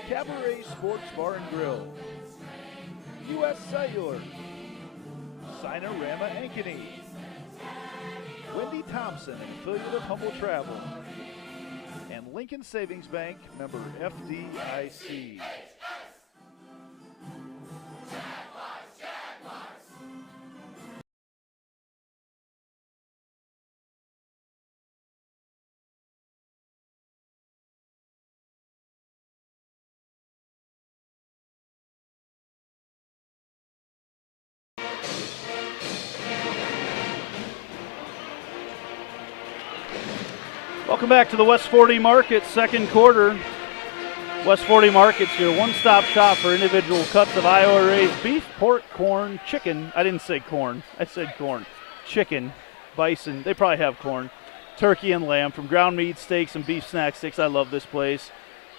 Cabaret Sports Bar and Grill, U.S. Cellular, Sinorama Ankeny, Wendy Thompson, an affiliate of Humble Travel, and Lincoln Savings Bank, member FDIC. Welcome back to the West 40 Market second quarter. West 40 Market's your one-stop shop for individual cuts of Iowa-raised beef, pork, corn, chicken. I didn't say corn. I said corn. Chicken, bison. They probably have corn. Turkey and lamb, from ground meat, steaks, and beef snack sticks. I love this place.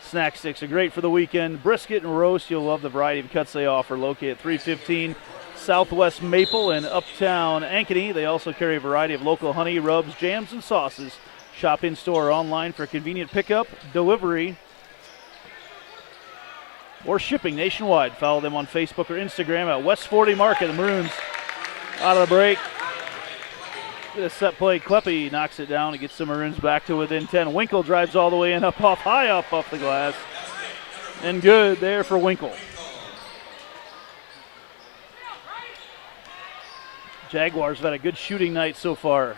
Snack sticks are great for the weekend. Brisket and roast, you'll love the variety of cuts they offer. Located at 315 Southwest Maple in Uptown Ankeny. They also carry a variety of local honey, rubs, jams, and sauces. Shop in-store or online for convenient pickup, delivery, or shipping nationwide. Follow them on Facebook or Instagram at West 40 Market. The Maroons out of the break. Get a set play. Kleppe knocks it down and gets the Maroons back to within 10. Winkle drives all the way in, high up off the glass. And good there for Winkle. Jaguars have had a good shooting night so far.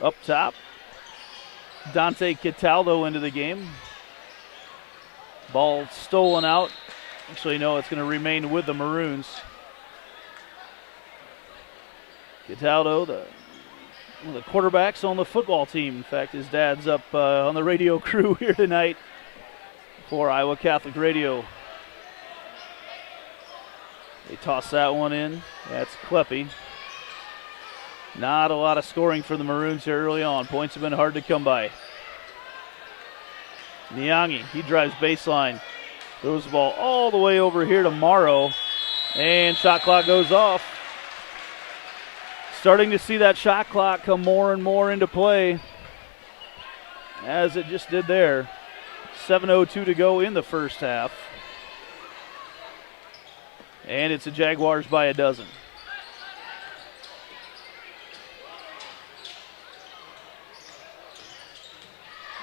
Up top, Dante Cataldo into the game. Ball stolen out. Actually, no, it's going to remain with the Maroons. Cataldo, one of the quarterbacks on the football team. In fact, his dad's up on the radio crew here tonight for Iowa Catholic Radio. They toss that one in. That's Kleppe. Not a lot of scoring for the Maroons here early on. Points have been hard to come by. Niangi, he drives baseline. Throws the ball all the way over here to Morrow. And shot clock goes off. Starting to see that shot clock come more and more into play, as it just did there. 7:02 to go in the first half. And it's the Jaguars by a dozen.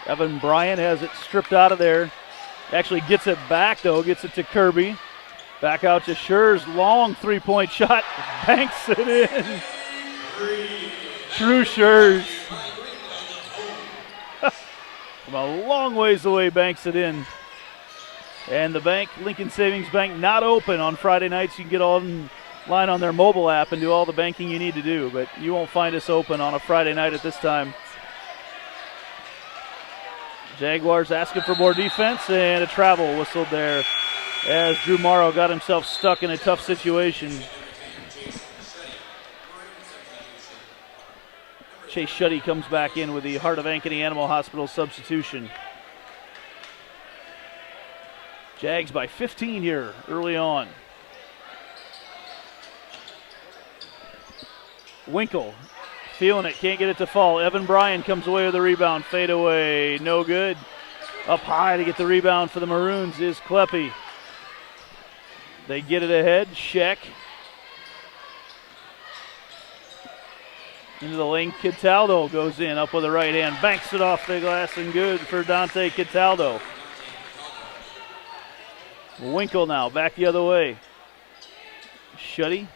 Evan Bryant has it stripped out of there. Actually gets it back, though. Gets it to Kirby. Back out to Schurz. Long three-point shot. Banks it in. Drew Schurz. From a long ways away, banks it in. And the bank, Lincoln Savings Bank, not open on Friday nights. You can get online on their mobile app and do all the banking you need to do, but you won't find us open on a Friday night at this time. Jaguars asking for more defense, and a travel whistled there as Drew Morrow got himself stuck in a tough situation. Chase Shuddy comes back in with the Heart of Ankeny Animal Hospital substitution. Jags by 15 here early on. Winkle feeling it, can't get it to fall. Evan Bryan comes away with the rebound. Fade away, no good. Up high to get the rebound for the Maroons is Kleppe. They get it ahead. Sheck. Into the lane, Cataldo goes in, up with the right hand. Banks it off the glass and good for Dante Cataldo. Winkle now, back the other way. Shuddy.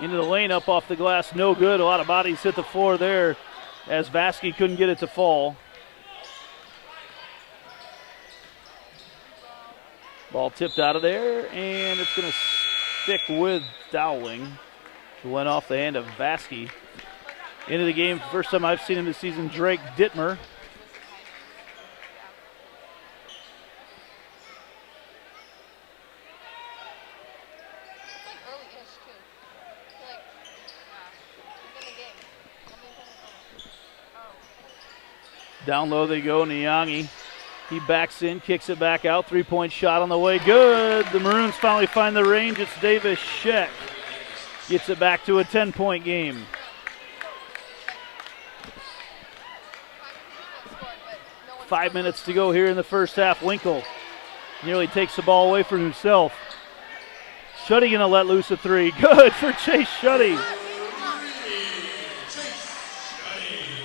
Into the lane, up off the glass, no good. A lot of bodies hit the floor there as Vasky couldn't get it to fall. Ball tipped out of there, and it's going to stick with Dowling. It went off the hand of Vasky. Into the game, first time I've seen him this season, Drake Dittmer. Down low they go, Niangi. He backs in, kicks it back out. Three-point shot on the way. Good. The Maroons finally find the range. It's Davis Sheck. Gets it back to a 10-point game. Five minutes to go here in the first half. Winkle nearly takes the ball away from himself. Shuddy gonna let loose a three. Good for Chase Shuddy.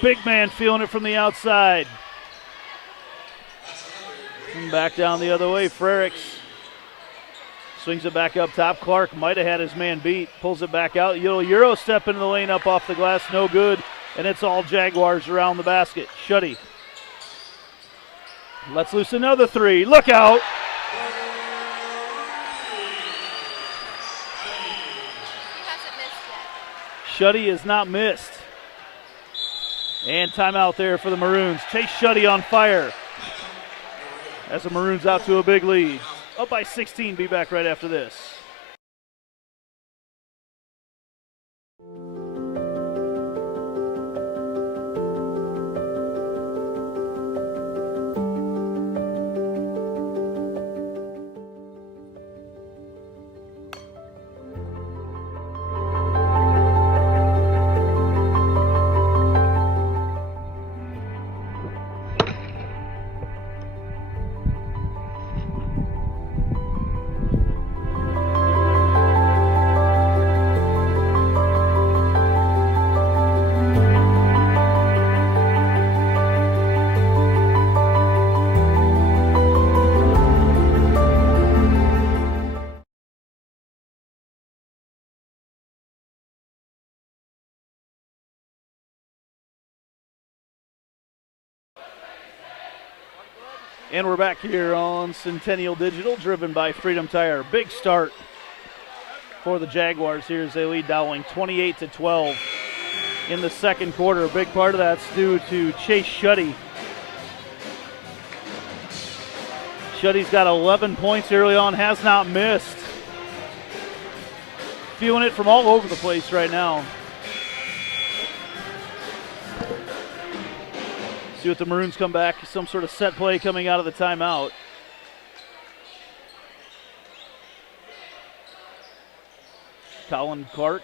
Big man feeling it from the outside. And back down the other way, Frericks. Swings it back up top. Clark might have had his man beat. Pulls it back out. Euro step into the lane up off the glass. No good. And it's all Jaguars around the basket. Shuddy lets loose another three. Look out. Shuddy is not missed. And timeout there for the Maroons. Chase Shuddy on fire. As the Maroons out to a big lead. Up by 16. Be back right after this. And we're back here on Centennial Digital, driven by Freedom Tire. Big start for the Jaguars here as they lead Dowling 28-12 in the second quarter. A big part of that's due to Chase Shuddy. Shuddy's got 11 points early on, has not missed. Feeling it from all over the place right now. See what the Maroons come back. Some sort of set play coming out of the timeout. Colin Clark.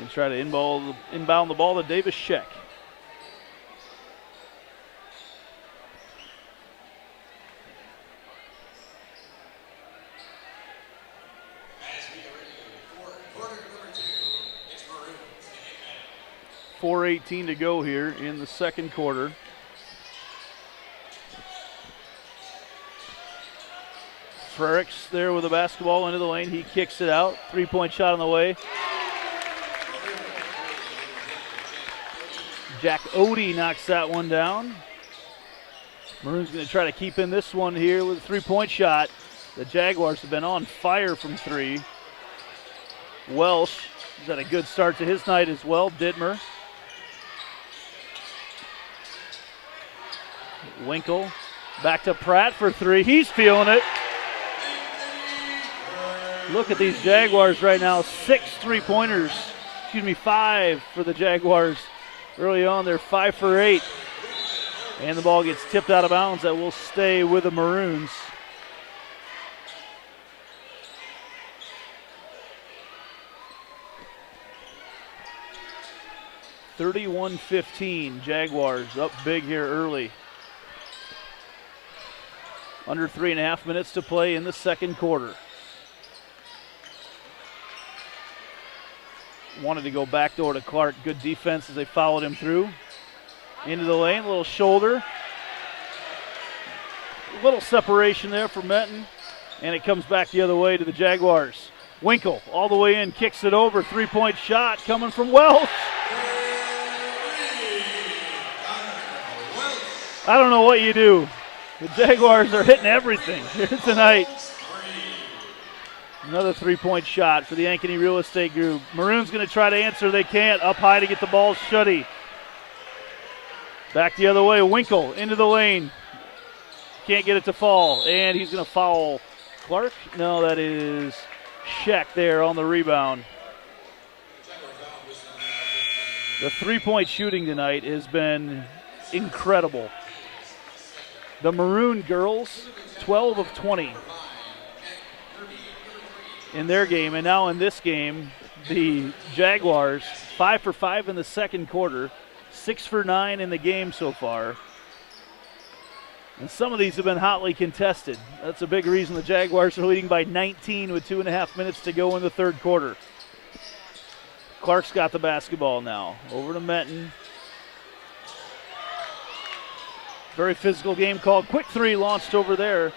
And try to inbound the ball to Davis Sheck. .4:18 to go here in the second quarter. Frericks there with the basketball into the lane. He kicks it out. Three-point shot on the way. Jack Odie knocks that one down. Maroon's going to try to keep in this one here with a three-point shot. The Jaguars have been on fire from three. Welsh has had a good start to his night as well. Dittmer. Winkle back to Pratt for three. He's feeling it. Look at these Jaguars right now. 6 3-pointers. Excuse me, 5 for the Jaguars. Early on, they're 5 for 8. And the ball gets tipped out of bounds. That will stay with the Maroons. (31-15). Jaguars up big here early. Under 3.5 minutes to play in the second quarter. Wanted to go backdoor to Clark. Good defense as they followed him through. Into the lane, little shoulder. A little separation there for Menton. And it comes back the other way to the Jaguars. Winkle all the way in, kicks it over. Three-point shot coming from Welsh. I don't know what you do. The Jaguars are hitting everything here tonight. Another three-point shot for the Ankeny Real Estate Group. Maroon's going to try to answer. They can't. Up high to get the ball. Shuddy. Back the other way. Winkle into the lane. Can't get it to fall. And he's going to foul Clark. No, that is Sheck there on the rebound. The three-point shooting tonight has been incredible. The Maroon girls, 12 of 20 in their game. And now in this game, the Jaguars 5 for 5 in the second quarter, 6 for 9 in the game so far. And some of these have been hotly contested. That's a big reason the Jaguars are leading by 19 with 2.5 minutes to go in the third quarter. Clark's got the basketball now. Over to Menton. Very physical game called. Quick three launched over there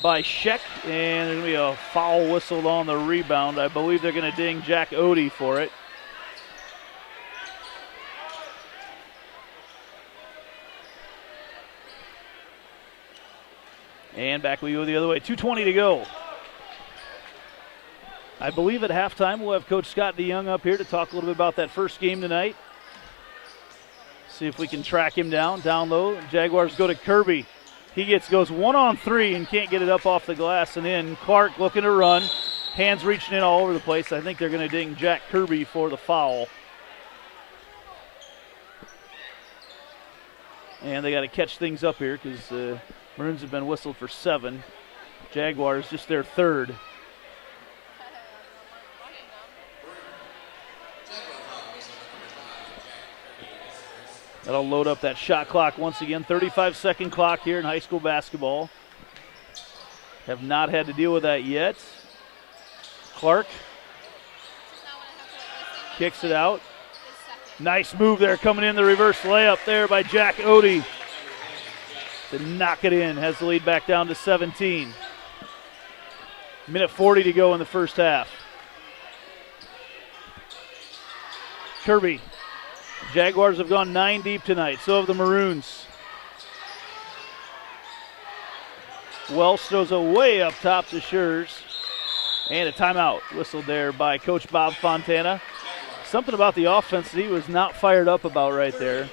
by Sheck, and there's going to be a foul whistled on the rebound. I believe they're going to ding Jack Odie for it. And back we go the other way. 2:20 to go. I believe at halftime we'll have Coach Scott DeYoung up here to talk a little bit about that first game tonight. See if we can track him down. Down low, Jaguars go to Kirby. He goes 1-on-3 and can't get it up off the glass and in. Clark looking to run. Hands reaching in all over the place. I think they're going to ding Jack Kirby for the foul. And they got to catch things up here because Maroons have been whistled for 7. Jaguars just their third. That'll load up that shot clock once again. 35-second clock here in high school basketball. Have not had to deal with that yet. Clark kicks it out. Nice move there coming in, the reverse layup there by Jack Odie. To knock it in, has the lead back down to 17. Minute 40 to go in the first half. Kirby. Jaguars have gone 9 deep tonight, so have the Maroons. Welsh throws a way up top to Schurz. And a timeout whistled there by Coach Bob Fontana. Something about the offense that he was not fired up about right there.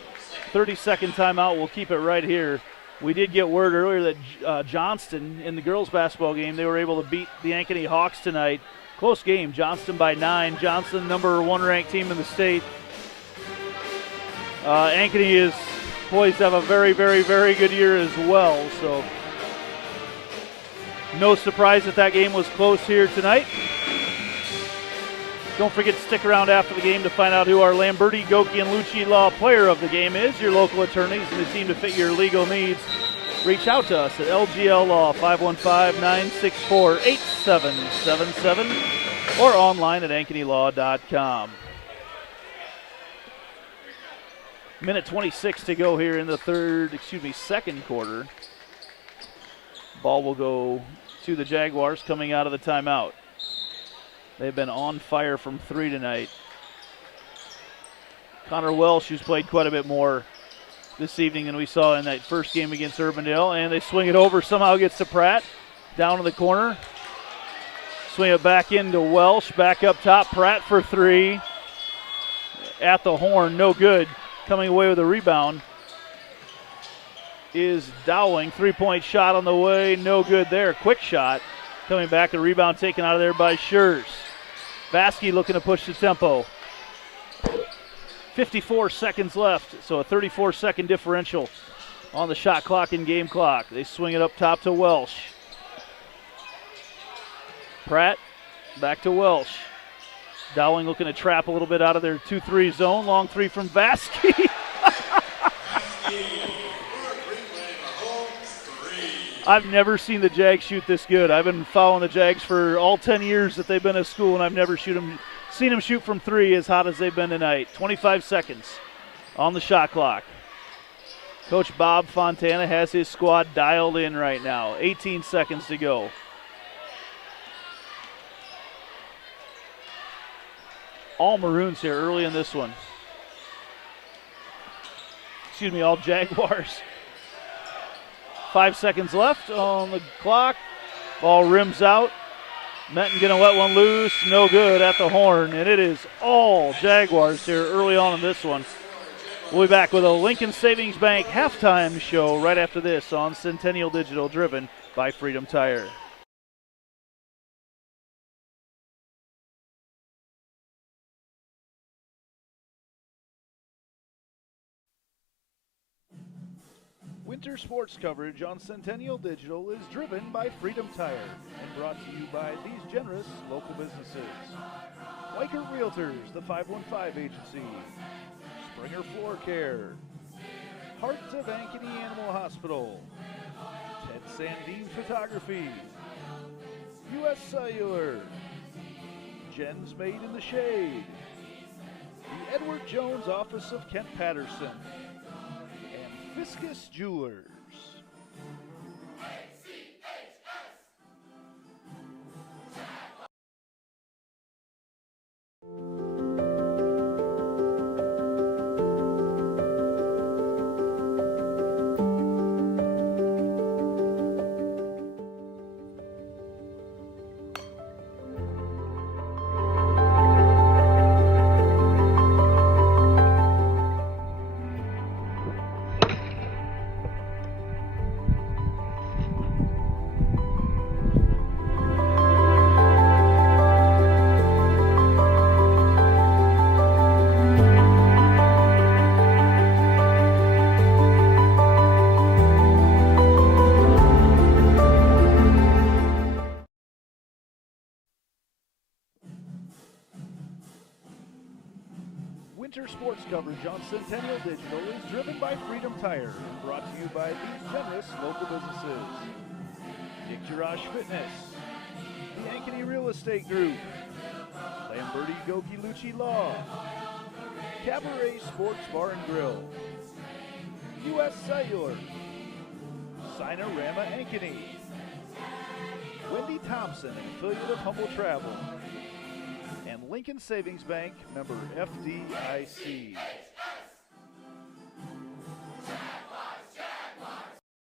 30-second timeout, we'll keep it right here. We did get word earlier that Johnston, in the girls' basketball game, they were able to beat the Ankeny Hawks tonight. Close game, Johnston by 9. Johnston, number 1 ranked team in the state. Ankeny is poised to have a very, very, very good year as well. So no surprise that game was close here tonight. Don't forget to stick around after the game to find out who our Lamberti, Goki, and Lucci Law player of the game is. Your local attorneys and the team to fit your legal needs. Reach out to us at LGL Law, 515-964-8777 or online at AnkenyLaw.com. Minute 26 to go here in the second quarter. Ball will go to the Jaguars coming out of the timeout. They've been on fire from 3 tonight. Connor Welsh, who's played quite a bit more this evening than we saw in that first game against Urbandale, and they swing it over, somehow gets to Pratt, down in the corner. Swing it back into Welsh, back up top, Pratt for 3. At the horn, no good. Coming away with a rebound is Dowling. 3-point shot on the way, no good there. Quick shot. Coming back, a rebound taken out of there by Schurz. Vasky looking to push the tempo. 54 seconds left, so a 34-second differential on the shot clock and game clock. They swing it up top to Welsh. Pratt, back to Welsh. Dowling looking to trap a little bit out of their 2-3 zone. Long 3 from Vasky. I've never seen the Jags shoot this good. I've been following the Jags for all 10 years that they've been at school, and I've never seen them shoot from 3 as hot as they've been tonight. 25 seconds on the shot clock. Coach Bob Fontana has his squad dialed in right now. 18 seconds to go. All Maroons here early in this one. All Jaguars. 5 seconds left on the clock. Ball rims out. Menton gonna let one loose. No good at the horn. And it is all Jaguars here early on in this one. We'll be back with a Lincoln Savings Bank halftime show right after this on Centennial Digital, driven by Freedom Tire. Winter sports coverage on Centennial Digital is driven by Freedom Tire and brought to you by these generous local businesses. Weichert Realtors, the 515 Agency, Springer Floor Care, Heart of Ankeny Animal Hospital, Ted Sandine Photography, U.S. Cellular, Jen's Made in the Shade, the Edward Jones Office of Kent Patterson, and Fiscus Jewelers. Winter sports coverage on Centennial Digital is driven by Freedom Tire and brought to you by these generous local businesses: Nick Garage Fitness, the Ankeny Real Estate Group, Lamberti Goki Lucci Law, Cabaret Sports Bar and Grill, U.S. Cellular, Sinorama Ankeny, Wendy Thompson, an affiliate of Humble Travel, and Lincoln Savings Bank, member FDIC.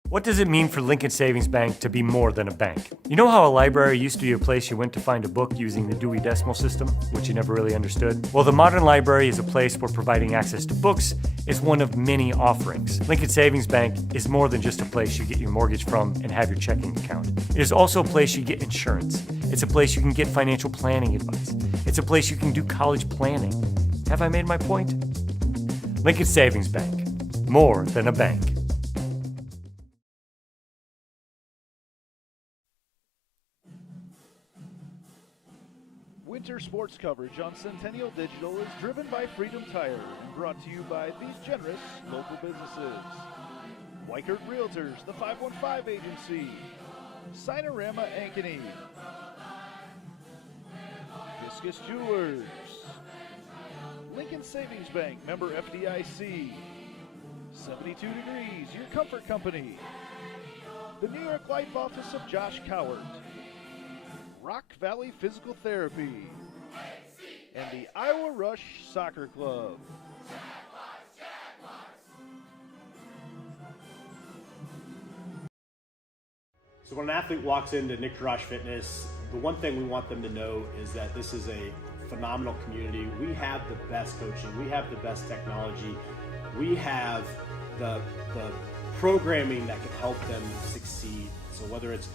What does it mean for Lincoln Savings Bank to be more than a bank? You know how a library used to be a place you went to find a book using the Dewey Decimal System, which you never really understood? Well, the modern library is a place where providing access to books is one of many offerings. Lincoln Savings Bank is more than just a place you get your mortgage from and have your checking account. It is also a place you get insurance. It's a place you can get financial planning advice. It's a place you can do college planning. Have I made my point? Lincoln Savings Bank, more than a bank. Winter sports coverage on Centennial Digital is driven by Freedom Tire and brought to you by these generous local businesses: Weichert Realtors, the 515 Agency, Sinorama Ankeny, Fiscus Jewelers, Lincoln Savings Bank, member FDIC, 72 Degrees, your comfort company, the New York Life Office of Josh Cowart, Rock Valley Physical Therapy, and the Iowa Rush Soccer Club. So when an athlete walks into Nick Garage Fitness, the one thing we want them to know is that this is a phenomenal community. We have the best coaching. We have the best technology. We have the programming that can help them succeed. So whether it's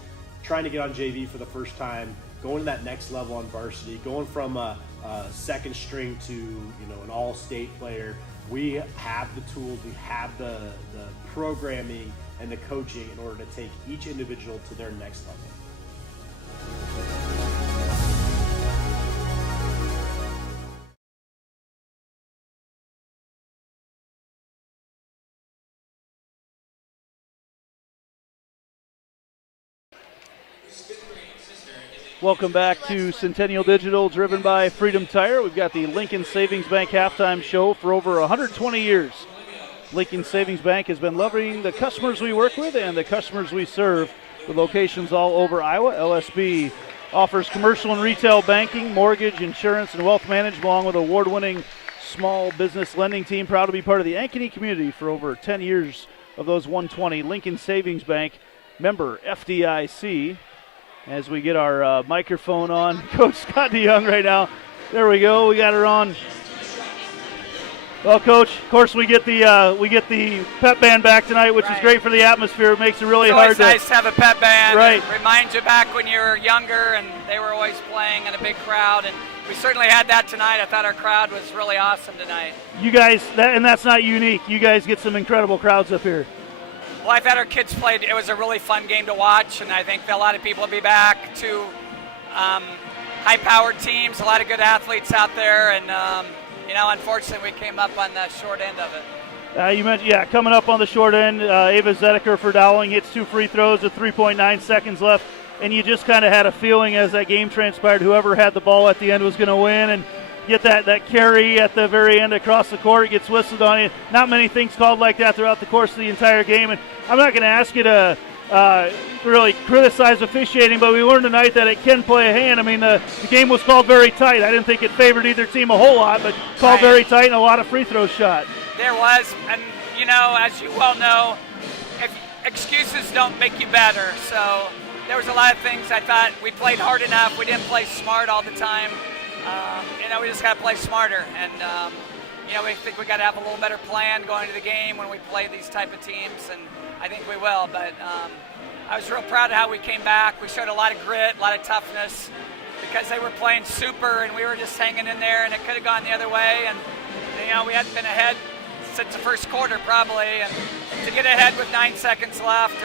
trying to get on JV for the first time, going to that next level on varsity, going from a second string to an all-state player, we have the tools, we have the programming and the coaching in order to take each individual to their next level. Welcome back to Centennial Digital, driven by Freedom Tire. We've got the Lincoln Savings Bank halftime show for over 120 years. Lincoln Savings Bank has been loving the customers we work with and the customers we serve, with locations all over Iowa. LSB offers commercial and retail banking, mortgage, insurance, and wealth management, along with award-winning small business lending team. Proud to be part of the Ankeny community for over 10 years of those 120. Lincoln Savings Bank, member FDIC. As we get our microphone on, Coach Scott DeYoung right now. There we go. We got her on. Well, Coach, of course we get the pep band back tonight, which is great for the atmosphere. It makes it really hard. It's always nice to have a pep band. Right. It reminds you back when you were younger and they were always playing in a big crowd, and we certainly had that tonight. I thought our crowd was really awesome tonight. You guys, that's not unique. You guys get some incredible crowds up here. Well, I thought our kids played. It was a really fun game to watch, and I think a lot of people will be back to high-powered teams, a lot of good athletes out there, and unfortunately we came up on the short end of it. You mentioned, coming up on the short end, Ava Zedeker for Dowling hits 2 free throws with 3.9 seconds left, and you just kind of had a feeling as that game transpired, whoever had the ball at the end was going to win, and get that carry at the very end across the court, gets whistled on you. Not many things called like that throughout the course of the entire game, and I'm not going to ask you to really criticize officiating, but we learned tonight that it can play a hand. I mean, the game was called very tight. I didn't think it favored either team a whole lot, but called very tight and a lot of free throws shot. There was, and as you well know, if excuses don't make you better. So there was a lot of things I thought we played hard enough. We didn't play smart all the time. We just got to play smarter. And, we think we got to have a little better plan going into the game when we play these type of teams, and I think we will. But I was real proud of how we came back. We showed a lot of grit, a lot of toughness, because they were playing super, and we were just hanging in there, and it could have gone the other way. And, we hadn't been ahead since the first quarter probably, and to get ahead with 9 seconds left,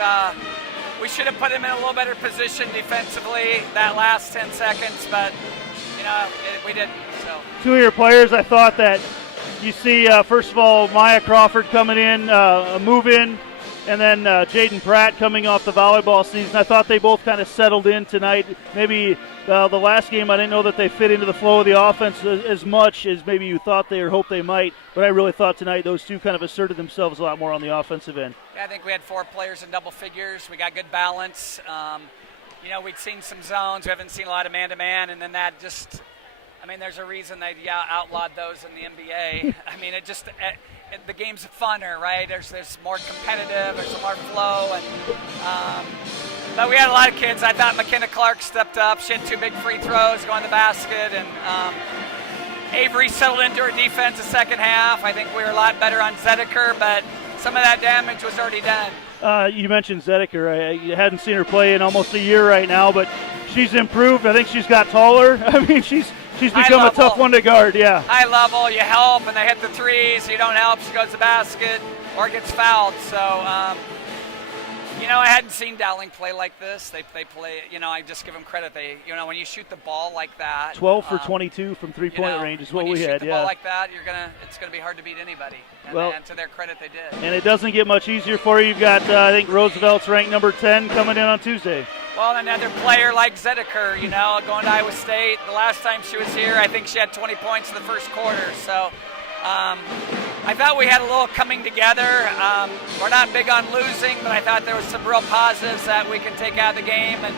we should have put him in a little better position defensively that last 10 seconds, but we didn't. So 2 of your players, I thought that you see, first of all, Maya Crawford coming in, a move in, and then Jaden Pratt coming off the volleyball season. I thought they both kind of settled in tonight. Maybe the last game I didn't know that they fit into the flow of the offense as much as maybe you thought they or hoped they might, but I really thought tonight those two kind of asserted themselves a lot more on the offensive end. Yeah, I think we had 4 players in double figures. We got good balance. We'd seen some zones. We haven't seen a lot of man-to-man, and then that just – there's a reason they outlawed those in the NBA. The game's funner, right? There's more competitive. There's more flow, but we had a lot of kids. I thought McKenna Clark stepped up. She had 2 big free throws going to the basket, and Avery settled into her defense the second half. I think we were a lot better on Zedeker, but some of that damage was already done. You mentioned Zedeker. I hadn't seen her play in almost a year right now, but she's improved. I think she's got taller. She's become a tough one to guard, yeah. High level, you help, and they hit the threes. You don't help, she goes to the basket or gets fouled. So, I hadn't seen Dowling play like this. They play, I just give them credit. When you shoot the ball like that. 12 for 22 from three-point range is what we had, When you shoot the ball like that, it's going to be hard to beat anybody. And to their credit, they did. And it doesn't get much easier for you. You've got, I think, Roosevelt's ranked number 10 coming in on Tuesday. Well, another player like Zedeker, going to Iowa State. The last time she was here, I think she had 20 points in the first quarter. So I thought we had a little coming together. We're not big on losing, but I thought there was some real positives that we can take out of the game. And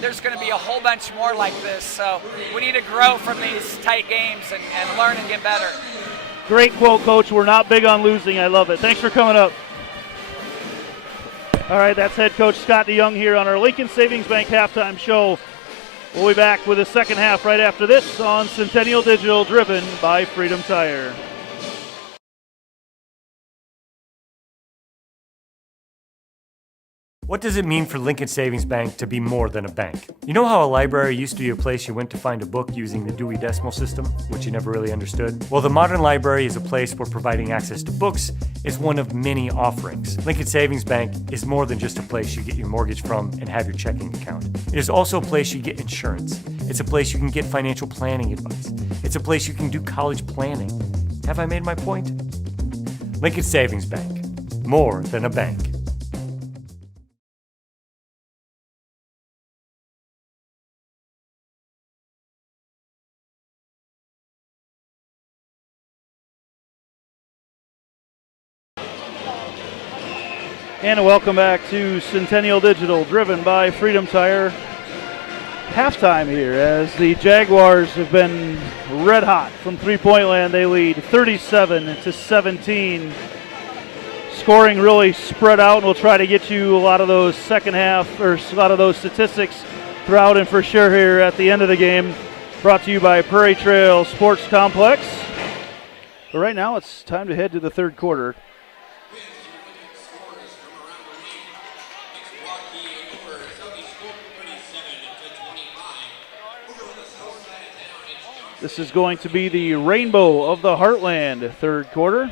there's going to be a whole bunch more like this. So we need to grow from these tight games and learn and get better. Great quote, Coach. We're not big on losing. I love it. Thanks for coming up. All right, that's head coach Scott DeYoung here on our Lincoln Savings Bank halftime show. We'll be back with the second half right after this on Centennial Digital, driven by Freedom Tire. What does it mean for Lincoln Savings Bank to be more than a bank? You know how a library used to be a place you went to find a book using the Dewey Decimal System, which you never really understood? Well, the modern library is a place where providing access to books is one of many offerings. Lincoln Savings Bank is more than just a place you get your mortgage from and have your checking account. It is also a place you get insurance. It's a place you can get financial planning advice. It's a place you can do college planning. Have I made my point? Lincoln Savings Bank, more than a bank. And welcome back to Centennial Digital, driven by Freedom Tire. Halftime here as the Jaguars have been red hot from three-point land. They lead 37-17. Scoring really spread out, and we'll try to get you a lot of those second half, or a lot of those statistics throughout and for sure here at the end of the game. Brought to you by Prairie Trail Sports Complex. But right now it's time to head to the third quarter. This is going to be the Rainbow of the Heartland third quarter.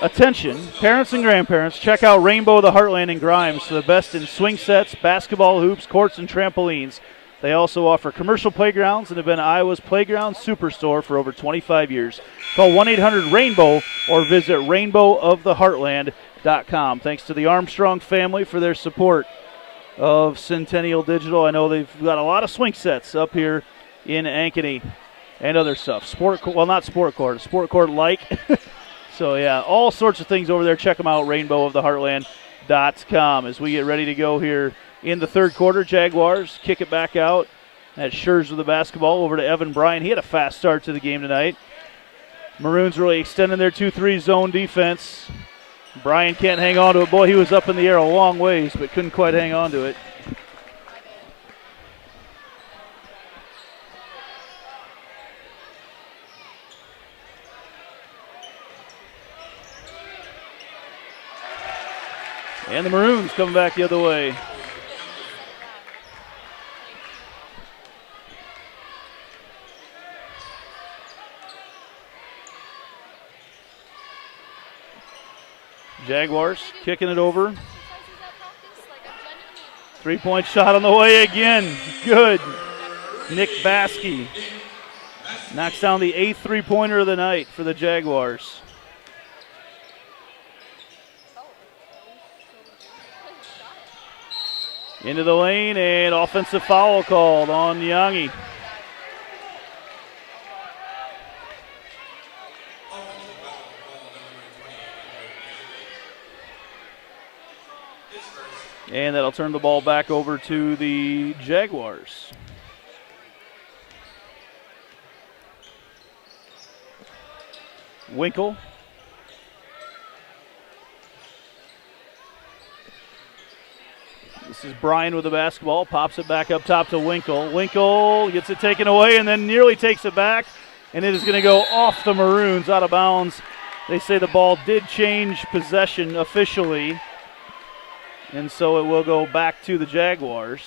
Attention, parents and grandparents, check out Rainbow of the Heartland in Grimes for the best in swing sets, basketball hoops, courts, and trampolines. They also offer commercial playgrounds and have been Iowa's playground superstore for over 25 years. Call 1-800-RAINBOW or visit rainbowoftheheartland.com. Thanks to the Armstrong family for their support of Centennial Digital. I know they've got a lot of swing sets up here in Ankeny and other stuff. Sport court-like. So, yeah, all sorts of things over there. Check them out, rainbowoftheheartland.com. As we get ready to go here in the third quarter, Jaguars kick it back out. That's Schurz with the basketball over to Evan Bryan. He had a fast start to the game tonight. Maroons really extending their 2-3 zone defense. Bryan can't hang on to it. Boy, he was up in the air a long ways, but couldn't quite hang on to it. And the Maroons coming back the other way. Jaguars kicking it over. 3-point shot on the way again. Good. Nick Baskey knocks down the 8th three-pointer of the night for the Jaguars. Into the lane, and offensive foul called on Yangi. And that'll turn the ball back over to the Jaguars. Winkle. This is Bryan with the basketball, pops it back up top to Winkle. Winkle gets it taken away and then nearly takes it back, and it is going to go off the Maroons, out of bounds. They say the ball did change possession officially, and so it will go back to the Jaguars.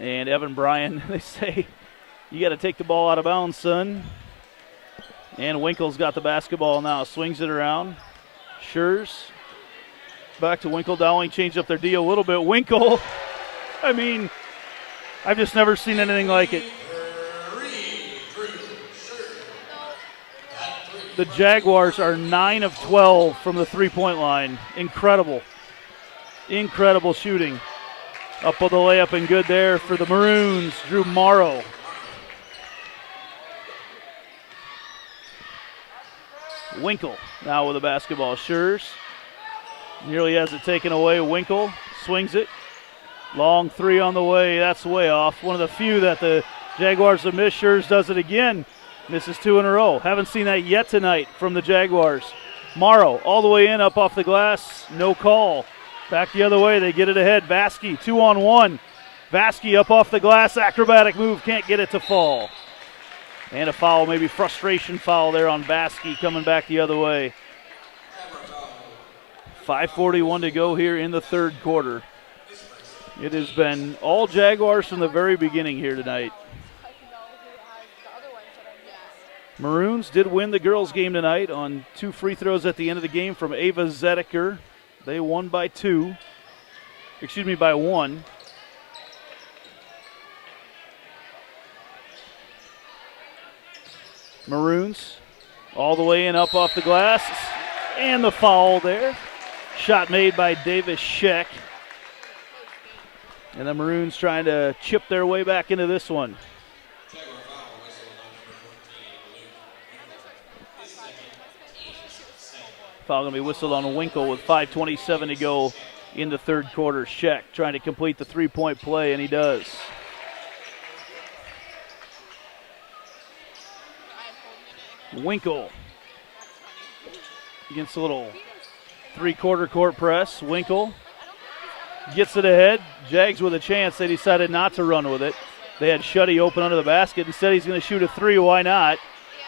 And Evan Bryan, they say, you got to take the ball out of bounds, son. And Winkle's got the basketball now, swings it around. Schurz back to Winkle. Dowling changed up their D a little bit. Winkle, I mean, I've just never seen anything like it. The Jaguars are 9 of 12 from the three-point line. Incredible. Incredible shooting. Up with the layup and good there for the Maroons, Drew Morrow. Winkle now with the basketball. Schurz nearly has it taken away. Winkle swings it. Long three on the way. That's way off. One of the few that the Jaguars have missed. Schurz does it again. Misses 2 in a row. Haven't seen that yet tonight from the Jaguars. Morrow all the way in, up off the glass. No call. Back the other way. They get it ahead. Vasky 2-on-1. Vasky up off the glass. Acrobatic move. Can't get it to fall. And a foul, maybe frustration foul there on Vasky coming back the other way. 5:41 to go here in the third quarter. It has been all Jaguars from the very beginning here tonight. Maroons did win the girls' game tonight on 2 free throws at the end of the game from Ava Zedeker. They won by 1. Maroons all the way in, up off the glass, and the foul there. Shot made by Davis Sheck. And the Maroons trying to chip their way back into this one. Foul going to be whistled on Winkle with 5:27 to go in the third quarter. Sheck trying to complete the three-point play, and he does. Winkle against a little three-quarter court press. Winkle gets it ahead. Jags with a chance. They decided not to run with it. They had Shuddy open under the basket. Instead, he's going to shoot a 3. Why not?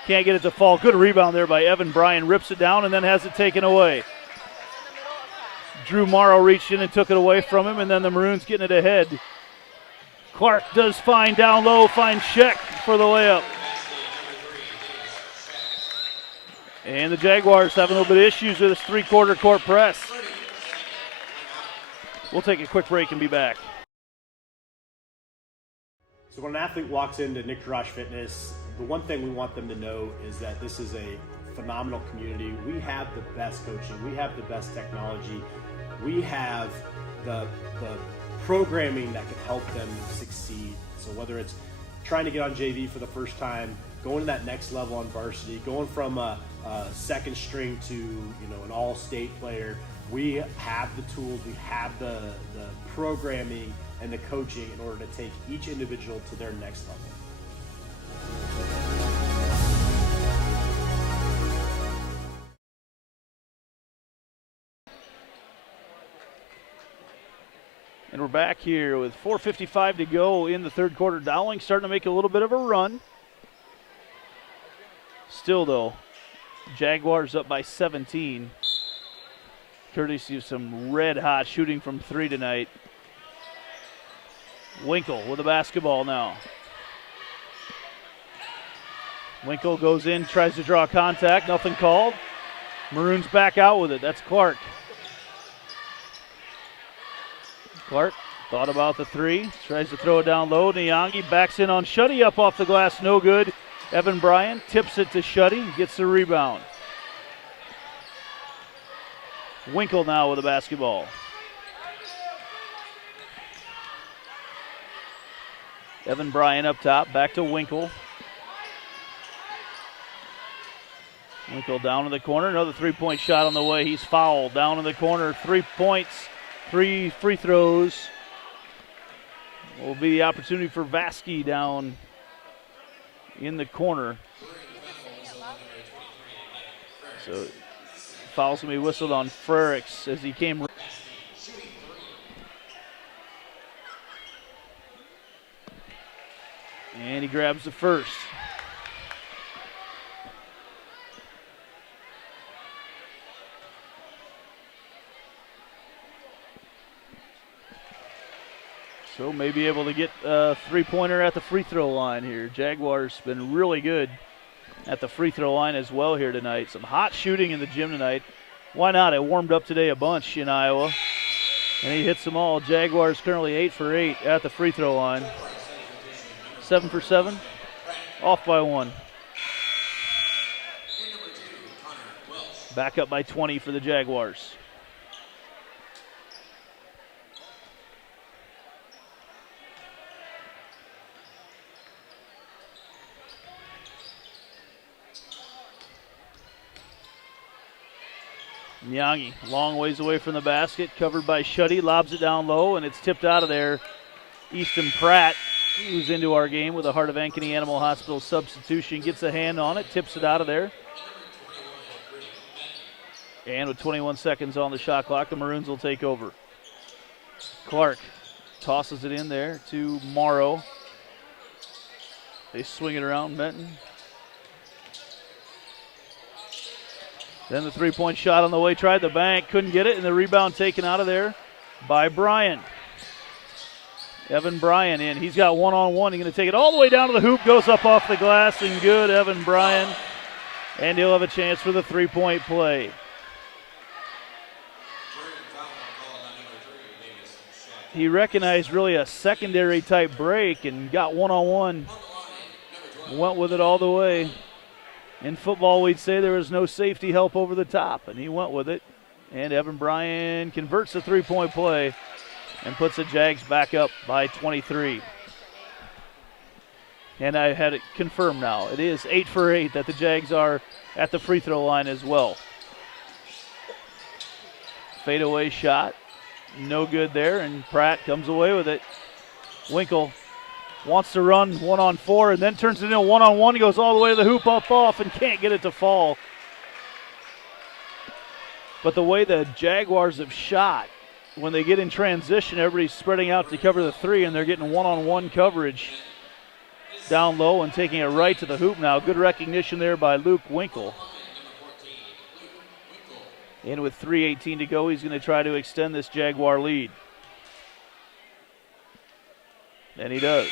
Can't get it to fall. Good rebound there by Evan Bryan. Rips it down and then has it taken away. Drew Morrow reached in and took it away from him, and then the Maroons getting it ahead. Clark does fine down low, finds Sheck for the layup. And the Jaguars having a little bit of issues with this three-quarter court press. We'll take a quick break and be back. So when an athlete walks into Nick Rush Fitness, the one thing we want them to know is that this is a phenomenal community. We have the best coaching. We have the best technology. We have the programming that can help them succeed. So whether it's trying to get on JV for the first time, going to that next level on varsity, going from a second string to an all-state player, we have the tools, we have the programming and the coaching in order to take each individual to their next level. And we're back here with 4:55 to go in the third quarter. Dowling starting to make a little bit of a run. Still, though, Jaguars up by 17. Courtesy of some red-hot shooting from three tonight. Winkle with the basketball now. Winkle goes in, tries to draw contact, nothing called. Maroons back out with it. That's Clark. Clark thought about the three, tries to throw it down low. Nyangi backs in on Shuddy, up off the glass, no good. Evan Bryan tips it to Shuddy, gets the rebound. Winkle now with the basketball. Evan Bryan up top, back to Winkle. Winkle down in the corner, another three-point shot on the way. He's fouled, down in the corner, 3 points, 3 free throws. Will be the opportunity for Vasky down in the corner. So foul's going to be whistled on Frericks as he came. And he grabs the first. So may be able to get a three-pointer at the free throw line here. Jaguars been really good at the free throw line as well here tonight. Some hot shooting in the gym tonight. Why not? It warmed up today a bunch in Iowa. And he hits them all. Jaguars currently 8 for 8 at the free throw line. 7 for 7. Off by 1. Back up by 20 for the Jaguars. Nyangi, long ways away from the basket, covered by Shuddy, lobs it down low, and it's tipped out of there. Easton Pratt, who's into our game with a Heart of Ankeny Animal Hospital substitution, gets a hand on it, tips it out of there. And with 21 seconds on the shot clock, the Maroons will take over. Clark tosses it in there to Morrow. They swing it around, Benton. Then the three-point shot on the way, tried the bank, couldn't get it, and the rebound taken out of there by Bryan. Evan Bryan in. He's got one-on-one. He's going to take it all the way down to the hoop, goes up off the glass, and good, Evan Bryan. And he'll have a chance for the three-point play. He recognized really a secondary type break and got one-on-one. Went with it all the way. In football, we'd say there was no safety help over the top, and he went with it. And Evan Bryan converts the three-point play and puts the Jags back up by 23. And I had it confirmed now. It is 8 for 8 that the Jags are at the free throw line as well. Fadeaway shot. No good there, and Pratt comes away with it. Winkle wants to run 1-on-4 and then turns it into 1-on-1. He goes all the way to the hoop, up off, and can't get it to fall. But the way the Jaguars have shot, when they get in transition, everybody's spreading out to cover the three, and they're getting 1-on-1 coverage down low and taking it right to the hoop now. Good recognition there by Luke Winkle. And with 3:18 to go, he's going to try to extend this Jaguar lead. And he does.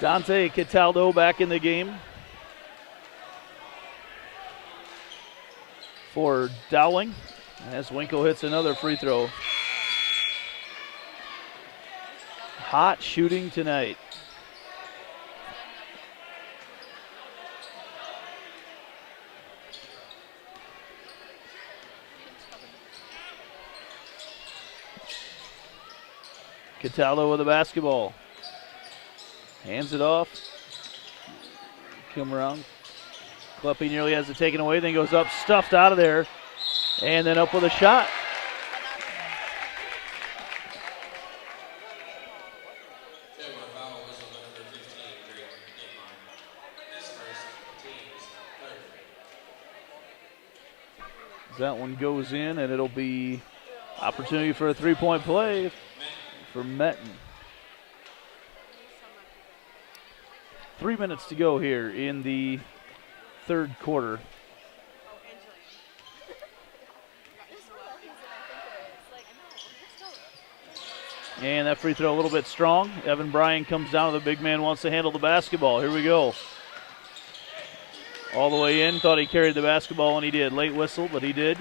Dante Cataldo back in the game for Dowling as Winkle hits another free throw. Hot shooting tonight. Cataldo with the basketball. Hands it off. Come around. Kleppe nearly has it taken away, then goes up, stuffed out of there, and then up with a shot. That one goes in, and it'll be opportunity for a three-point play for Metten. 3 minutes to go here in the third quarter. And that free throw a little bit strong. Evan Bryan comes down, the big man wants to handle the basketball. Here we go. All the way in, thought he carried the basketball, and he did. Late whistle, but he did.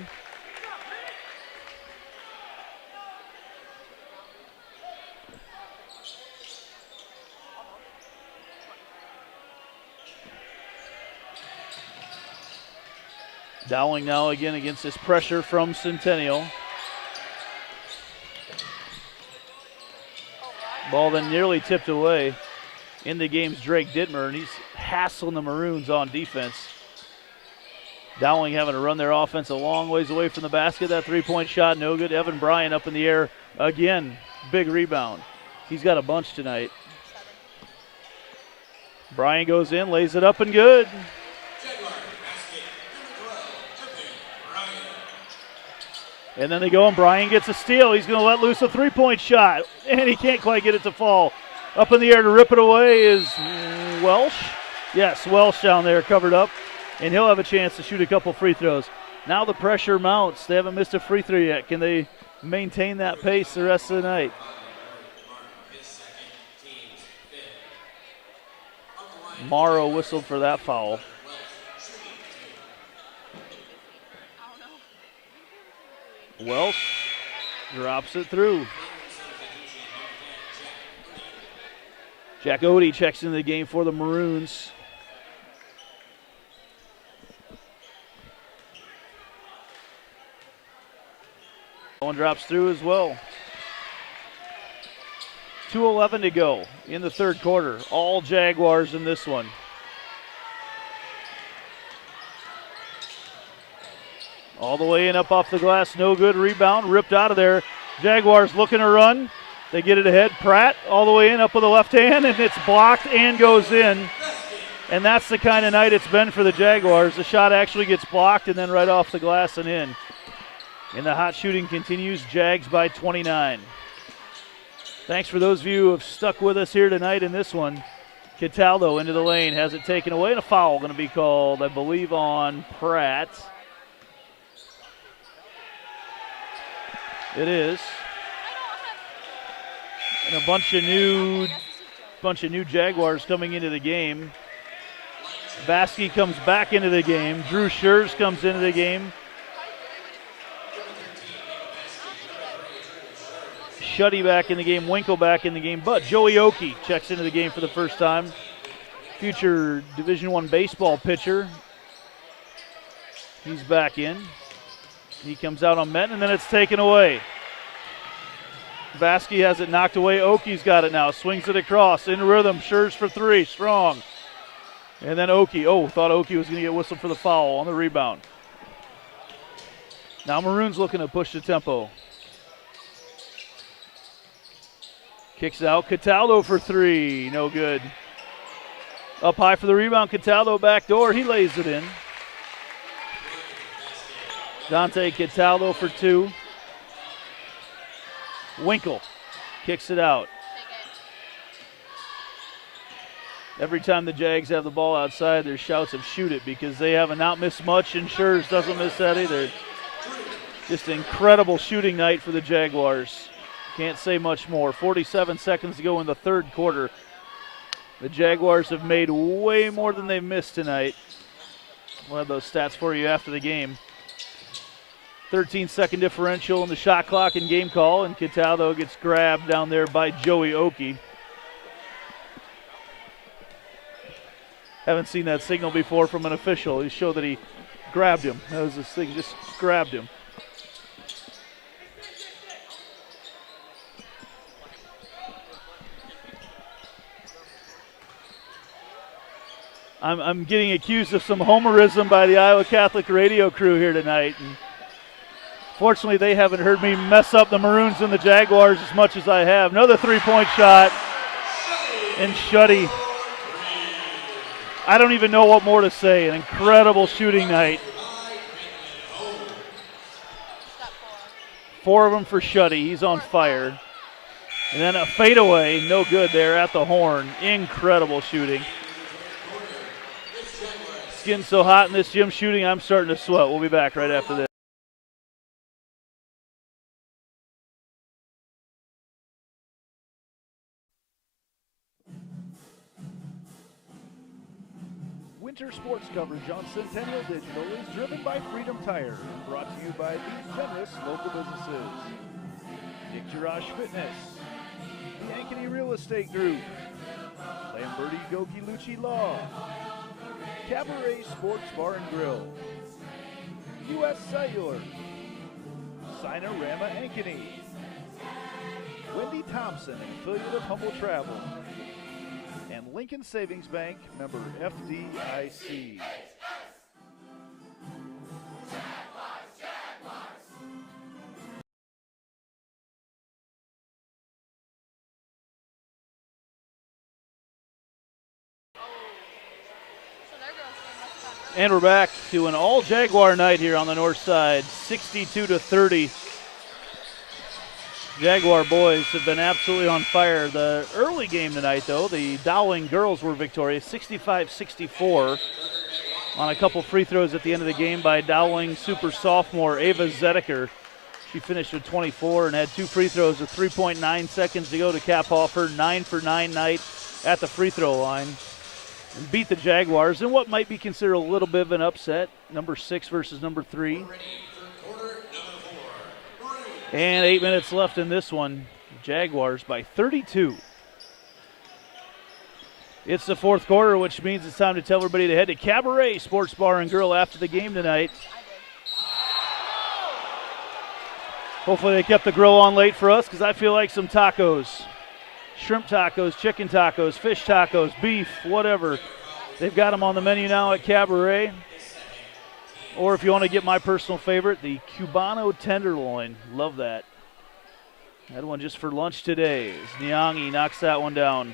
Dowling now again against this pressure from Centennial. Ball then nearly tipped away. In the game's Drake Dittmer, and he's hassling the Maroons on defense. Dowling having to run their offense a long ways away from the basket. That three-point shot, no good. Evan Bryan up in the air again. Big rebound. He's got a bunch tonight. Bryan goes in, lays it up and good. And then they go, and Bryan gets a steal. He's going to let loose a three-point shot, and he can't quite get it to fall. Up in the air to rip it away is Welsh. Yes, Welsh down there covered up, and he'll have a chance to shoot a couple free throws. Now the pressure mounts. They haven't missed a free throw yet. Can they maintain that pace the rest of the night? Morrow whistled for that foul. Welsh drops it through. Jack Odie checks into the game for the Maroons. One drops through as well. 2:11 to go in the third quarter. All Jaguars in this one. All the way in, up off the glass, no good. Rebound, ripped out of there. Jaguars looking to run. They get it ahead. Pratt all the way in, up with the left hand, and it's blocked and goes in. And that's the kind of night it's been for the Jaguars. The shot actually gets blocked and then right off the glass and in. And the hot shooting continues. Jags by 29. Thanks for those of you who have stuck with us here tonight in this one. Cataldo into the lane, has it taken away, and a foul going to be called, I believe, on Pratt. It is. And a bunch of new Jaguars coming into the game. Vasky comes back into the game. Drew Schurz comes into the game. Shuddy back in the game. Winkle back in the game. But Joey Oki checks into the game for the first time. Future Division I baseball pitcher. He's back in. He comes out on Metten, and then it's taken away. Vasky has it knocked away. Oki's got it now. Swings it across. In rhythm. Schurz for three. Strong. And then Oki. Thought Oki was going to get whistled for the foul on the rebound. Now Maroons looking to push the tempo. Kicks out. Cataldo for three. No good. Up high for the rebound. Cataldo back door. He lays it in. Dante Cataldo for two. Winkle kicks it out. Every time the Jags have the ball outside, there's shouts of shoot it because they have not missed much, and Schurz doesn't miss that either. Just an incredible shooting night for the Jaguars. Can't say much more. 47 seconds to go in the third quarter. The Jaguars have made way more than they've missed tonight. We'll have those stats for you after the game. 13-second differential in the shot clock and game call, and Cataldo gets grabbed down there by Joey Oki. Haven't seen that signal before from an official. He showed that he grabbed him. That was this thing, just grabbed him. I'm getting accused of some homerism by the Iowa Catholic radio crew here tonight. And fortunately, they haven't heard me mess up the Maroons and the Jaguars as much as I have. Another three-point shot. And Shuddy. I don't even know what more to say. An incredible shooting night. 4 of them for Shuddy. He's on fire. And then a fadeaway. No good there at the horn. Incredible shooting. It's getting so hot in this gym shooting, I'm starting to sweat. We'll be back right after this. Winter sports coverage on Centennial Digital is driven by Freedom Tire and brought to you by these generous local businesses. Nick Garage Fitness, the Ankeny Real Estate Group, Lamberti Goki Lucci Law, Cabaret Sports Bar and Grill, U.S. Cellular, Sinorama Ankeny, Wendy Thompson, an affiliate of Humble Travel, and Lincoln Savings Bank, member FDIC. And we're back to an all-Jaguar night here on the north side, 62-30. Jaguar boys have been absolutely on fire. The early game tonight, though, the Dowling girls were victorious, 65-64 on a couple free throws at the end of the game by Dowling super sophomore Ava Zedeker. She finished with 24 and had 2 free throws with 3.9 seconds to go to cap off her 9-for-9 night at the free throw line. And beat the Jaguars in what might be considered a little bit of an upset, number 6 versus number 3. And 8 minutes left in this one. Jaguars by 32. It's the fourth quarter, which means it's time to tell everybody to head to Cabaret Sports Bar and Grill after the game tonight. Hopefully they kept the grill on late for us, because I feel like some tacos. Shrimp tacos, chicken tacos, fish tacos, beef, whatever. They've got them on the menu now at Cabaret. Or if you want to get my personal favorite, the Cubano tenderloin. Love that. Had one just for lunch today. As Nyangi knocks that one down.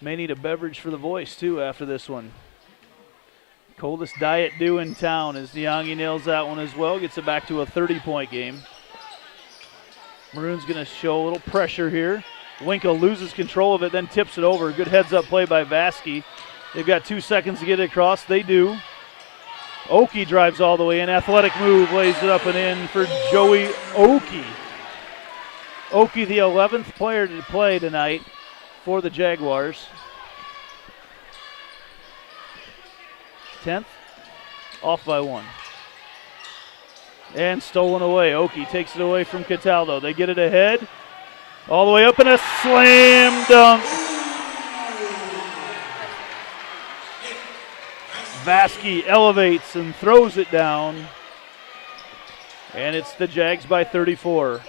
May need a beverage for the voice, too, after this one. Coldest diet dew in town as Nyangi nails that one as well. Gets it back to a 30-point game. Maroon's going to show a little pressure here. Winkle loses control of it, then tips it over. Good heads-up play by Vasky. They've got 2 seconds to get it across. They do. Oki drives all the way in. Athletic move, lays it up and in for Joey Oki. Oki, the 11th player to play tonight for the Jaguars. 10th, off by 1. And stolen away. Oki takes it away from Cataldo. They get it ahead. All the way up and a slam dunk. Vasky elevates and throws it down. And it's the Jags by 34.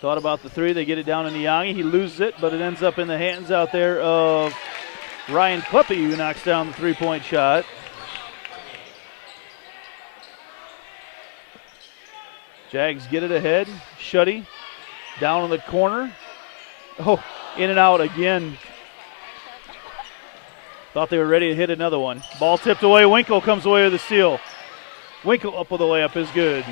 Thought about the 3. They get it down to Nyangi. He loses it, but it ends up in the hands out there of Ryan Kleppe, who knocks down the 3-point shot. Jags get it ahead. Shuddy down in the corner. Oh, in and out again. Thought they were ready to hit another one. Ball tipped away. Winkle comes away with the steal. Winkle up with a layup is good.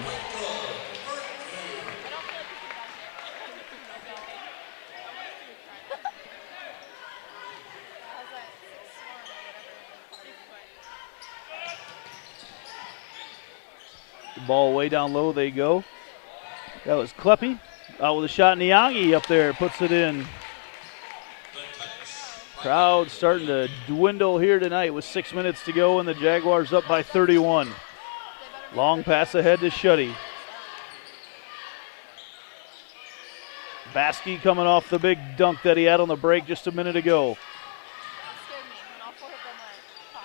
Ball way down low, they go. That was Kleppy. Out with a shot, Niangi up there, puts it in. Crowd starting to dwindle here tonight with 6 minutes to go, and the Jaguars up by 31. Long pass ahead to Shuddy. Baskey coming off the big dunk that he had on the break just a minute ago.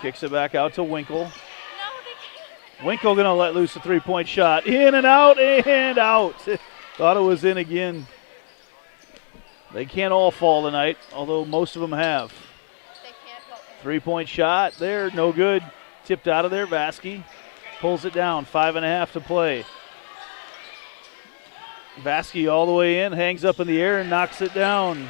Kicks it back out to Winkle. Winkle going to let loose a three-point shot. In and out and out. Thought it was in again. They can't all fall tonight, although most of them have. Three-point shot there, no good. Tipped out of there, Vasky pulls it down, 5.5 to play. Vasky all the way in, hangs up in the air and knocks it down.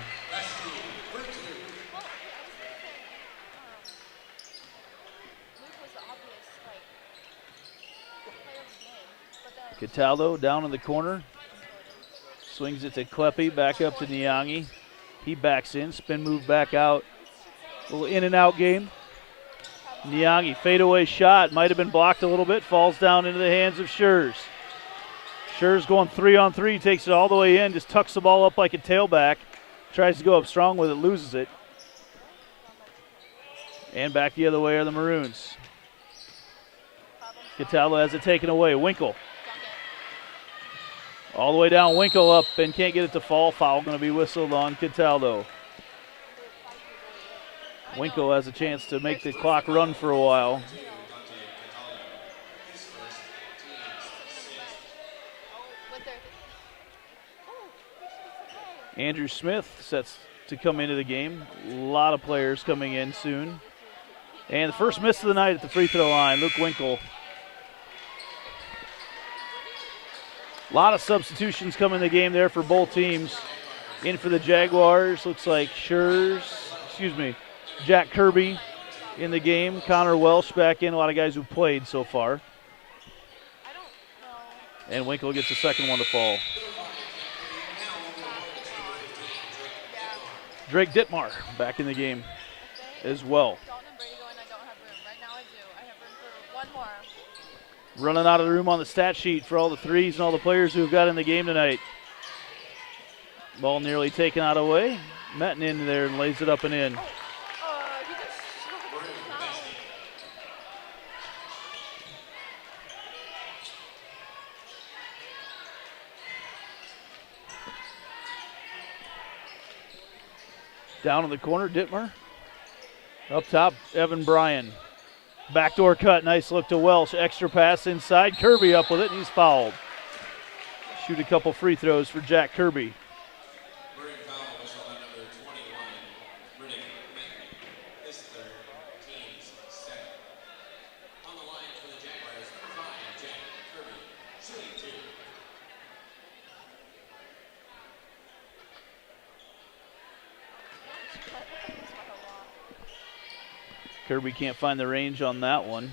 Cataldo down in the corner. Swings it to Kleppy, back up to Niangi. He backs in, spin move back out. A little in and out game. Niangi, fadeaway shot, might have been blocked a little bit, falls down into the hands of Schurz. Schurz going 3-on-3, takes it all the way in, just tucks the ball up like a tailback. Tries to go up strong with it, loses it. And back the other way are the Maroons. Cataldo has it taken away. Winkle. All the way down, Winkle up and can't get it to fall. Foul going to be whistled on Cataldo. Winkle has a chance to make the clock run for a while. Andrew Smith sets to come into the game. A lot of players coming in soon. And the first miss of the night at the free throw line, Luke Winkle. A lot of substitutions coming in the game there for both teams. In for the Jaguars, looks like Jack Kirby in the game. Connor Welsh back in, a lot of guys who played so far. And Winkle gets the second one to fall. Drake Dittmar back in the game as well. Running out of the room on the stat sheet for all the threes and all the players who have got in the game tonight. Ball nearly taken out of the way. Metten in there and lays it up and in. Down in the corner, Dittmar. Up top, Evan Bryan. Backdoor cut, nice look to Welsh. Extra pass inside, Kirby up with it, and he's fouled. Shoot a couple free throws for Jack Kirby. Kirby can't find the range on that one.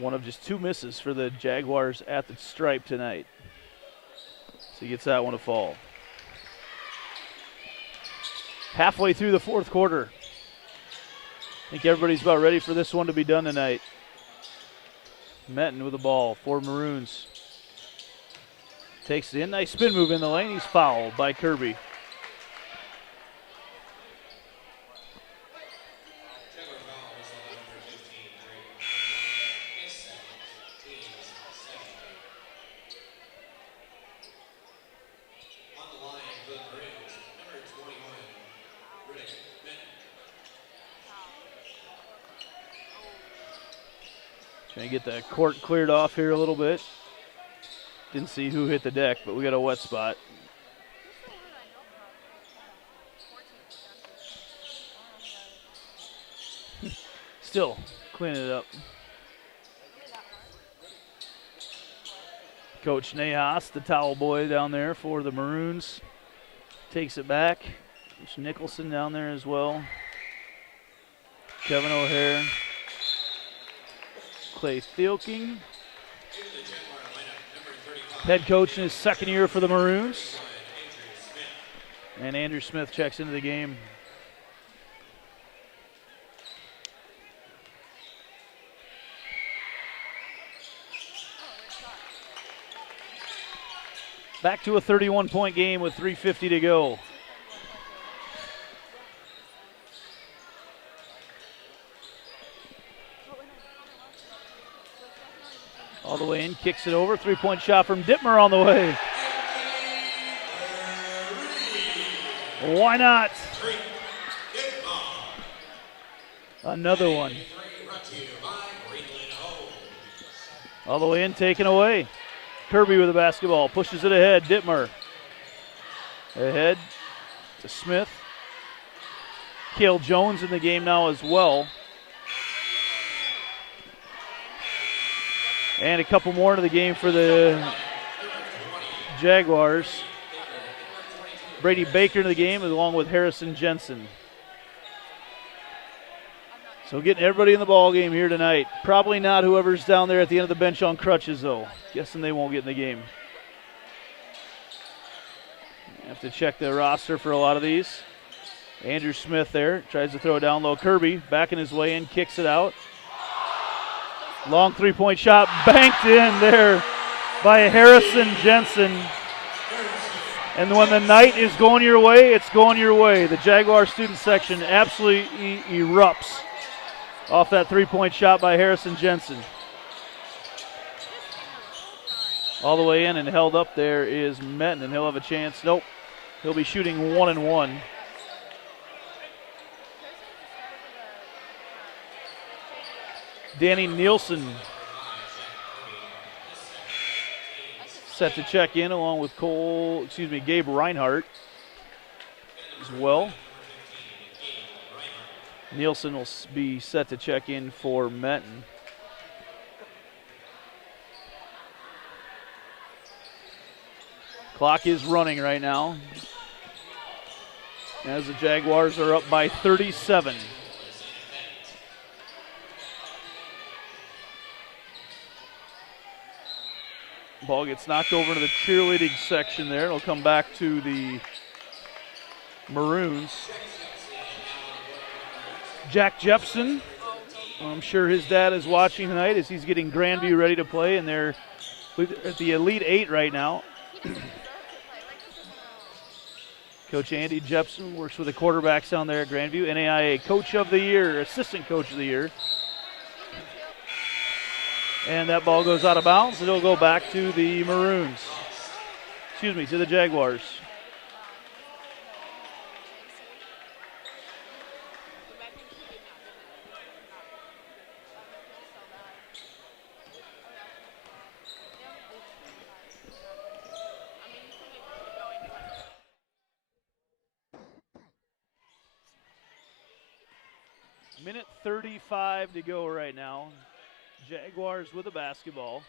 One of just two misses for the Jaguars at the stripe tonight. So he gets that one to fall. Halfway through the fourth quarter. I think everybody's about ready for this one to be done tonight. Metten with the ball for Maroons. Takes it in, nice spin move in the lane. He's fouled by Kirby. Trying to get the court cleared off here a little bit. Didn't see who hit the deck, but we got a wet spot. Still cleaning it up. Coach Nahas, the towel boy down there for the Maroons, takes it back. Coach Nicholson down there as well. Kevin O'Hare. Clay Thielking, head coach in his second year for the Maroons. And Andrew Smith checks into the game. Back to a 31-point game with 3:50 to go. All the way in, kicks it over. 3-point shot from Dittmer on the way. Why not? Another one. All the way in, taken away. Kirby with the basketball, pushes it ahead. Dittmer. Ahead to Smith. Cale Jones in the game now as well. And a couple more into the game for the Jaguars. Brady Baker in the game along with Harrison Jensen. So getting everybody in the ball game here tonight. Probably not whoever's down there at the end of the bench on crutches, though. Guessing they won't get in the game. Have to check the roster for a lot of these. Andrew Smith there. Tries to throw it down low. Kirby backing his way in. Kicks it out. Long 3-point shot. Banked in there by Harrison Jensen. And when the night is going your way, it's going your way. The Jaguar student section absolutely erupts off that 3-point shot by Harrison Jensen. All the way in and held up there is Metten, and he'll have a chance. Nope. He'll be shooting 1-1. Danny Nielsen set to check in along with Gabe Reinhardt as well. Nielsen will be set to check in for Metten. Clock is running right now as the Jaguars are up by 37. Ball gets knocked over into the cheerleading section there. It'll come back to the Maroons. Jack Jepson, I'm sure his dad is watching tonight as he's getting Grandview ready to play, and they're at the Elite Eight right now. Coach Andy Jepson works with the quarterbacks down there at Grandview. NAIA Coach of the Year, Assistant Coach of the Year. And that ball goes out of bounds. It'll go back to the Maroons. To the Jaguars. Minute 35 to go right now. Jaguars with the basketball.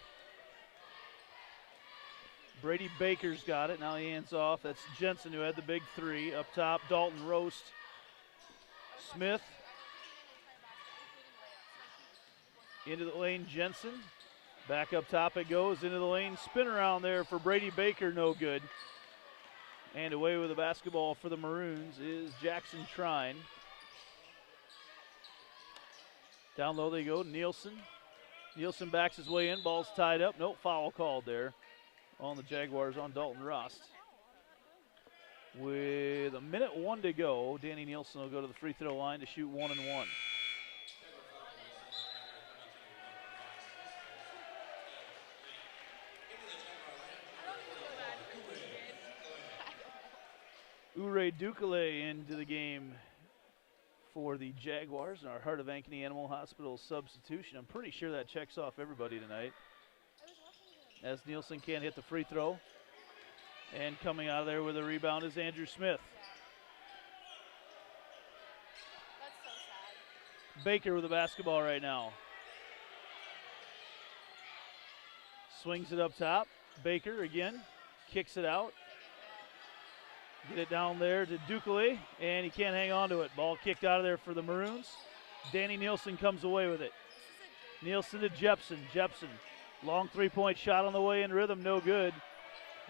Brady Baker's got it. Now he hands off. That's Jensen who had the big three. Up top, Dalton Roast. Smith. Into the lane, Jensen. Back up top it goes. Into the lane. Spin around there for Brady Baker. No good. And away with the basketball for the Maroons is Jackson Trine. Down low they go. Nielsen. Nielsen backs his way in. Ball's tied up. No foul called there on the Jaguars on Dalton Rost. With a minute 1 to go, Danny Nielsen will go to the free throw line to shoot 1-1. Ure Dukale into the game for the Jaguars in our Heart of Ankeny Animal Hospital substitution. I'm pretty sure that checks off everybody tonight. As Nielsen can't hit the free throw. And coming out of there with a rebound is Andrew Smith. That's so sad. Baker with the basketball right now. Swings it up top. Baker again. Kicks it out. Get it down there to Dukale, and he can't hang on to it. Ball kicked out of there for the Maroons. Danny Nielsen comes away with it. Nielsen to Jepson. Jepson, long 3-point shot on the way in rhythm, no good.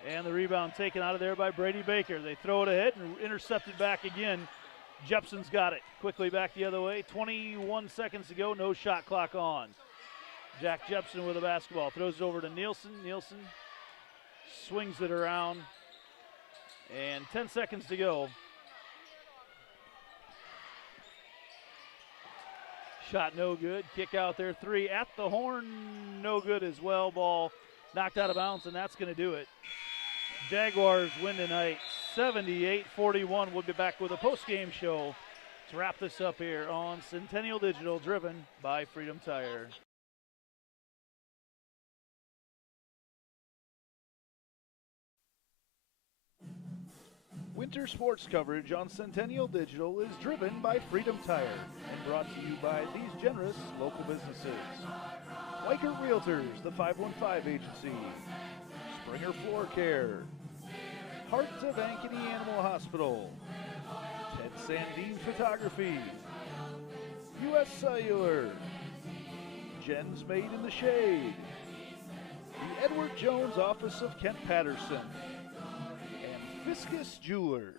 And the rebound taken out of there by Brady Baker. They throw it ahead and intercepted back again. Jepson's got it. Quickly back the other way. 21 seconds to go, no shot clock on. Jack Jepson with the basketball. Throws it over to Nielsen. Nielsen swings it around, and 10 seconds to go. Shot no good. Kick out there, 3 at the horn, no good as well. Ball knocked out of bounds, and that's going to do it. Jaguars win tonight, 78-41. We'll be back with a post-game show to wrap this up here on Centennial Digital, driven by Freedom Tire. Winter sports coverage on Centennial Digital is driven by Freedom Tire and brought to you by these generous local businesses. Weichert Realtors, the 515 Agency, Springer Floor Care, Heart of Ankeny Animal Hospital, Ted Sandine Photography, U.S. Cellular, Jen's Made in the Shade, the Edward Jones Office of Kent Patterson, and Fiscus Jewelers.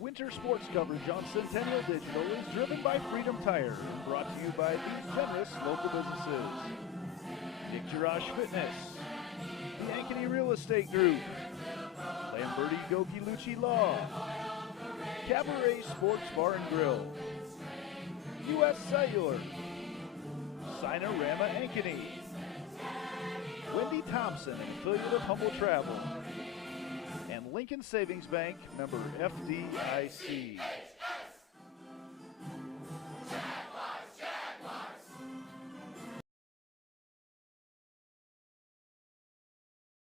Winter sports coverage on Centennial Digital is driven by Freedom Tire and brought to you by these generous local businesses. Nick Jirash Fitness, the Ankeny Real Estate Group, Lamberti Goki Lucci Law, Cabaret Sports Bar and Grill, U.S. Cellular, Sinorama Ankeny, Wendy Thompson, an affiliate of Humble Travel, and Lincoln Savings Bank, member FDIC.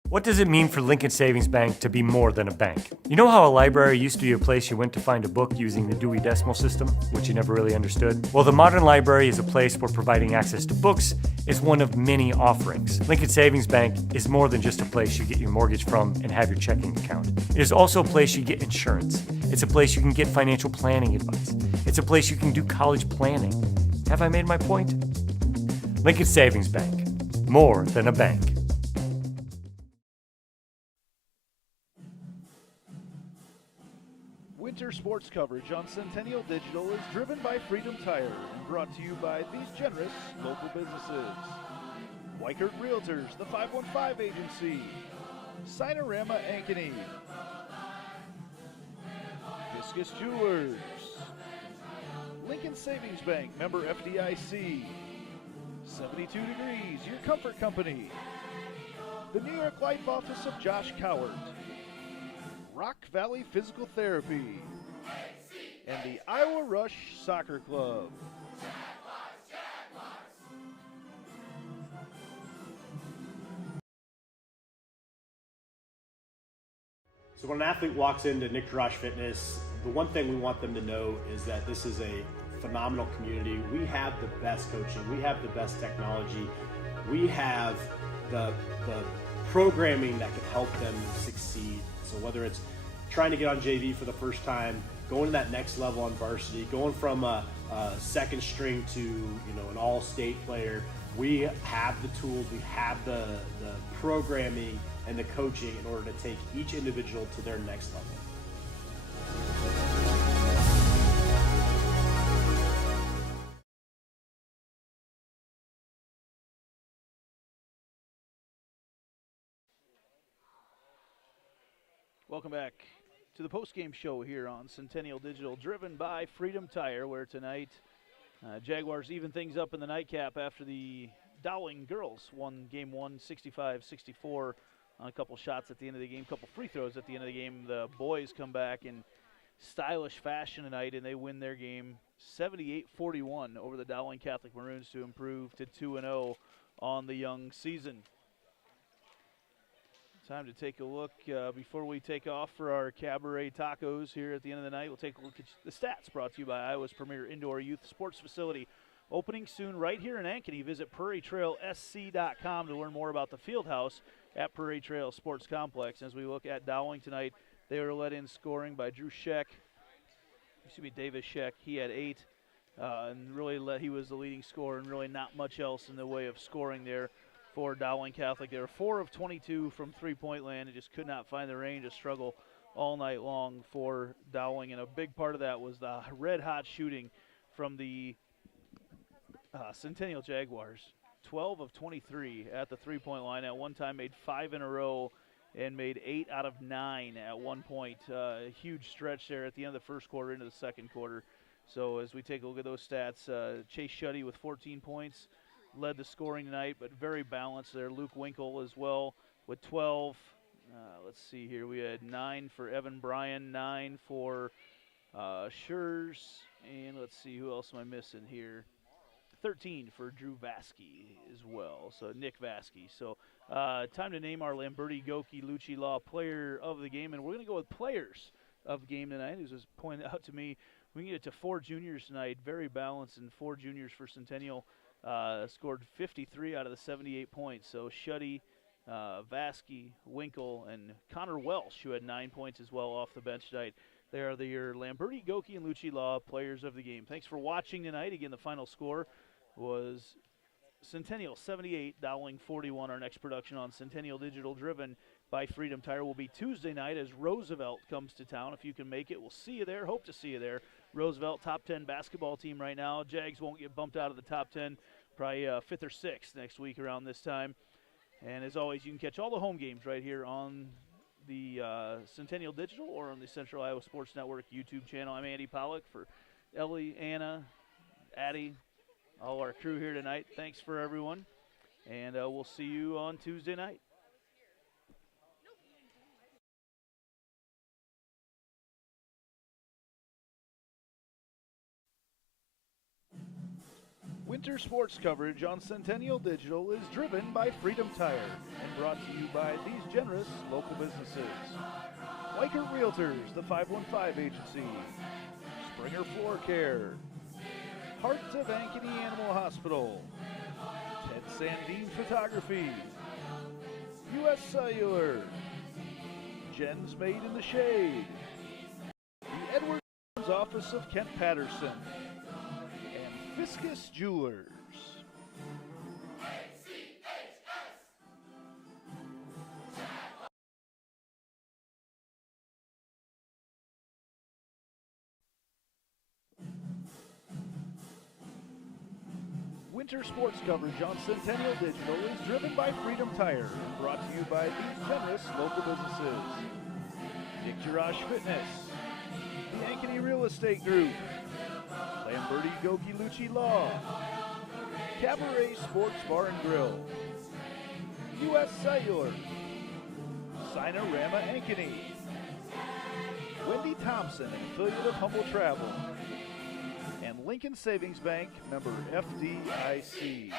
What does it mean for Lincoln Savings Bank to be more than a bank? You know how a library used to be a place you went to find a book using the Dewey Decimal System, which you never really understood? Well, the modern library is a place where providing access to books is one of many offerings. Lincoln Savings Bank is more than just a place you get your mortgage from and have your checking account. It is also a place you get insurance. It's a place you can get financial planning advice. It's a place you can do college planning. Have I made my point? Lincoln Savings Bank, more than a bank. Winter sports coverage on Centennial Digital is driven by Freedom Tire and brought to you by these generous local businesses. Weichert Realtors, the 515 Agency, Sinorama Ankeny, Fiscus Jewelers, Lincoln Savings Bank, member FDIC, 72 Degrees, your comfort company, the New York Life Office of Josh Cowart, Rock Valley Physical Therapy, and the Iowa Rush Soccer Club. So when an athlete walks into Nick Jirash Fitness, the one thing we want them to know is that this is a phenomenal community. We have the best coaching. We have the best technology. We have the programming that can help them succeed. So whether it's trying to get on JV for the first time, going to that next level on varsity, going from a second string to an all-state player, we have the tools, we have the programming and the coaching in order to take each individual to their next level. Welcome back to the post-game show here on Centennial Digital, driven by Freedom Tire, where tonight Jaguars even things up in the nightcap after the Dowling girls won game one 65-64 on a couple shots at the end of the game, couple free throws at the end of the game. The boys come back in stylish fashion tonight, and they win their game 78-41 over the Dowling Catholic Maroons to improve to 2-0 on the young season. Time to take a look before we take off for our cabaret tacos here at the end of the night. We'll take a look at the stats brought to you by Iowa's premier indoor youth sports facility. Opening soon right here in Ankeny. Visit PrairieTrailSC.com to learn more about the field house at Prairie Trail Sports Complex. As we look at Dowling tonight, they were led in scoring by Davis Scheck. He had 8, and really he was the leading scorer, and really not much else in the way of scoring there for Dowling Catholic. They were 4 of 22 from three-point land and just could not find the range. A struggle all night long for Dowling, and a big part of that was the red-hot shooting from the Centennial Jaguars. 12 of 23 at the three-point line. At one time made 5 in a row and made 8 out of 9 at one point. A huge stretch there at the end of the first quarter into the second quarter. So as we take a look at those stats, Chase Shuddy with 14 points led the scoring tonight, but very balanced there. Luke Winkle as well with 12. Let's see here. We had 9 for Evan Bryan, 9 for Schurz, and let's see, who else am I missing here? 13 for Drew Vasky as well, so Nick Vasky. So time to name our Lamberti Goki Lucci Law player of the game, and we're going to go with players of the game tonight. As was pointed out to me, we can get to 4 juniors tonight, very balanced, and 4 juniors for Centennial scored 53 out of the 78 points. So Shuddy, Vasky, Winkle, and Connor Welsh, who had 9 points as well off the bench tonight. They are your Lamberti Goki and Lucci Law players of the game. Thanks for watching tonight. Again, the final score was Centennial 78, Dowling 41. Our next production on Centennial Digital, driven by Freedom Tire, will be Tuesday night as Roosevelt comes to town. If you can make it, we'll see you there. Hope to see you there. Roosevelt, top 10 basketball team right now. Jags won't get bumped out of the top 10, probably 5th or 6th next week around this time. And as always, you can catch all the home games right here on the Centennial Digital or on the Central Iowa Sports Network YouTube channel. I'm Andy Pollock for Ellie, Anna, Addie, all our crew here tonight. Thanks for everyone, and we'll see you on Tuesday night. Winter sports coverage on Centennial Digital is driven by Freedom Tire and brought to you by these generous local businesses. Weichert Realtors, the 515 Agency, Springer Floor Care, Heart of Ankeny Animal Hospital, Ted Sandine Photography, U.S. Cellular, Jen's Made in the Shade, the Edward Office of Kent Patterson, and Fiscus Jewelers. Winter sports coverage on Centennial Digital is driven by Freedom Tire and brought to you by these generous local businesses. Dick Garage Fitness, the Ankeny Real Estate Group, Lamberti Goki Lucci Law, Cabaret Sports Bar and Grill, U.S. Cellular, Sinorama Ankeny, Wendy Thompson, an affiliate of Humble Travel, and Lincoln Savings Bank, member FDIC.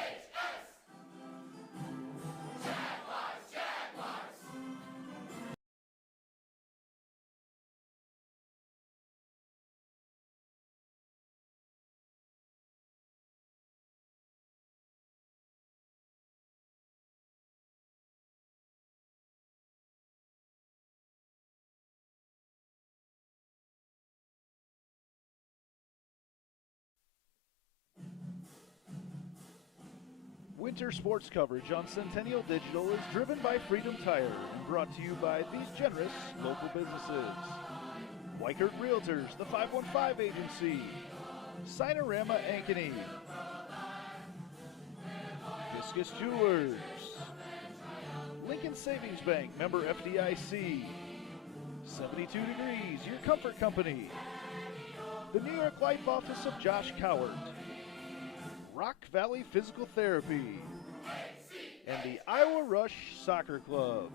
Winter sports coverage on Centennial Digital is driven by Freedom Tire and brought to you by these generous local businesses. Weichert Realtors, the 515 Agency, Sinorama Ankeny, Fiscus Jewelers, Lincoln Savings Bank, member FDIC, 72 Degrees, your comfort company, the New York Life Office of Josh Cowart, Rock Valley Physical Therapy, and the Iowa Rush Soccer Club.